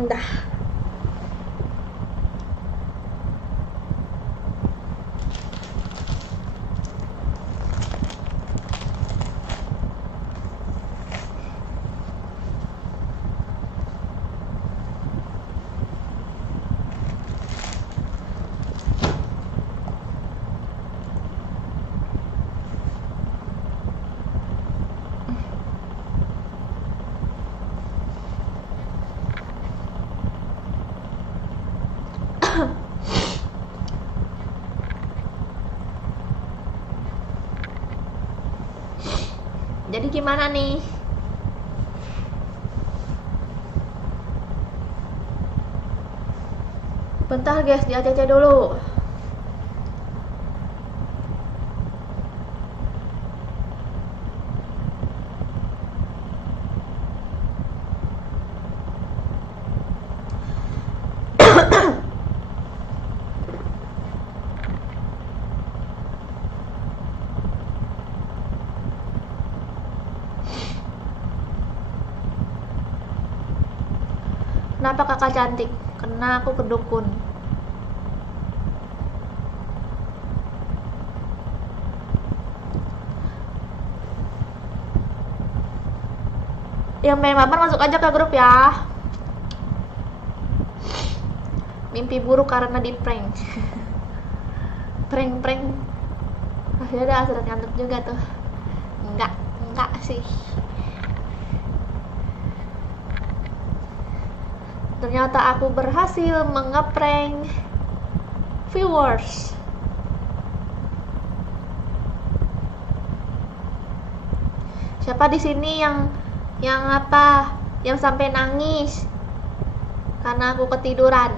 Dah. Jadi gimana nih? Bentar guys, di ACC dulu. Kenapa kakak cantik? Karena aku kedukun. Yang main mabar masuk aja ke grup ya. Mimpi buruk karena di prank. Prank. Akhirnya ada asuran ngantuk juga tuh. Enggak sih. Ternyata aku berhasil mengeprank viewers. Siapa di sini yang apa? Yang sampai nangis karena aku ketiduran?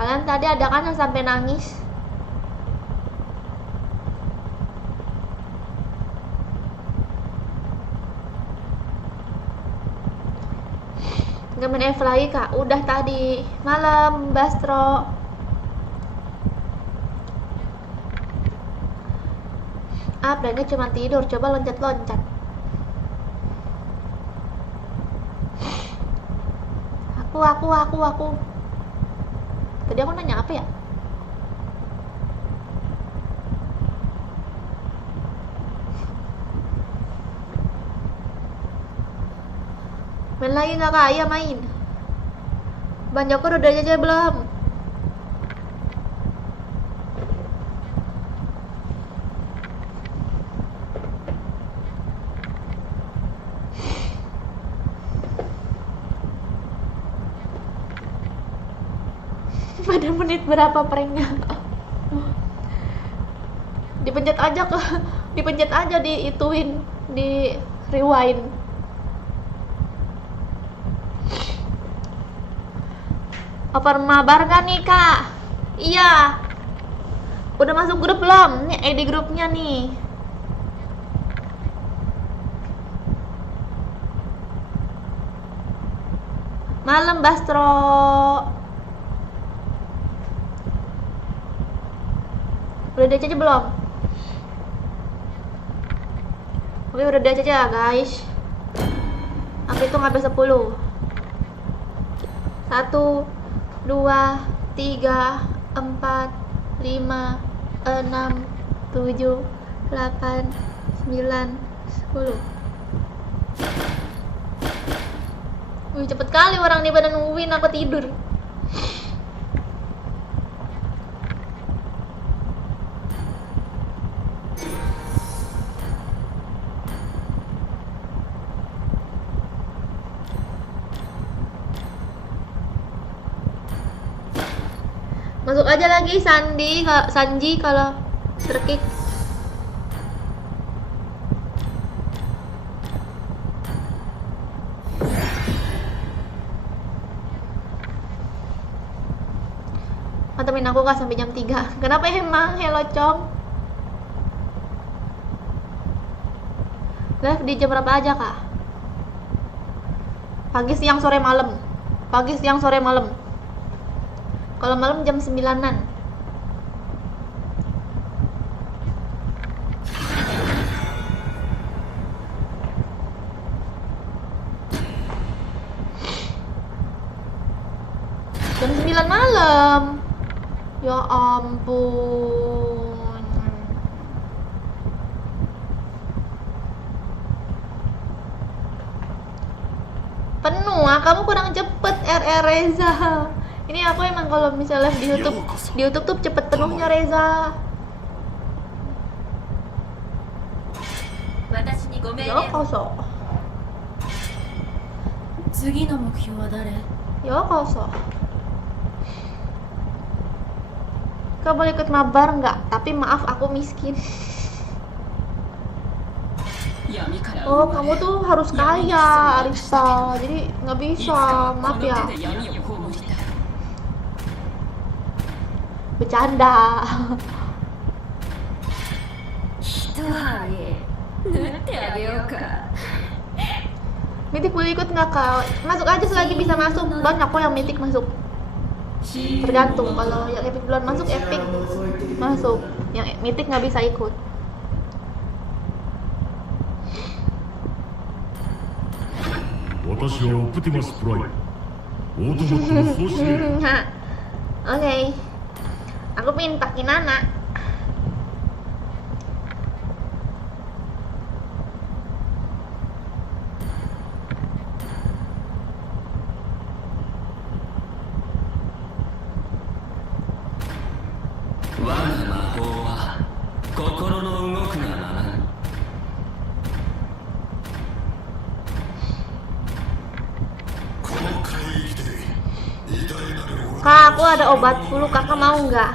Kalian tadi ada kan yang sampai nangis? Gak main F lagi kak? Udah tadi malam, Bastro. Brandnya cuma tidur, coba loncat-loncat. Aku. Tadi aku nanya apa ya? Main lagi nggak kak? Iya main. Bang Joko udah jajan belum? Pada menit berapa pranknya? Dipencet aja di ituin, di rewind. Oper mabar kan nih kak? Iya. Udah masuk grup belum? Nih ID grupnya nih. Malam Bastro. Udah DC aja belum? Oke udah DC aja guys. Aku hitung sampai 10. 1, 2, 3, 4, 5, 6, 7, 8, 9, 10. Wih cepet kali orang nih pada nungguin aku tidur. Masuk aja lagi Sanji kalau terkick. Mantapin aku kak sampai jam 3. Kenapa emang? Hello Cong. Live di jam berapa aja kak? Pagi, siang, sore, malam. Kalau malam jam 9-an. Jam 9 malam. Ya ampun. Penuh, kamu kurang cepet RR Reza. Ini aku emang kalau misalnya di YouTube tuh cepet penuhnya Reza. Yo koso. Yo koso. Kau boleh ikut mabar nggak? Tapi maaf aku miskin. Oh kamu tuh harus kaya Arisa, jadi nggak bisa, maaf ya. Bercanda. Mitik boleh ikut nggak kak? Masuk aja selagi bisa masuk. Banyak kok yang mitik masuk. Tergantung, kalau yang epic duluan masuk, epic masuk. Yang mitik nggak bisa ikut. オートボットもそうしている。 Oke. Aku pengen pakai Nana. Kak, aku ada obat flu, kakak mau nggak?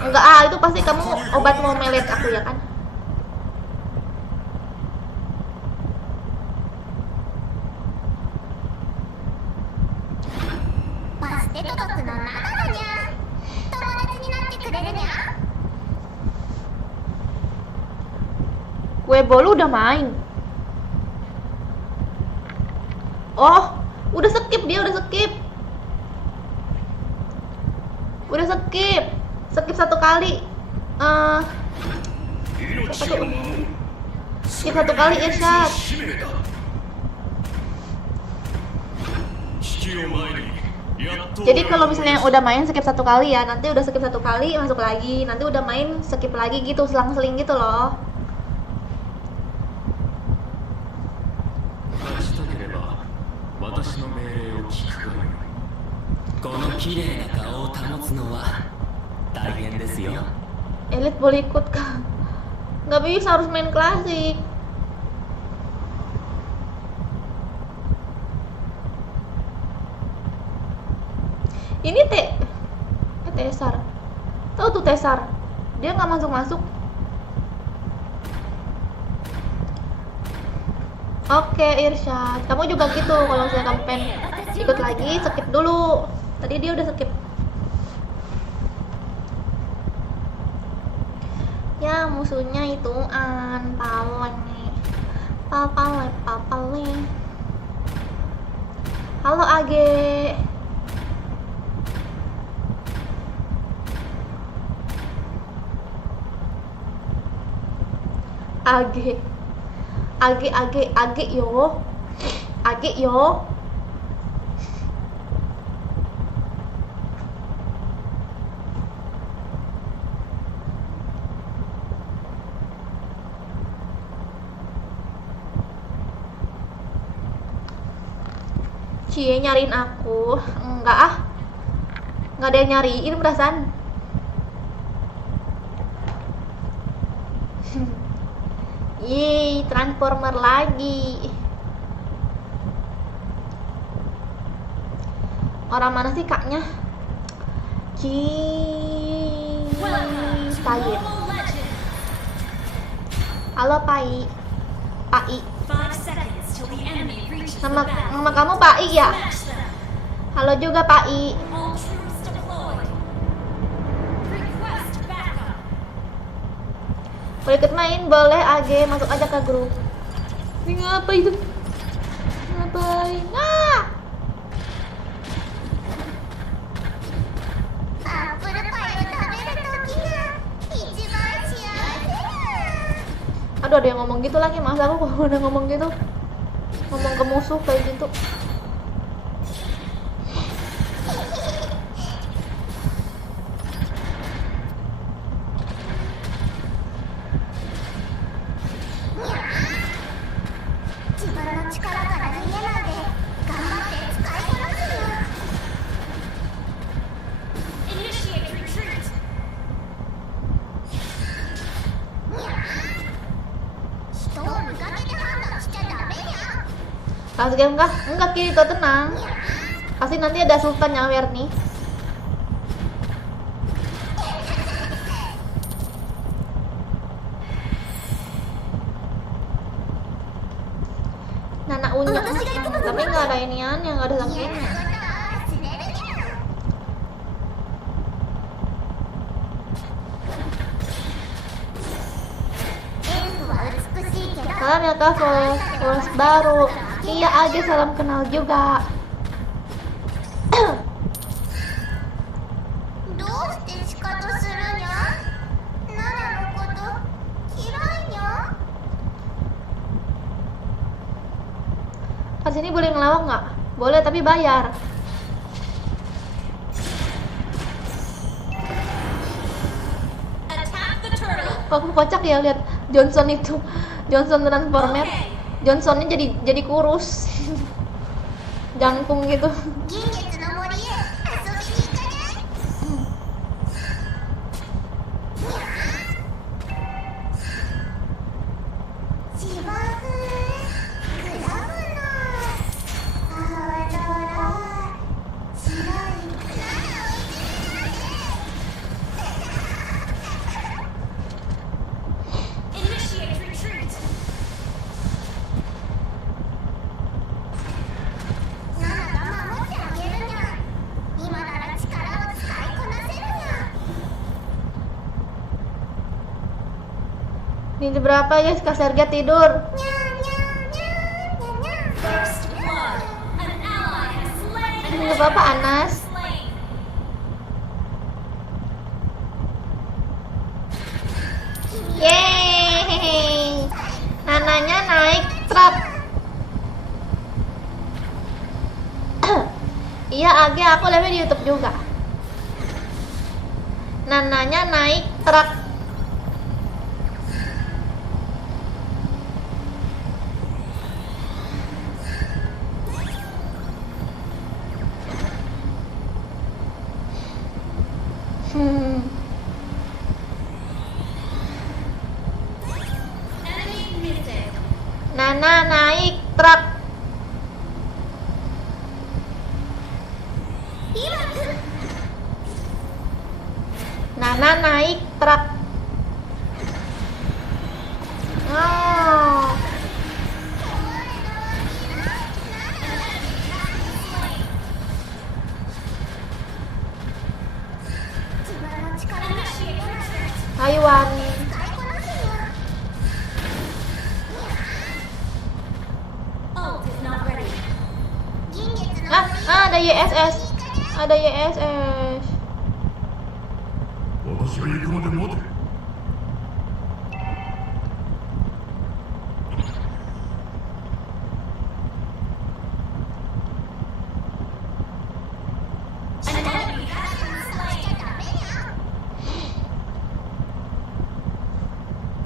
Enggak itu pasti kamu obat mau melet aku ya kan? Webolu udah main. Oh, udah skip dia, udah skip. Udah skip. Skip satu kali. Skip satu kali Irsyad. Jadi kalau misalnya udah main skip satu kali ya, nanti udah skip satu kali masuk lagi, nanti udah main skip lagi gitu, selang-seling gitu loh. Elite boleh ikut kah? Nggak bisa, harus main klasik. Ini Tesar. Tahu tuh Tesar? Dia nggak masuk-masuk. Oke Irsyad, kamu juga gitu. Kalau misalnya kamu pengen ikut lagi, skip dulu. Tadi dia udah skip. Ya musuhnya itu Papale. Halo Age. Age yo. Cie nyariin aku. Enggak ada yang nyariin perasaan. Yeay, Transformer lagi. Orang mana sih kaknya? Sayid. Halo Pai. Nama kamu Pai ya? Halo juga Pai. Boleh ikut main, boleh AG, masuk aja ke grup. Ini ngapa itu? Ngapain? Aduh, ada yang ngomong gitu lagi, mas aku kalau udah ngomong gitu, ngomong ke musuh kayak gitu. Kasih game enggak Kirito, tenang. Pasti nanti ada Sultan nyawer nih. Nana unyek, tapi nggak ada inian, yang nggak ada sakitnya. Salam ya kak, followers baru. Iya aja, salam kenal juga. Kan sini boleh ngelawak nggak? Boleh tapi bayar. Attack the turtle. Kok kocak ya lihat Johnson itu. Johnson transformer. Johnsonnya jadi kurus. Jangkung gitu. 銀月の森へ遊びに行かない？芝生果物青空白い Initiate retreat. なら守ってあげるにゃ。今なら力を使いこなせるにゃ。 Ini berapa guys? Kak Serga tidur. First blood. An ally has slain. Ini nggak apa-apa Anas. Slain. Yeay. Nananya naik truk. Iya Age, aku live di YouTube juga. Nananya naik truk. Enemy missing. Nana naik truk. Nana naik truk. Oh. Initiate retreat. Hai Wani. Ult is not ready. Ada YSS. Ada YSS. 私が行くまで待て。 An enemy has been slain.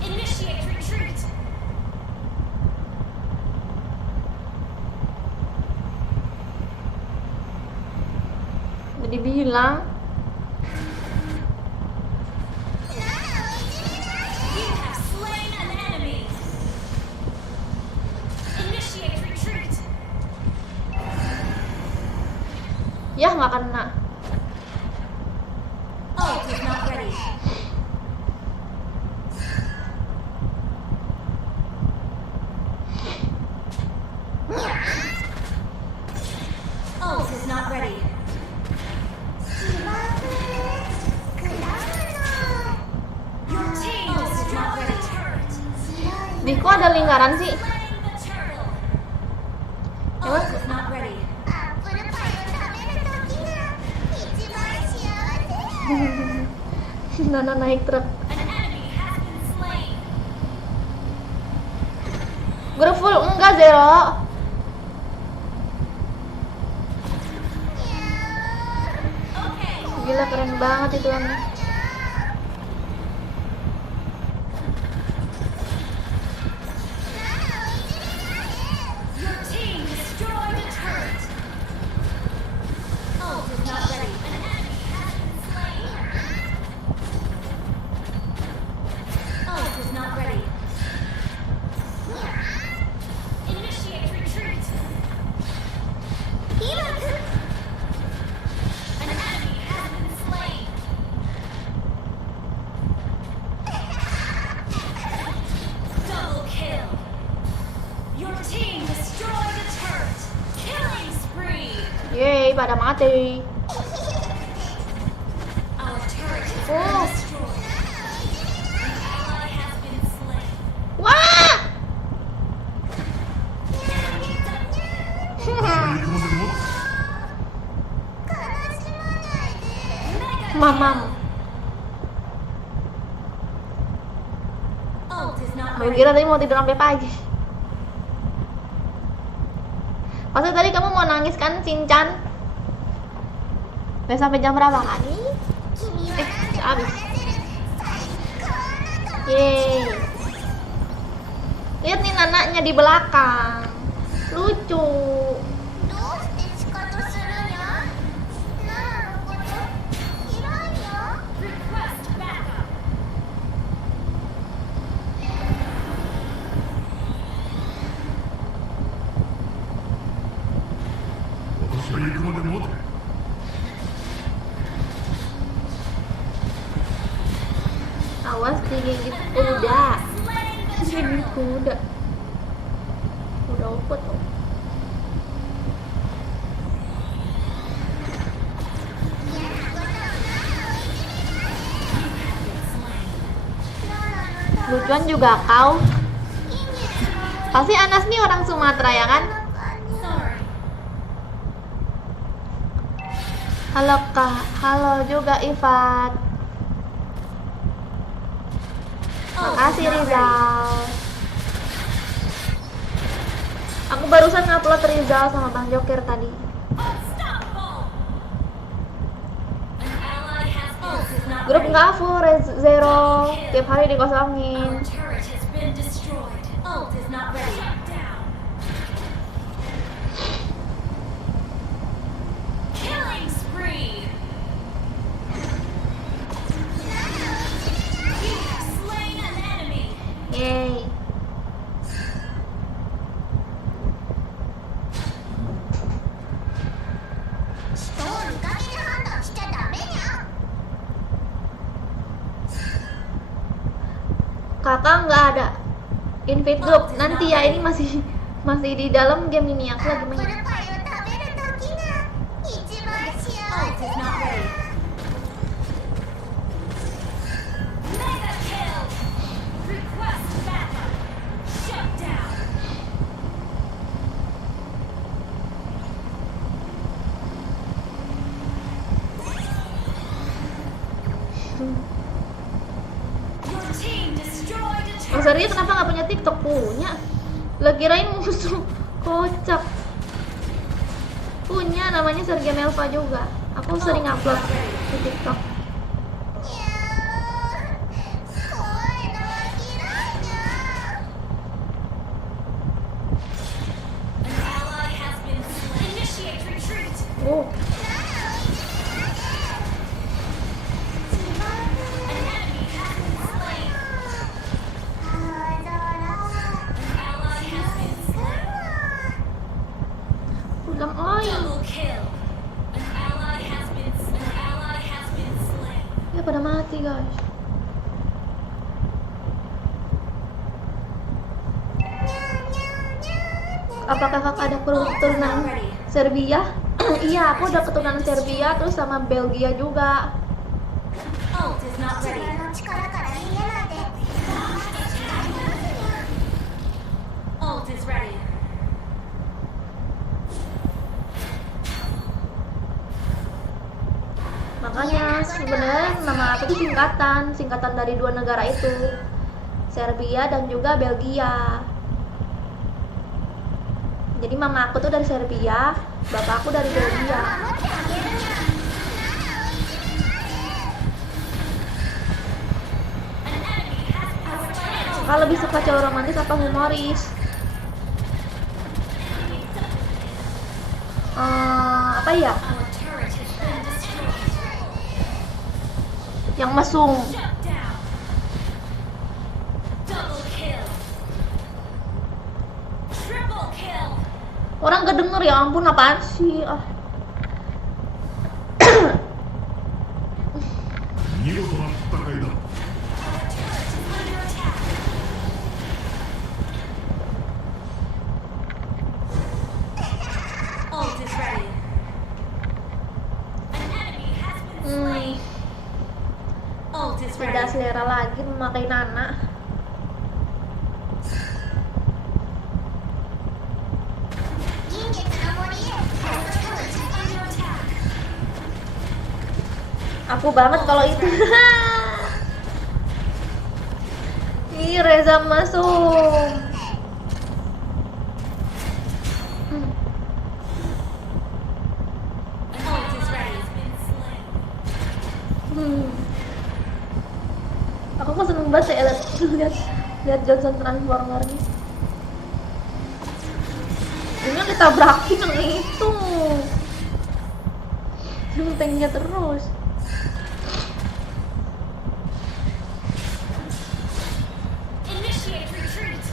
Initiate retreat. Jadi bilang You have slain an enemy. Initiate retreat. ya nggak kena. Ult is not ready. Ult is not ready. Your team is not ready. Di kok ada lingkaran sih? Slain the turtle. Emang Ult is not ready. アップルパイを食べるときが一番幸せ。 Nana naik truk. An enemy has been slain. Grup full enggak Zero. Okay. Gila keren banget itu Ana. Your team destroyed a turret. Ult is not ready. An enemy has been slain. Ult is not ready. Initiate retreat. An enemy has been slain. Double kill. Your team destroyed a turret. Killing spree. Yeay, pada mati. Our turret has Oh. been destroyed. An ally has been slain. Wah! 行くまで待て。 Mamam. Ult is not Gue ready. kira tadi mau tidur sampai pagi. Pasti tadi kamu mau nangis kan, Shinchan? Udah sampai jam berapa kan? Udah habis. Yeay. Lihat nih nanaknya di belakang. Lucu. どうして仕方するにゃなることいらんよ Request backup. 私が行くまで待て。 Awas digigit kuda. Digigit kuda. Kuda apa tuh? Lucuan juga kau. Pasti Anas nih orang Sumatera ya kan? Sorry. Halo Kak, halo juga Ifat. Makasih Rizal. Aku barusan ngupload Rizal sama Bang Joker tadi. Unstoppable. An ally has is not Grup ready. nggak full, Zero. Tiap hari Our dikosongin. turret has been destroyed. Ult is not ready. Shut down. Killing spree. You have slain an enemy. Yeay. Kakak nggak ada invite group nanti ya, ini masih di dalam game ini aku lagi アップ main. ルパイを食べる時が一番幸 Ult せ is not ready. Mega kill. Request backup. Shut down. Your team destroyed a Mas turret. Arya kenapa nggak punya TikTok? Punya. Lah kirain musuh, kocak. Punya, namanya Sergei Melva juga. Aku sering upload di TikTok. 怖いのは嫌いにゃ An ally has been slain. Initiate retreat. Oh, An enemy has been slain. An ally has been slain. ulang oi. Double kill. An ally has been slain. Ya pada mati guys. Apakah kakak ada keturunan Serbia? Iya, aku ada keturunan Serbia terus sama Belgia juga. Ult is not 自 ready. 分の力から逃げないで Ult is ready. Makanya sebenarnya nama aku tuh singkatan dari dua negara itu, Serbia dan juga Belgia. Jadi mama aku tuh dari Serbia, bapak aku dari Belgia. An enemy has been slain. Kakak lebih suka cowok romantis apa humoris? Apa ya? Our turret has been destroyed. Yang mesum. Shut down. Double kill. Triple kill. Orang gak denger, ya ampun, apaan sih? Ah. 見事な戦いだ。 Our turret is under attack. Ult is ready. An enemy has been slain. Ult is Beda ready. selera lagi memakai Nana. Under attack. Aku banget kalau itu. Ih, Reza masuk. lihat Johnson Transformer-nya. Ini ditabrakin yang itu. Yang tanknya terus. Initiate retreat.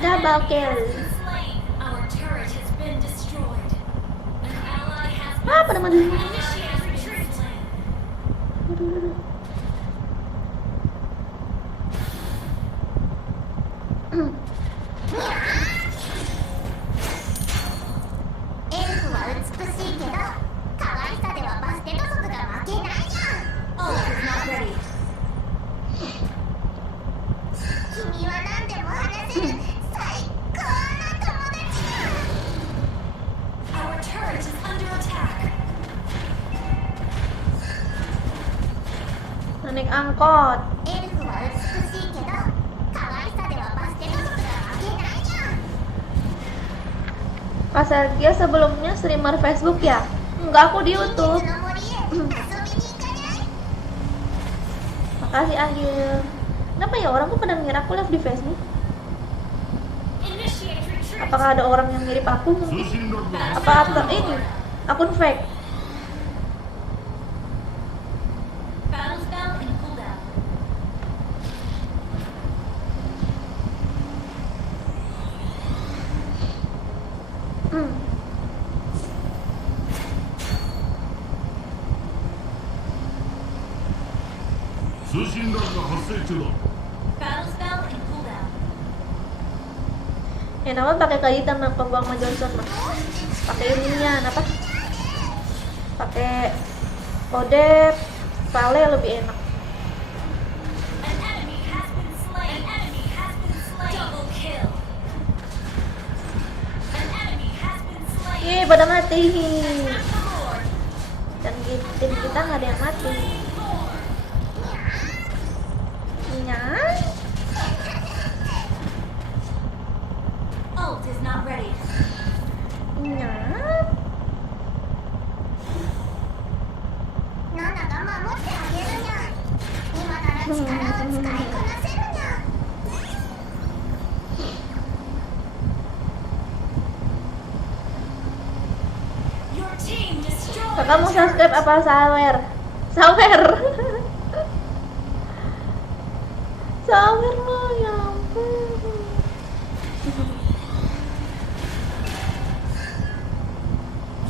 Double kill. Slain. Our turret has been destroyed. An ally has Ah, pada mati. initiated retreat. Oh, it's not ready. Our turret is under attack. Naik angkot. Kak Sergio sebelumnya streamer Facebook ya? Enggak, aku di YouTube. Makasih Akhil. Kenapa ya orang tuh pada ngira aku live di Facebook? Initiate retreat. Apakah ada orang yang mirip aku mungkin? 通信ログが Apa akun ini? Akun fake? Battle spell in cooldown. Hmm.通信ログが発生中だ Battle spell in cooldown. Ya nama pakai kaitan sama pembuang sama Johnson mah. Pakai inian apa? Pakai kode Vale lebih enak. An enemy has been slain. An enemy has been slain. Double kill. An enemy has been slain. Ih, pada mati. Attack the Lord. Dan tim kita nggak ada yang mati. Nya. Ult is not ready. Nya. Your team destroyed. Kakak mau subscribe apa sawer? Sawer. Sawer lo ya ampun.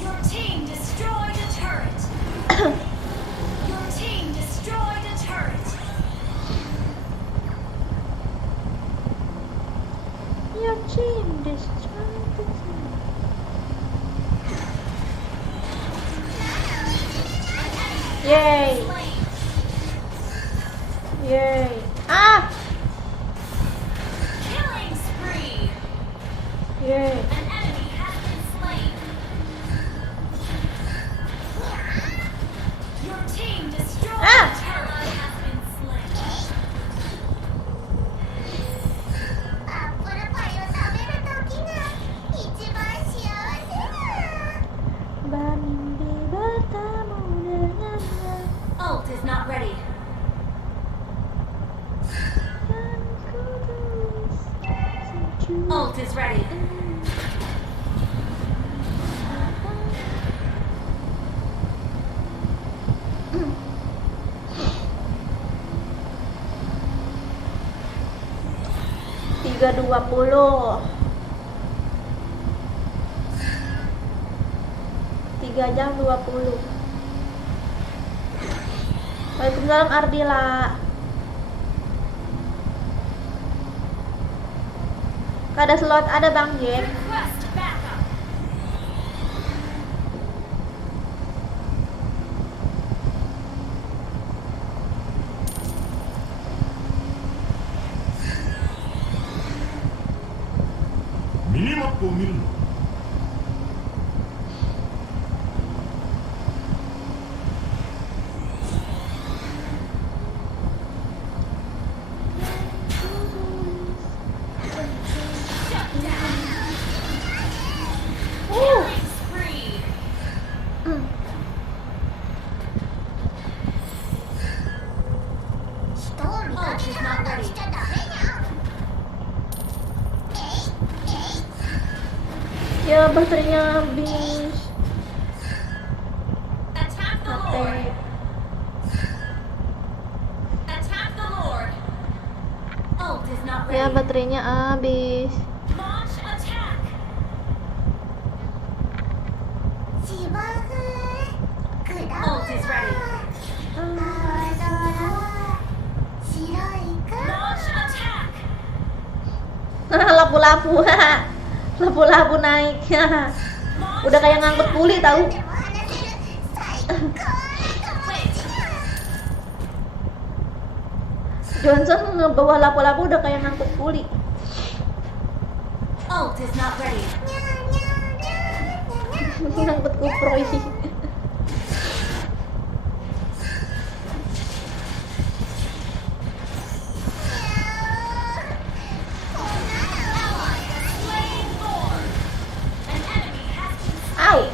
Your team destroyed a turret. Your team destroyed a turret. Your team destroyed the team. Yay! Slain. Yay! Ah! Killing spree. Yay! An enemy has been slain. Your team destroyed Ah! a turret. Has been slain. Bermimpi bertemu dengannya. Ult is not ready. Dan ku tulis sejuk. Ult is ready. Tiga 20. 3 jam 20. Waalaikumsalam Ardila. Ada slot ada Bang Jack. Request backup.を見るの Ya baterainya habis. Attack the Lord. Mati. Attack the Lord. Ult is not Ya ready. baterainya habis. Launch attack. 芝生果 Ult is ready. 物白いか Launch attack. Lapu-lapu. Lapu-lapu naik. Udah kayak ngangkut kuli tahu. でも話せる最高の友達や Johnson ngebawa lapu-lapu udah kayak ngangkut kuli. Ult is not ready. Ngangkut kuproy. An enemy has been Au.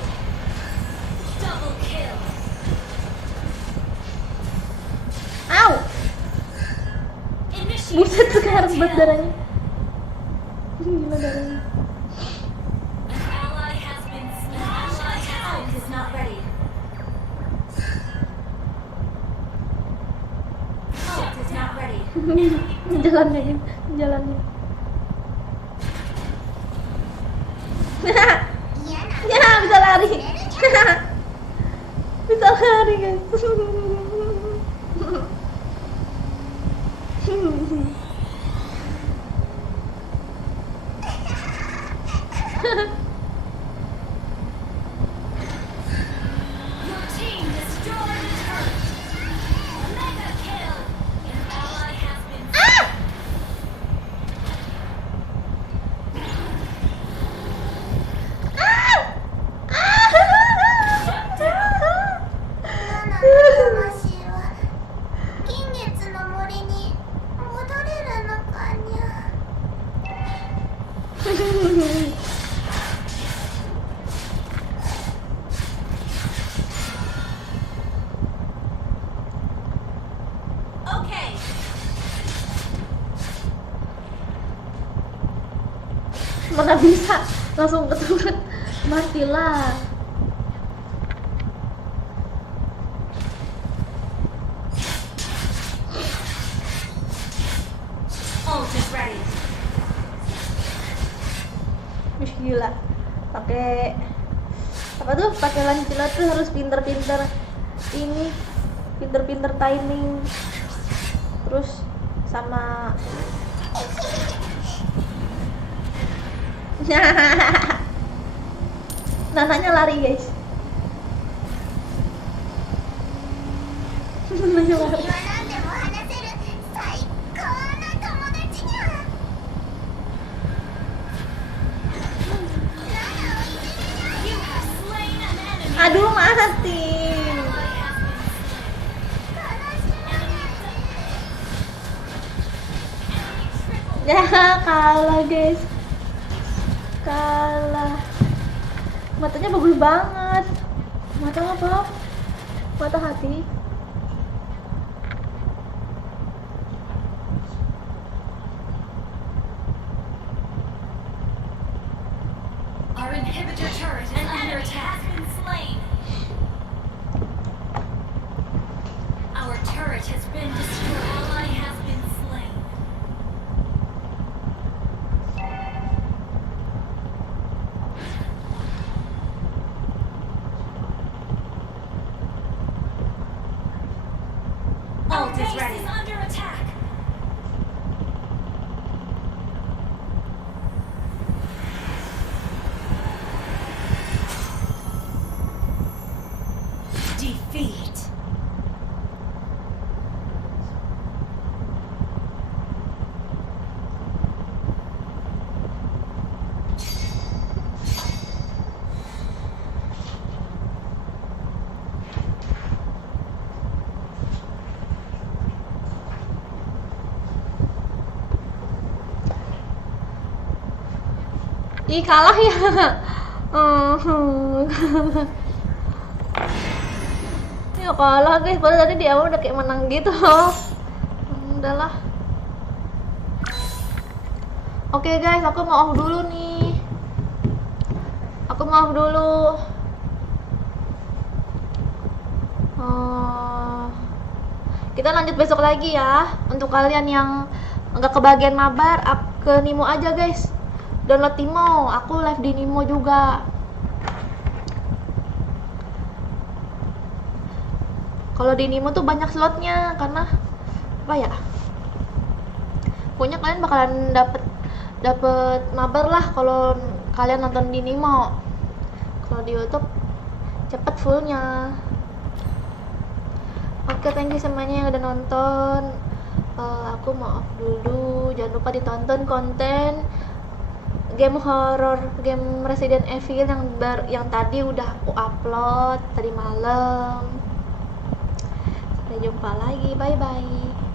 double kill. Au. Initiate Buset sekarang attack. buat darahnya. Gila darahnya. An ally has been slain. Ult is not ready. Ult is not ready. Jalannya, jalannya. 嫌な Ya bisa lari. Bisa lari guys. Your team destroyed the turret. Mega kill. An ally has been okay. Mana bisa langsung keturut, matilah. Ult is ready. Wih gila, pakai apa tuh, pakai Lancelot tuh harus pinter-pinter ini, pinter-pinter timing, terus sama Nananya lari guys. Nananya lari. 君は何でも話せる最高の友達にゃ You have slain an enemy. Aduh mati. Ally has been slain. Ya kalah guys, kalah. Matanya bagus banget. Mata apa? Mata hati. Our inhibitor turret is under attack. Has been slain. Our turret has been destroyed. Ally has been slain. Ult is ready. Is under attack. Defeat. Ih kalah ya. Ya kalah guys, padahal tadi di awal udah kayak menang gitu. Udahlah. Oke guys, aku mau off dulu nih. Aku maaf dulu. Kita lanjut besok lagi ya. Untuk kalian yang nggak kebagian mabar, ke Nimo aja guys. Download Nimo, aku live di Nimo juga. Kalau di Nimo tuh banyak slotnya, karena apa ya? Pokoknya kalian bakalan dapet mabar lah kalau kalian nonton di Nimo. Kalau di YouTube cepet fullnya. Oke, thank you semuanya yang udah nonton. Aku maaf dulu, jangan lupa ditonton konten game horror, game Resident Evil yang tadi udah aku upload tadi malam. Sampai jumpa lagi, bye bye.